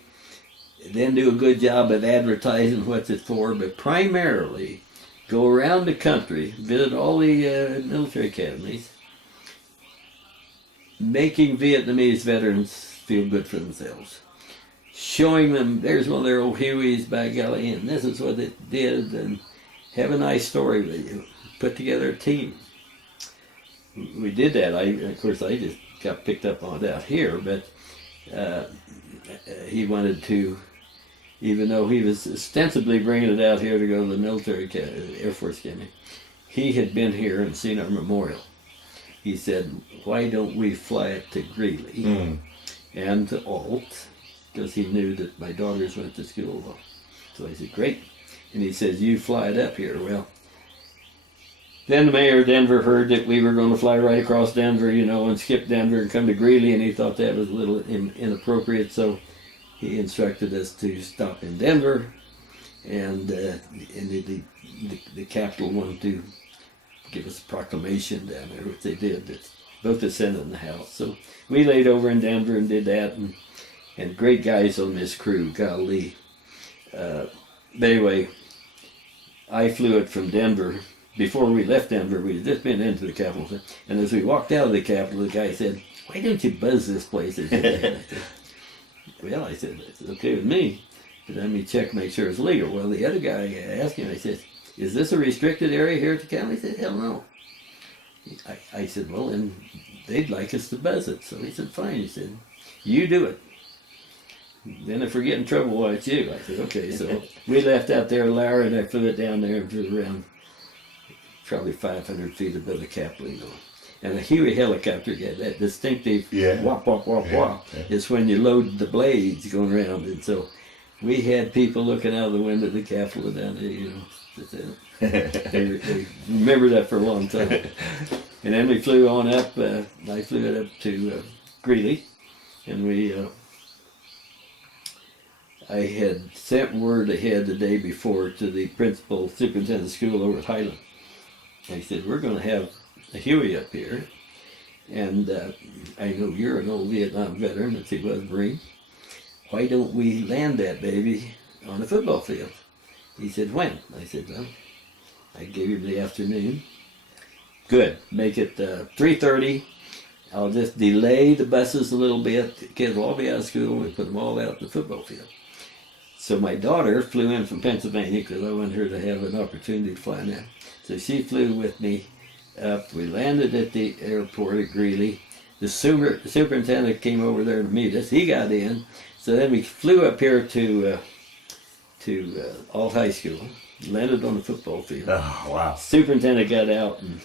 then do a good job of advertising what it's for, but primarily go around the country, visit all the military academies, making Vietnamese veterans feel good for themselves. showing them, there's one of their old Hueys, by golly, and this is what it did, and have a nice story with you. Put together a team. We did that. Of course, I just got picked up on it out here, but he wanted to, even though he was ostensibly bringing it out here to go to the military Air Force Academy, he had been here and seen our memorial. He said, why don't we fly it to Greeley and to Alt, because he knew that my daughters went to school. So I said, great. And he says, you fly it up here. Well, then the mayor of Denver heard that we were going to fly right across Denver, and skip Denver and come to Greeley, and he thought that was a little inappropriate, so he instructed us to stop in Denver, and the capital wanted to give us a proclamation down there, which they did, both the Senate and the House. So we laid over in Denver and did that, and great guys on this crew, golly. But anyway, I flew it from Denver. Before we left Denver, we had just been into the Capitol, and as we walked out of the Capitol, the guy said, why don't you buzz this place? I said, well, I said, it's okay with me, but let me check, make sure it's legal. Well, the other guy asked him, I said, is this a restricted area here at the Capitol? He said, hell no. I said, well, then they'd like us to buzz it. So he said, fine. He said, you do it. Then if we get in trouble, why, it's you. I said, okay. So we left out there, Lara, and I flew it down there and flew around probably 500 feet above the Capitol. And a Huey helicopter got that distinctive whop, whop, whop, whop. It's when you load the blades going around. And so we had people looking out of the window of the Capitol down there, they remember that for a long time. And then we flew on up, I flew it up to Greeley, and I had sent word ahead the day before to the principal superintendent of school over at Highland. I said, we're going to have a Huey up here, and I know you're an old Vietnam veteran, that he was a Marine. Why don't we land that baby on the football field? He said, when? I said, well, I gave him the afternoon. Good, make it 3:30. I'll just delay the buses a little bit. The kids will all be out of school, and we put them all out in the football field. So my daughter flew in from Pennsylvania because I wanted her to have an opportunity to fly now. So she flew with me up. We landed at the airport at Greeley. The superintendent came over there to meet us. He got in. So then we flew up here to Alt High School. Landed on the football field. Oh, wow. Superintendent got out and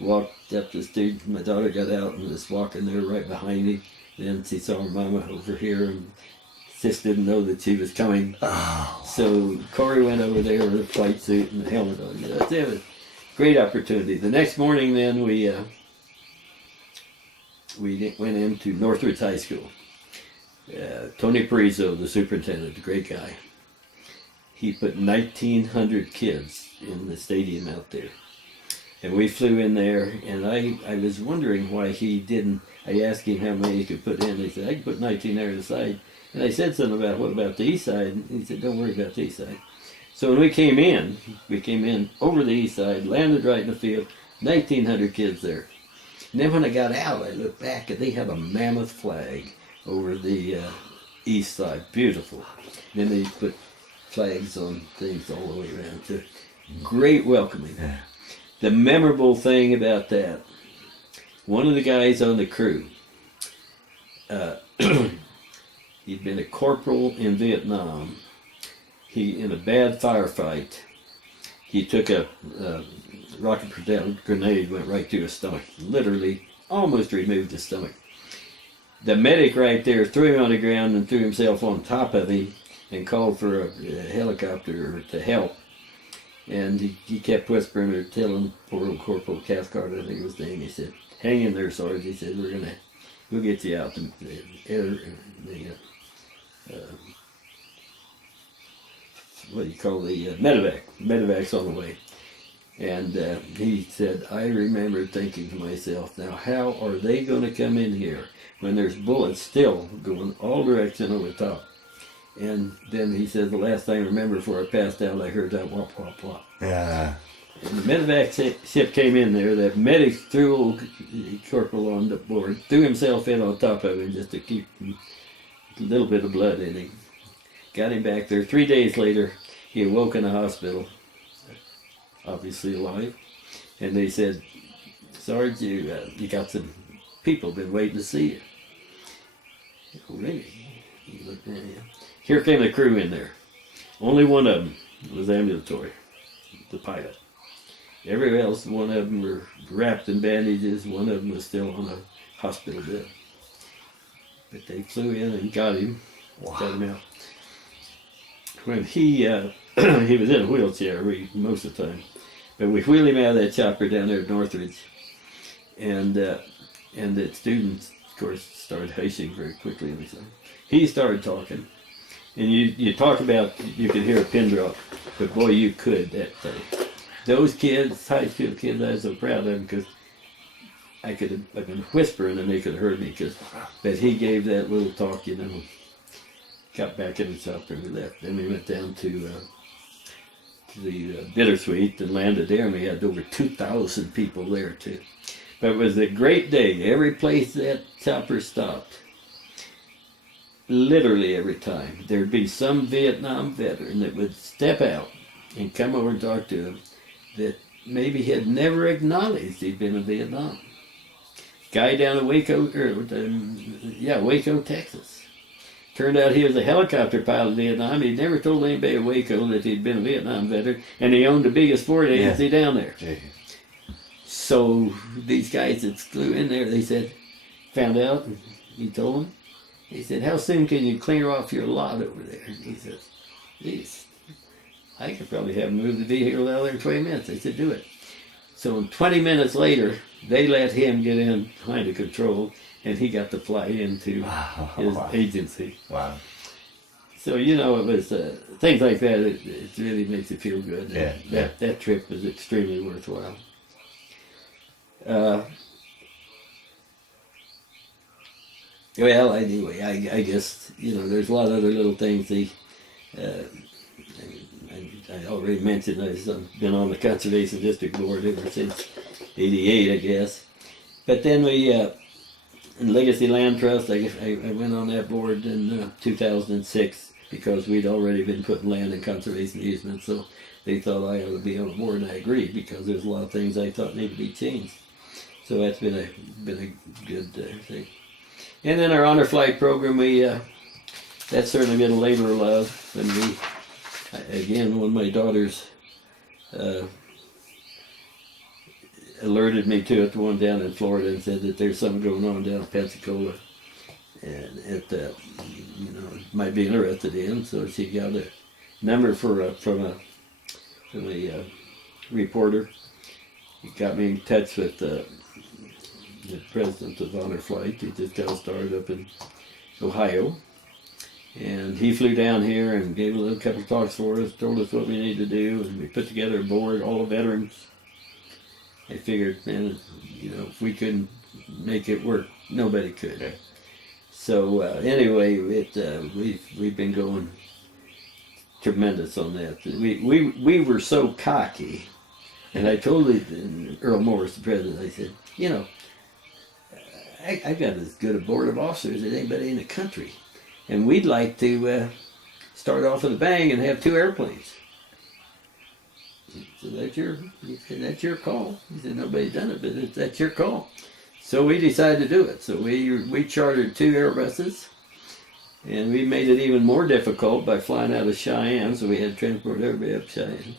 walked up the street. My daughter got out and was walking there right behind me. Then she saw her mama over here and just didn't know that she was coming. Oh. So Corey went over there with a flight suit and a helmet on. It was a great opportunity. The next morning then we went into Northridge High School. Tony Parizzo, the superintendent, a great guy. He put 1,900 kids in the stadium out there. And we flew in there, and I was wondering why he didn't. I asked him how many he could put in. He said, I could put 19 there to the side. And I said something about, what about the east side? And he said, don't worry about the east side. So when we came in over the east side, landed right in the field, 1,900 kids there. And then when I got out, I looked back, and they have a mammoth flag over the east side. Beautiful. And then they put flags on things all the way around too. Great welcoming. The memorable thing about that, one of the guys on the crew, he'd been a corporal in Vietnam. He, in a bad firefight, he took a rocket propelled grenade, went right through his stomach, literally almost removed his stomach. The medic right there threw him on the ground and threw himself on top of him and called for a helicopter to help. And he kept whispering or telling poor old Corporal Cathcart, I think it was the name, he said, hang in there, Sarge. He said, we'll get you out. What do you call the medevac? Medevac's on the way. And he said, I remember thinking to myself, now how are they going to come in here when there's bullets still going all directions over the top? And then he said, the last thing I remember before I passed out, I heard that whop, whop, whop. Yeah. And the medevac ship came in there. That medic threw old Corporal on the board, threw himself in on top of him just to keep a little bit of blood in him. got him back there. 3 days later, he awoke in the hospital, obviously alive, and they said, "Sarge, you got some people been waiting to see you." "Oh, really?" He looked at him. Here came the crew in there. Only one of them was ambulatory, the pilot. Every else, one of them were wrapped in bandages. One of them was still on a hospital bed. But they flew in and got him, got him out. When he was in a wheelchair most of the time, but we wheeled him out of that chopper down there at Northridge, and the students, of course, started hashing very quickly. And so he started talking, and you talk about you could hear a pin drop, but boy, you could that day. Those kids, high school kids, I was so proud of them because I've been whispering and they could have heard me but he gave that little talk, got back in the chopper and we left. Then we went down to the Bittersweet and landed there, and we had over 2,000 people there too. But it was a great day. Every place that chopper stopped, literally every time, there'd be some Vietnam veteran that would step out and come over and talk to him that maybe had never acknowledged he'd been in Vietnam. Guy down in Waco, Waco, Texas. Turned out he was a helicopter pilot in Vietnam. He'd never told anybody in Waco that he'd been a Vietnam veteran, and he owned the biggest sport agency down there. Yeah. So these guys that flew in there, they said, found out, and he told them. He said, "How soon can you clear off your lot over there?" And he said, "Geez, I could probably have moved the vehicle out there in 20 minutes. They said, "Do it." So 20 minutes later, they let him get in behind the control, and he got to fly into his agency. Wow. So, it was things like that. It really makes you feel good. Yeah. That trip was extremely worthwhile. Well, anyway, I guess, there's a lot of other little things. I already mentioned I've been on the Conservation District Board ever since '88, I guess. But then we, in Legacy Land Trust, I went on that board in 2006 because we'd already been putting land in conservation easements, so they thought I ought to be on the board, and I agreed because there's a lot of things I thought need to be changed. So that's been a good thing. And then our honor flight program, that's certainly been a labor of love. And again, one of my daughters alerted me to it, the one down in Florida, and said that there's something going on down in Pensacola, and it might be interested in. So she got a number from a reporter. He got me in touch with the president of Honor Flight. He just got started up in Ohio. And he flew down here and gave a couple of talks for us, told us what we need to do, and we put together a board, all the veterans. I figured, man, if we couldn't make it work, nobody could. Okay. So anyway, we've been going tremendous on that. We were so cocky, and I told Earl Morris, the president, I said, I've got as good a board of officers as anybody in the country. And we'd like to start off with a bang and have 2 airplanes. So that's your call. He said, nobody's done it, but that's your call. So we decided to do it. So we chartered 2 Airbuses, and we made it even more difficult by flying out of Cheyenne, so we had to transport everybody up Cheyenne.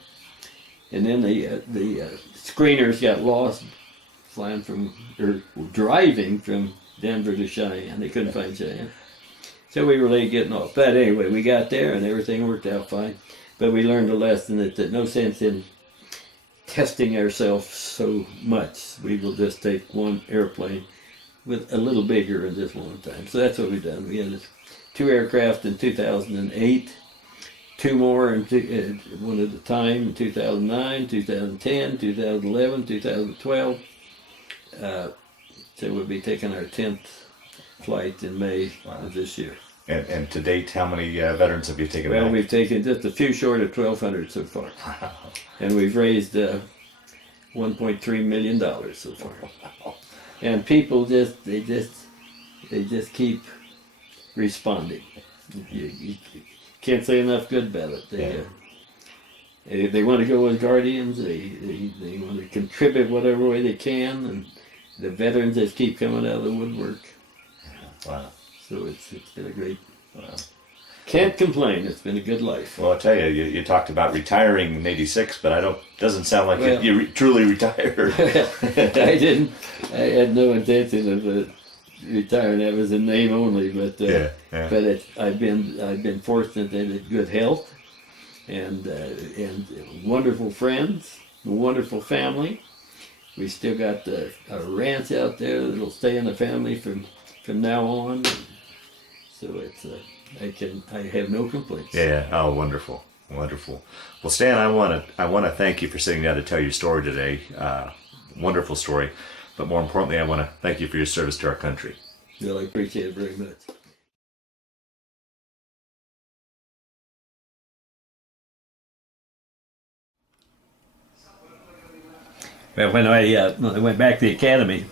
And then the screeners got lost driving from Denver to Cheyenne. They couldn't find Cheyenne. So we were late getting off. But anyway, we got there and everything worked out fine. But we learned a lesson that no sense in testing ourselves so much. We will just take one airplane with a little bigger and just one time. So that's what we've done. We had 2 aircraft in 2008, 2 more one at a time in 2009, 2010, 2011, 2012. So we'll be taking our 10th flight in May of this year. And to date, how many veterans have you taken back? Well, we've taken just a few short of 1,200 so far. And we've raised $1.3 million so far. And people just keep responding. You can't say enough good about it. They want to go as guardians. They want to contribute whatever way they can, and the veterans just keep coming out of the woodwork. Wow. So it's been a great. Can't complain. It's been a good life. Well, I'll tell you, you talked about retiring in '86, but doesn't sound like you truly retired. I didn't. I had no intention of retiring. That was a name only. But but I've been fortunate to have good health, and wonderful friends, a wonderful family. We still got a ranch out there that'll stay in the family from now on. So it's I have no complaints. Yeah. Oh, wonderful, wonderful. Well, Stan, I want to thank you for sitting down to tell your story today. Wonderful story, but more importantly, I want to thank you for your service to our country. Well, I appreciate it very much. Well, when I went back to the academy,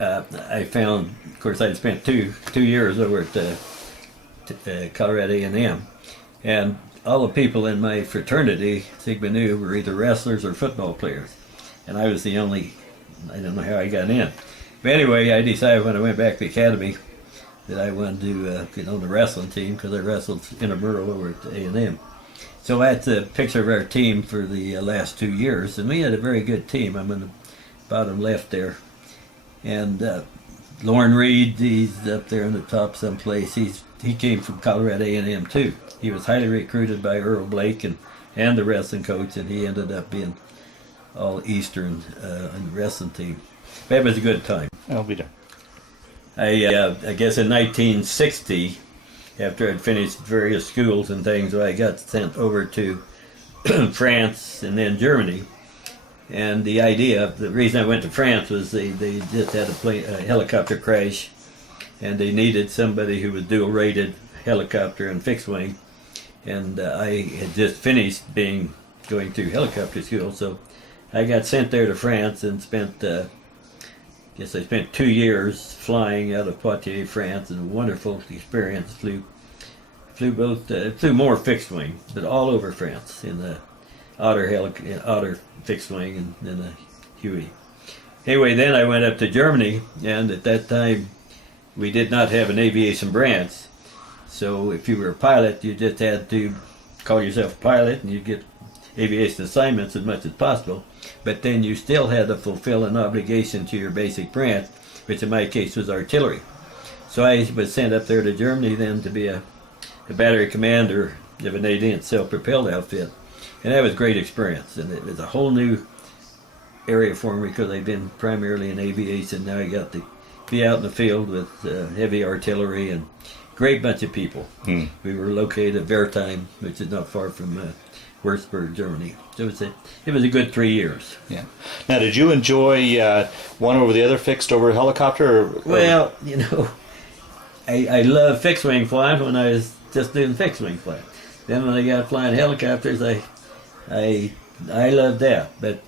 I found, of course, I'd spent two years over at Colorado A&M, and all the people in my fraternity, Sigma Nu, were either wrestlers or football players, and I was the only. I don't know how I got in, but anyway, I decided when I went back to the academy that I wanted to get on the wrestling team because I wrestled intramural over at A&M. So that's a picture of our team for the last 2 years, and we had a very good team. I'm in the bottom left there. And Lauren Reed, he's up there in the top someplace. He came from Colorado A&M too. He was highly recruited by Earl Blake and the wrestling coach, and he ended up being all Eastern on the wrestling team. But it was a good time. I'll be there. I guess in 1960, after I'd finished various schools and things, I got sent over to France and then Germany. And the reason I went to France was they just had a helicopter crash, and they needed somebody who was dual-rated helicopter and fixed wing. And I had just finished going through helicopter school, so I got sent there to France and spent 2 years flying out of Poitiers, France, and a wonderful experience. Flew more fixed wing, but all over France in the Otter fixed wing and then a Huey. Anyway, then I went up to Germany, and at that time we did not have an aviation branch. So if you were a pilot, you just had to call yourself a pilot, and you get aviation assignments as much as possible. But then you still had to fulfill an obligation to your basic branch, which in my case was artillery. So I was sent up there to Germany then to be a battery commander of an 8-inch self-propelled outfit. And that was a great experience. And it was a whole new area for me because I've been primarily in aviation. Now I got to be out in the field with heavy artillery and great bunch of people. We were located at Wertheim, which is not far from Würzburg, Germany. So it was a good 3 years. Yeah. Now, did you enjoy one over the other fixed over a helicopter? Well, I loved fixed wing flying when I was just doing fixed wing flying. Then when I got flying helicopters, I loved that. But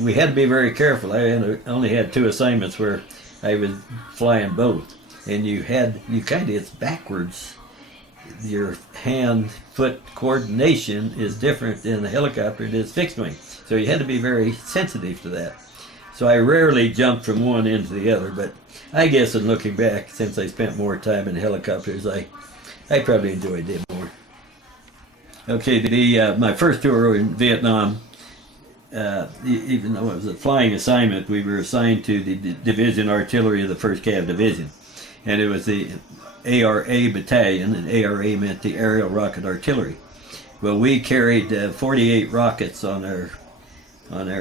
we had to be very careful. I only had 2 assignments where I was flying both, and it's backwards. Your hand-foot coordination is different in the helicopter than it is fixed wing. So you had to be very sensitive to that. So I rarely jumped from one end to the other, but I guess in looking back, since I spent more time in helicopters, I probably enjoyed it more. Okay, my first tour in Vietnam, even though it was a flying assignment, we were assigned to the Division Artillery of the 1st Cav Division. And it was the ARA battalion, and ARA meant the Aerial Rocket Artillery. Well, we carried 48 rockets on our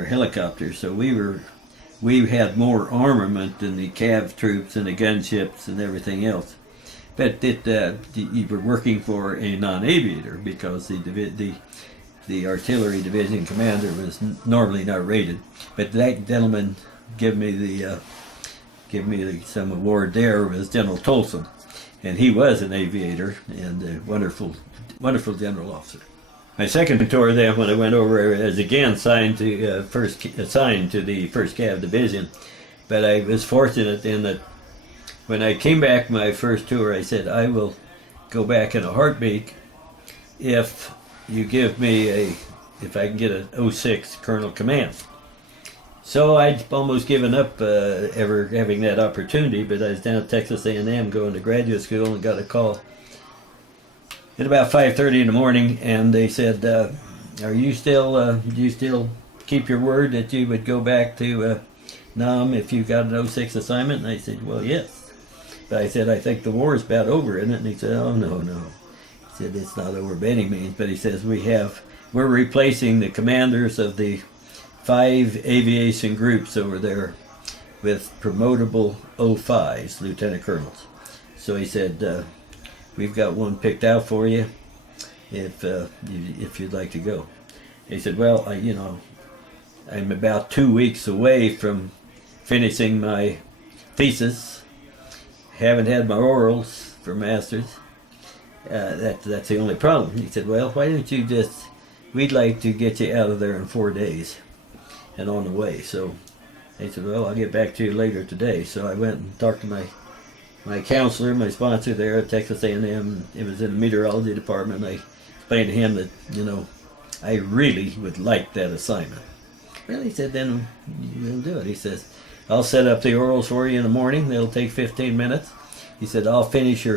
helicopters, so we had more armament than the Cav troops and the gunships and everything else. But you were working for a non-aviator because the artillery division commander was normally not rated. But that gentleman give me some award there was General Tolson, and he was an aviator and a wonderful general officer. My second tour then, when I went over, I was again assigned to the 1st Cav Division, but I was fortunate in that when I came back my first tour, I said I will go back in a heartbeat if you give me if I can get an '06 Colonel Command. So I'd almost given up ever having that opportunity, but I was down at Texas A&M going to graduate school and got a call at about 5:30 in the morning, and they said, "Are you still? Do you still keep your word that you would go back to Nam if you got an '06 assignment?" And I said, "Well, yes." But I said, "I think the war is about over, isn't it?" And he said, "Oh, no, no." He said, "It's not over by any means." But he says, we're replacing the commanders of the 5 aviation groups over there with promotable O5s, lieutenant colonels. So he said, "We've got one picked out for you if you'd like to go." He said, "Well, I'm about 2 weeks away from finishing my thesis. Haven't had my orals for masters. That's the only problem." He said, "Well, why don't you we'd like to get you out of there in 4 days and on the way." So he said, "Well, I'll get back to you later today." So I went and talked to my counselor, my sponsor there at Texas A&M. It was in the meteorology department. I explained to him that, I really would like that assignment. Well, he said, "Then we'll do it." He says, "I'll set up the orals for you in the morning. They'll take 15 minutes. He said, "I'll finish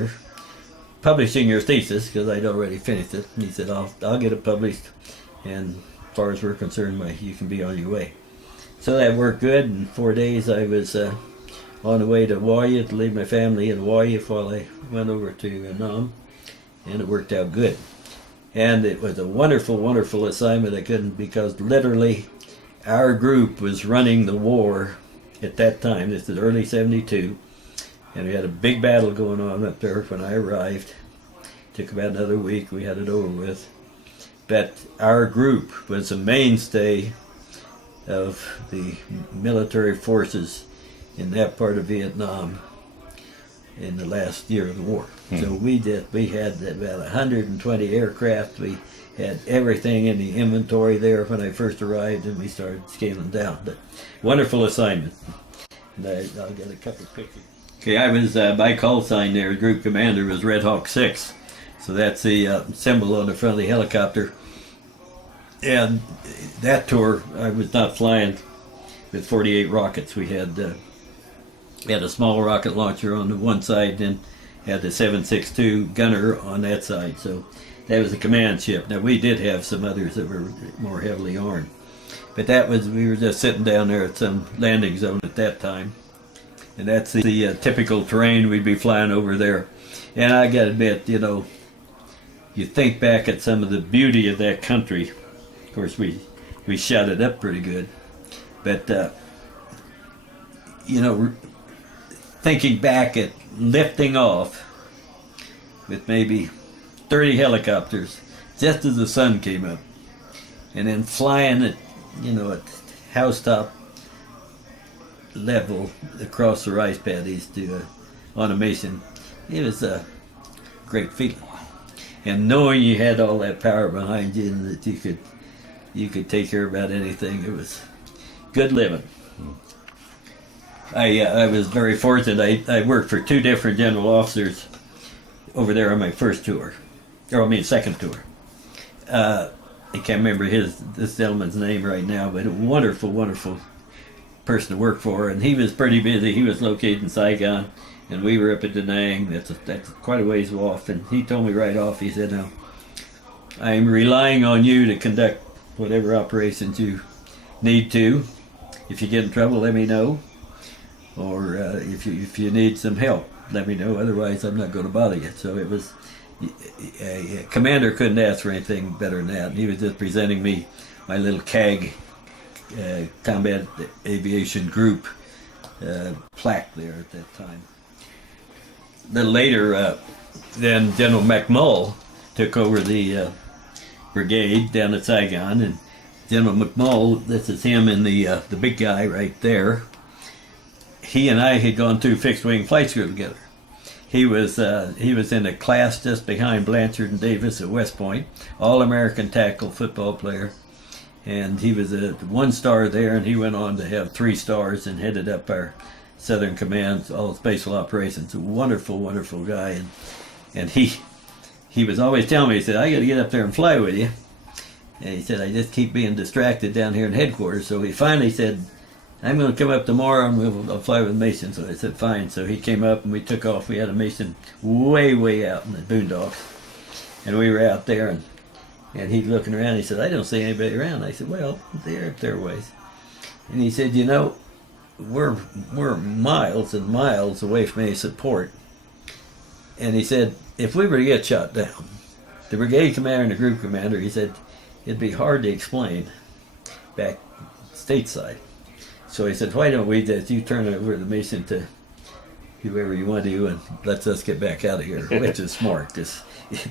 publishing your thesis," because I'd already finished it. And he said, I'll get it published, and as far as we're concerned, you can be on your way." So that worked good. In 4 days, I was on the way to Hawaii to leave my family in Hawaii while I went over to Nam, and it worked out good. And it was a wonderful, wonderful assignment. I couldn't, because literally our group was running the war at that time. This is early '72, and we had a big battle going on up there when I arrived. Took about another week. We had it over with. But our group was a mainstay of the military forces in that part of Vietnam in the last year of the war. So we had about 120 aircraft. We had everything in the inventory there when I first arrived, and we started scaling down. But wonderful assignment. And I'll get a couple of pictures. Okay, I was, my call sign there, group commander, was Red Hawk 6. So that's the symbol on the front of the helicopter. And that tour, I was not flying with 48 rockets. We had a small rocket launcher on the one side, and had the 762 gunner on that side. So that was a command ship. Now, we did have some others that were more heavily armed. But we were just sitting down there at some landing zone at that time. And that's the typical terrain we'd be flying over there. And I got to admit, you think back at some of the beauty of that country. Of course, we shot it up pretty good. But, thinking back at lifting off with maybe 30 helicopters just as the sun came up, and then flying at, at housetop level across the rice paddies to automation, it was a great feeling. And knowing you had all that power behind you and that you could take care of about anything, it was good living. I was very fortunate. I worked for 2 different general officers over there on my first tour, second tour. I can't remember this gentleman's name right now, but a wonderful, wonderful person to work for. And he was pretty busy. He was located in Saigon, and we were up at Da Nang. That's quite a ways off. And he told me right off, he said, "Now, I'm relying on you to conduct whatever operations you need to. If you get in trouble, let me know. Or if you need some help, let me know. Otherwise, I'm not going to bother you." So it was, a commander couldn't ask for anything better than that. And he was just presenting me my little CAG, Combat Aviation Group, plaque there at that time. A little later, then General McMull took over the brigade down at Saigon, and General McMull, this is him and the big guy right there. He and I had gone through fixed wing flight school together. He was in a class just behind Blanchard and Davis at West Point, all-American tackle football player, and he was a 1-star there, and he went on to have 3 stars and headed up our Southern Command, all special operations. A wonderful, wonderful guy, and he he was always telling me, he said, I got to get up there and fly with you. And he said, I just keep being distracted down here in headquarters. So he finally said, I'm going to come up tomorrow and I'll fly with Mason. So I said, fine. So he came up and we took off. We had a Mason way, way out in the boondocks. And we were out there and he's looking around. He said, I don't see anybody around. I said, well, they're up there ways. And he said, you know, we're miles and miles away from any support. And he said, if we were to get shot down, the brigade commander and the group commander, he said, it'd be hard to explain back stateside. So he said, why don't we just, you turn over the Mason to whoever you want to and lets us get back out of here, which is smart, because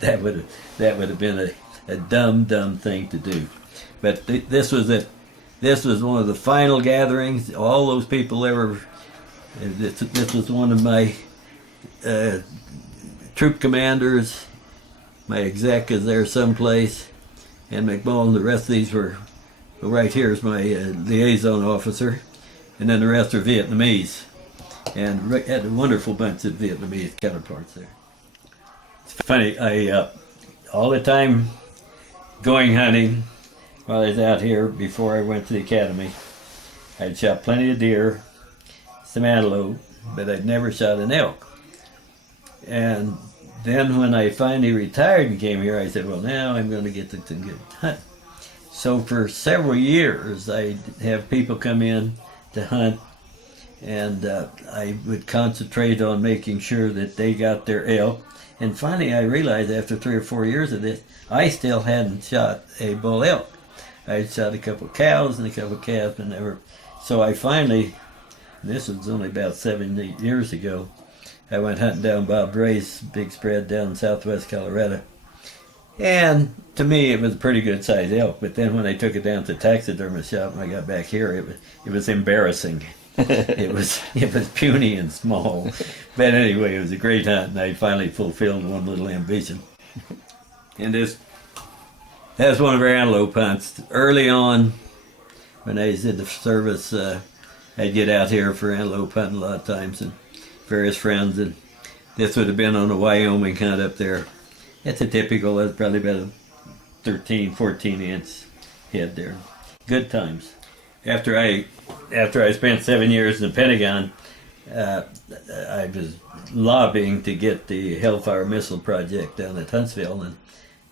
that would have been a dumb thing to do. But this was it. This was one of the final gatherings. All those people ever. This was one of my troop commanders. My exec is there someplace, and McMullen. The rest of these were right here is my liaison officer, and then the rest are Vietnamese, and had a wonderful bunch of Vietnamese counterparts there. It's funny. I all the time going hunting. While I was out here, before I went to the academy, I'd shot plenty of deer, some antelope, but I'd never shot an elk. And then when I finally retired and came here, I said, well, now I'm going to get to get hunt. So for several years, I'd have people come in to hunt, and I would concentrate on making sure that they got their elk. And finally, I realized after 3 or 4 years of this, I still hadn't shot a bull elk. I shot a couple of cows and a couple of calves, and never. So I finally, this was only about 7, 8 years ago, I went hunting down Bob Ray's big spread down in southwest Colorado. And to me, it was a pretty good sized elk. But then when I took it down to the taxidermist shop and I got back here, it was embarrassing. it was puny and small. But anyway, it was a great hunt, and I finally fulfilled one little ambition. And that was one of our antelope hunts. Early on, when I was in the service, I'd get out here for antelope hunting a lot of times, and various friends, and this would have been on a Wyoming hunt up there. It's a typical, that's probably about a 13, 14 inch head there. Good times. After I spent 7 years in the Pentagon, I was lobbying to get the Hellfire Missile project down at Huntsville, and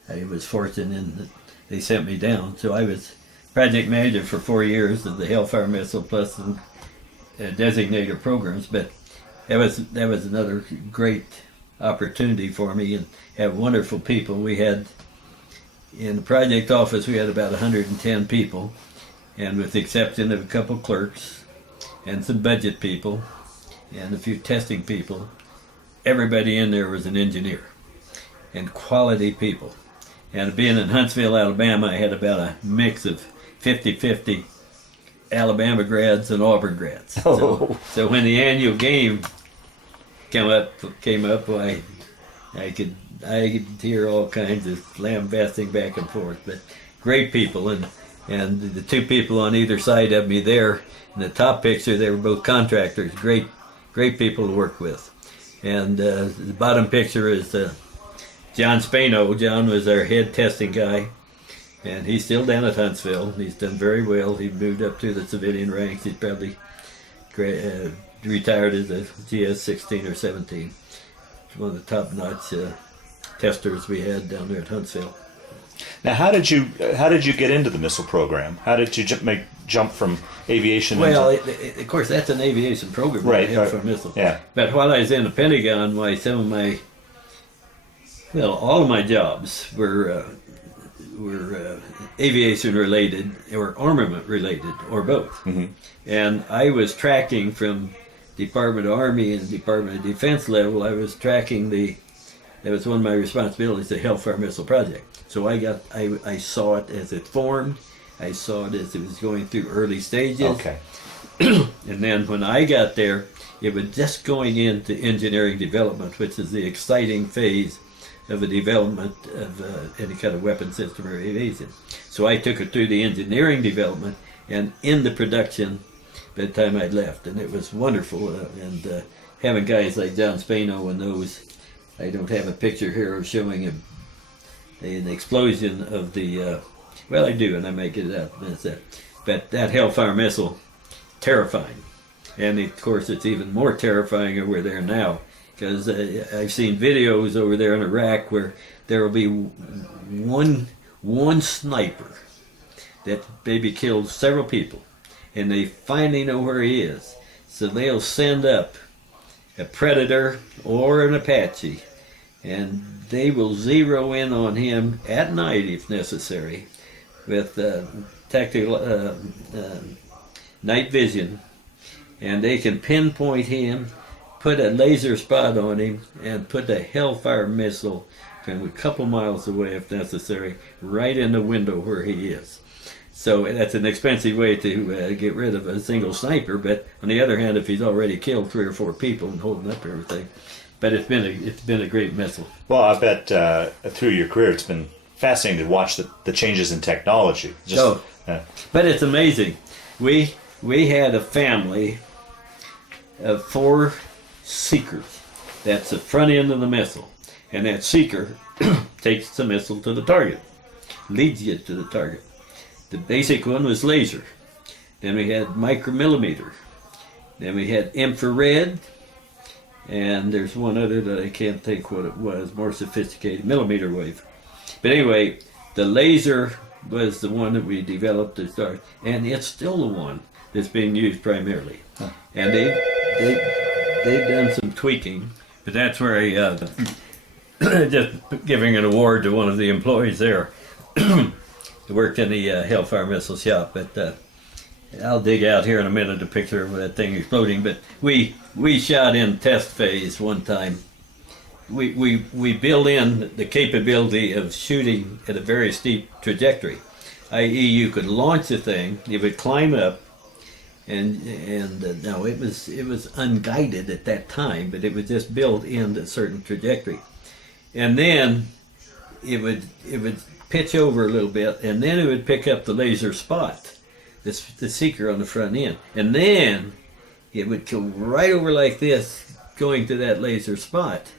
I was fortunate in that they sent me down. So I was project manager for 4 years of the Hellfire Missile plus some designator programs. But that was another great opportunity for me, and have wonderful people. We had in the project office we had about 110 people, and with the exception of a couple clerks and some budget people and a few testing people, everybody in there was an engineer and quality people. And being in Huntsville, Alabama, I had about a mix of 50-50 Alabama grads and Auburn grads. Oh. So when the annual game came up, well, I could hear all kinds of lambasting back and forth. But great people, and the two people on either side of me there in the top picture, they were both contractors. Great people to work with. And the bottom picture is John Spano. John was our head testing guy, and he's still down at Huntsville. He's done very well. He moved up to the civilian ranks. He's probably retired as a GS 16 or 17. He's one of the top-notch testers we had down there at Huntsville. Now, how did you get into the missile program? How did you jump from aviation? Well, of course, that's an aviation program, right? For missiles. Yeah. But while I was in the Pentagon, all of my jobs were aviation related or armament related or both. Mm-hmm. And I was tracking from Department of Army and Department of Defense level. I was tracking that was one of my responsibilities, the Hellfire Missile Project. So I saw it as it formed. I saw it as it was going through early stages. Okay. And then when I got there, it was just going into engineering development, which is the exciting phase of the development of any kind of weapon system or aviation. So I took it through the engineering development and in the production by the time I'd left, and it was wonderful. And having guys like John Spano and those, I don't have a picture here of showing a an explosion of the. Well, I do, and I make it up. That's it. But that Hellfire missile, terrifying, and of course it's even more terrifying over there now because I've seen videos over there in Iraq where there will be one sniper that maybe killed several people, and they finally know where he is, so they'll send up a Predator or an Apache, and they will zero in on him at night if necessary with tactical night vision, and they can pinpoint him, put a laser spot on him, and put a Hellfire missile from a couple miles away if necessary, right in the window where he is. So that's an expensive way to get rid of a single sniper, but on the other hand, if he's already killed 3 or 4 people and holding up everything, but it's been a great missile. Well, I bet through your career it's been fascinating to watch the changes in technology. But it's amazing. We had a family of 4 seekers. That's the front end of the missile, and that seeker takes the missile to the target, leads you to the target. The basic one was laser. Then we had micromillimeter. Then we had infrared. And there's one other that I can't think what it was, more sophisticated, millimeter wave. But anyway, the laser was the one that we developed to start, and it's still the one that's being used primarily. Huh. And they've done some tweaking, but that's where I just giving an award to one of the employees there. He worked in the Hellfire missile shop, but I'll dig out here in a minute a picture of that thing exploding. But we shot in test phase one time. We built in the capability of shooting at a very steep trajectory, i.e., you could launch the thing, it would climb up, and no, it was unguided at that time, but it was just built in a certain trajectory, and then it would pitch over a little bit, and then it would pick up the laser spot, the seeker on the front end, and then it would go right over like this, going to that laser spot.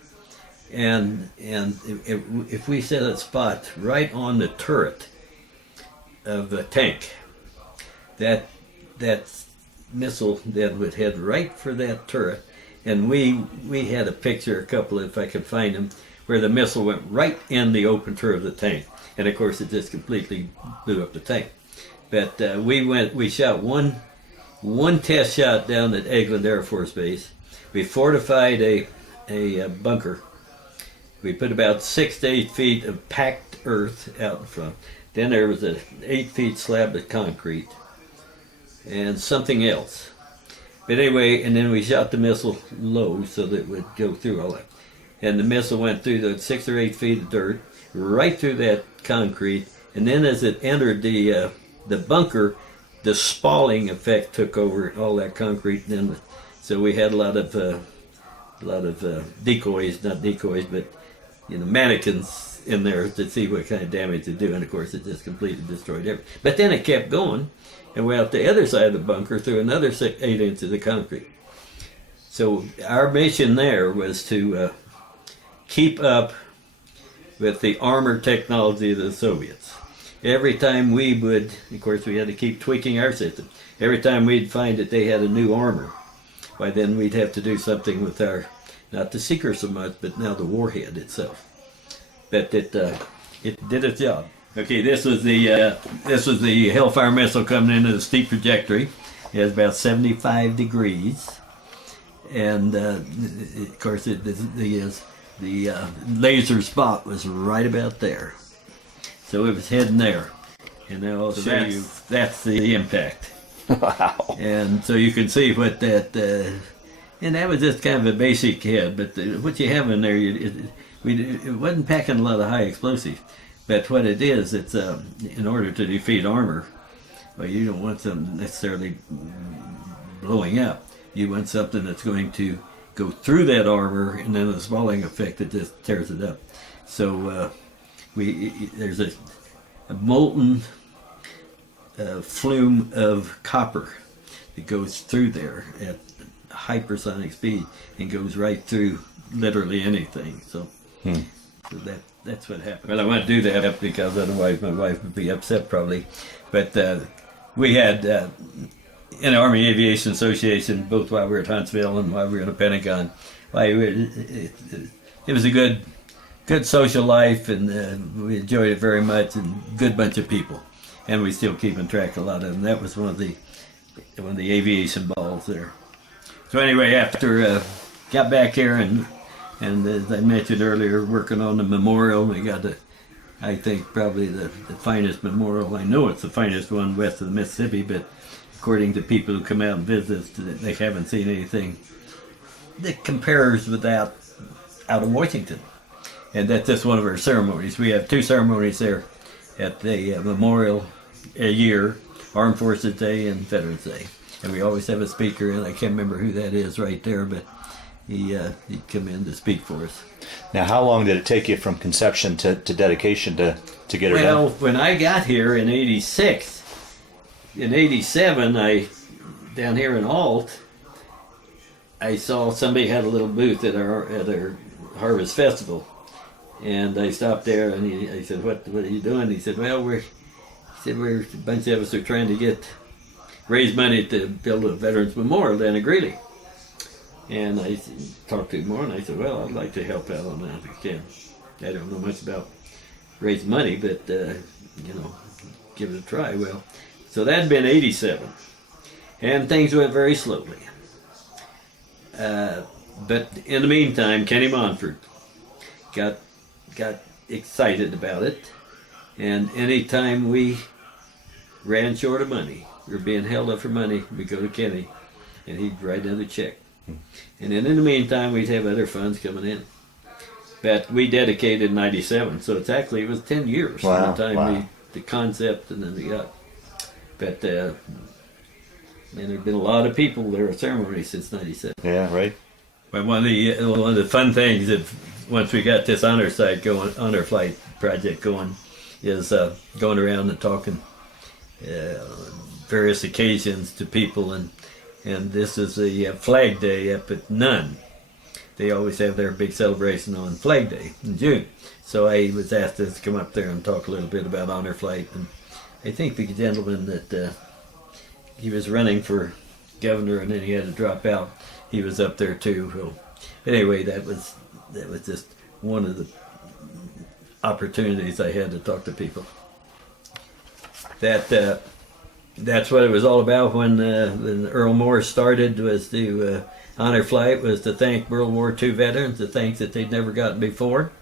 And if we set a spot right on the turret of a tank, that missile then would head right for that turret. And we had a picture, a couple if I could find them, where the missile went right in the open turret of the tank. And of course it just completely blew up the tank. But we shot one test shot down at Eglin Air Force Base. We fortified a bunker. We put about 6 to 8 feet of packed earth out in front. Then there was an 8 feet slab of concrete and something else. But anyway, and then we shot the missile low so that it would go through all that. And the missile went through the 6 or 8 feet of dirt, right through that concrete. And then as it entered the bunker, the spalling effect took over all that concrete. And then, so we had a lot of decoys, not decoys, but mannequins in there to see what kind of damage it do, and of course it just completely destroyed everything. But then it kept going, and went out the other side of the bunker through another 8 inches of concrete. So our mission there was to keep up with the armor technology of the Soviets. Every time we would, of course we had to keep tweaking our system. Every time we'd find that they had a new armor, why then we'd have to do something with our, not the seeker so much, but now the warhead itself. But it did its job. Okay, this was the Hellfire missile coming into the steep trajectory. It was about 75 degrees, and of course the laser spot was right about there. So it was heading there, and now I'll show you. That's the impact. Wow. And so you can see what that. And that was just kind of a basic head, but what you have in there, it wasn't packing a lot of high explosives. But what it is, it's in order to defeat armor, well, you don't want something necessarily blowing up. You want something that's going to go through that armor, and then the spalling effect that just tears it up. So there's a molten flume of copper that goes through there at hypersonic speed and goes right through literally anything. So So that's what happened. Well, I want to do that because otherwise my wife would be upset probably. But we had in the Army Aviation Association, both while we were at Huntsville and while we were in the Pentagon, it was a good social life, and we enjoyed it very much, and good bunch of people. And we still keep in track of a lot of them. That was one of the aviation balls there. So anyway, after got back here and as I mentioned earlier, working on the memorial, we got I think probably the finest memorial. I know it's the finest one west of the Mississippi, but according to people who come out and visit, they haven't seen anything that compares with that out of Washington. And that's just one of our ceremonies. We have 2 ceremonies there at the memorial a year, Armed Forces Day and Veterans Day. And we always have a speaker, and I can't remember who that is right there, but he'd come in to speak for us. Now, how long did it take you from conception to dedication to get her done? Well, when I got here in '86, in '87, down here in Alt, I saw somebody had a little booth at our Harvest Festival, and I stopped there and I said, "What are you doing?" He said, "Well, we're a bunch of us are trying to raise money to build a Veterans Memorial down in Greeley." And I talked to him more, and I said, "Well, I'd like to help out on that if you can. I don't know much about raising money, but give it a try." Well, so that had been '87, and things went very slowly. But in the meantime, Kenny Monfort got excited about it, and anytime we ran short of money, we were being held up for money, we'd go to Kenny, and he'd write another check. And then in the meantime, we'd have other funds coming in. But we dedicated in '97, so it was 10 years from the time the concept and then we got. But and there've been a lot of people there at ceremonies since '97. Yeah, right. But one of the fun things that once we got this honor flight project going, is going around and talking various occasions to people, and this is the Flag Day up at Nunn. They always have their big celebration on Flag Day in June. So I was asked to come up there and talk a little bit about honor flight, and I think the gentleman that he was running for governor and then he had to drop out, he was up there too. So anyway, that was just one of the opportunities I had to talk to people. That's what it was all about when Earl Morris started, was to honor flight, was to thank World War II veterans, the things that they'd never gotten before.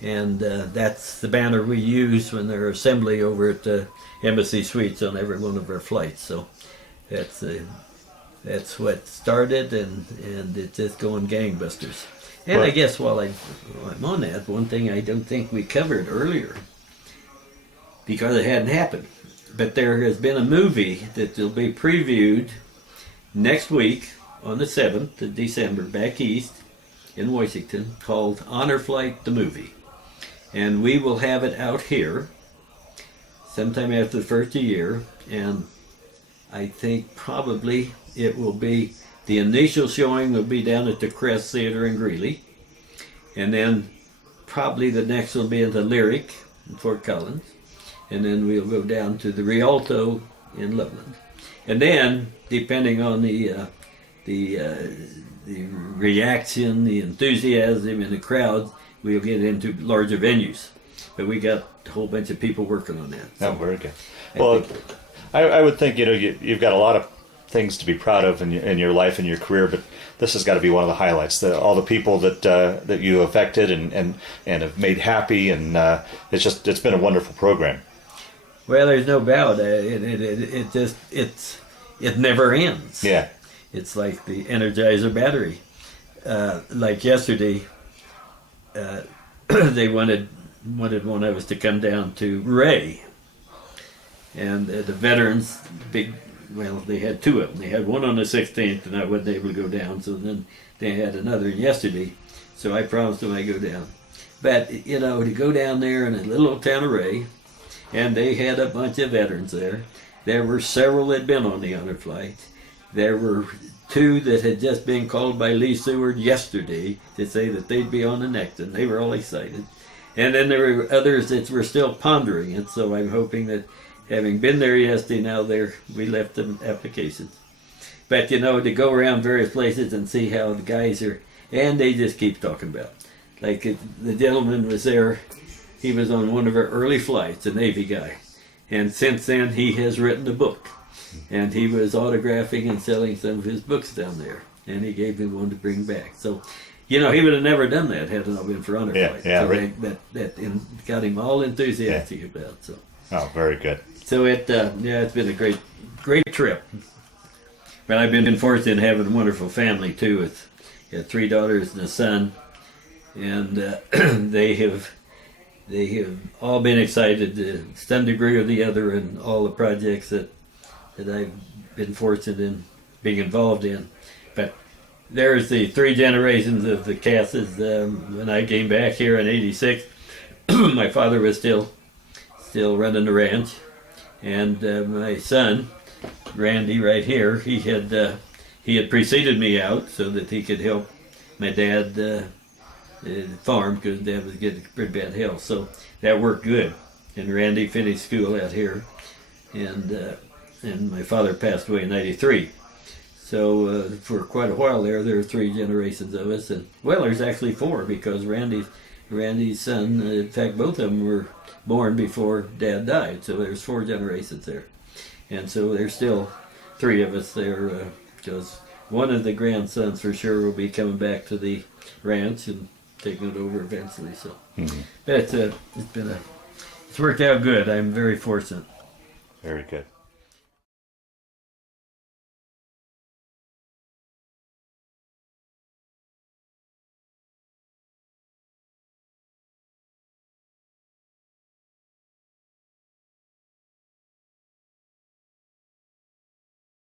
And that's the banner we use when they're assembly over at the Embassy Suites on every one of our flights. So that's what started, and it's just going gangbusters. And I guess while I'm on that, one thing I don't think we covered earlier, because it hadn't happened, but there has been a movie that will be previewed next week on the 7th of December back east in Washington, called Honor Flight the Movie. And we will have it out here sometime after the first of the year, and I think probably it will be, the initial showing will be down at the Crest Theater in Greeley, and then probably the next will be at the Lyric in Fort Collins, and then we'll go down to the Rialto in Loveland. And then, depending on the reaction, the enthusiasm in the crowd, we'll get into larger venues. But we got a whole bunch of people working on that. So very good. Well, I would think, you've got a lot of things to be proud of in your life and your career, but this has got to be one of the highlights. All the people that you affected and have made happy, and it's been a wonderful program. Well, there's no doubt. It never ends. Yeah. It's like the Energizer battery. Like yesterday, they wanted one of us to come down to Ray, and the veterans they had 2 of them. They had one on the 16th, and I wasn't able to go down, so then they had another yesterday, so I promised them I'd go down. But to go down there in a little old town of Ray, and they had a bunch of veterans there. There were several that had been on the honor flight. There were two that had just been called by Lee Seward yesterday to say that they'd be on the next, and they were all excited. And then there were others that were still pondering it, so I'm hoping that having been there yesterday, now we left them applications. But to go around various places and see how the guys are, and they just keep talking about. Like the gentleman was there, he was on one of our early flights, a Navy guy. And since then, he has written a book. And he was autographing and selling some of his books down there. And he gave me one to bring back. So, he would have never done that had it not been for honor flights. Yeah, so right. that got him all enthusiastic about it. So. Oh, very good. So it's been a great trip. But I've been fortunate in having a wonderful family too. With got 3 daughters and a son, and they have all been excited to some degree or the other in all the projects that I've been fortunate in being involved in. But there's the 3 generations of the Casses. When I came back here in '86, my father was still running the ranch, and my son Randy right here, he had preceded me out so that he could help my dad farm, because Dad was getting pretty bad health. So that worked good. And Randy finished school out here, and my father passed away in '93. So for quite a while there were 3 generations of us, and well, there's actually 4, because Randy's son, in fact, both of them were born before Dad died. So there's 4 generations there. And so there's still 3 of us there, because one of the grandsons for sure will be coming back to the ranch and taking it over eventually. So, but it's worked out good. I'm very fortunate. Very good.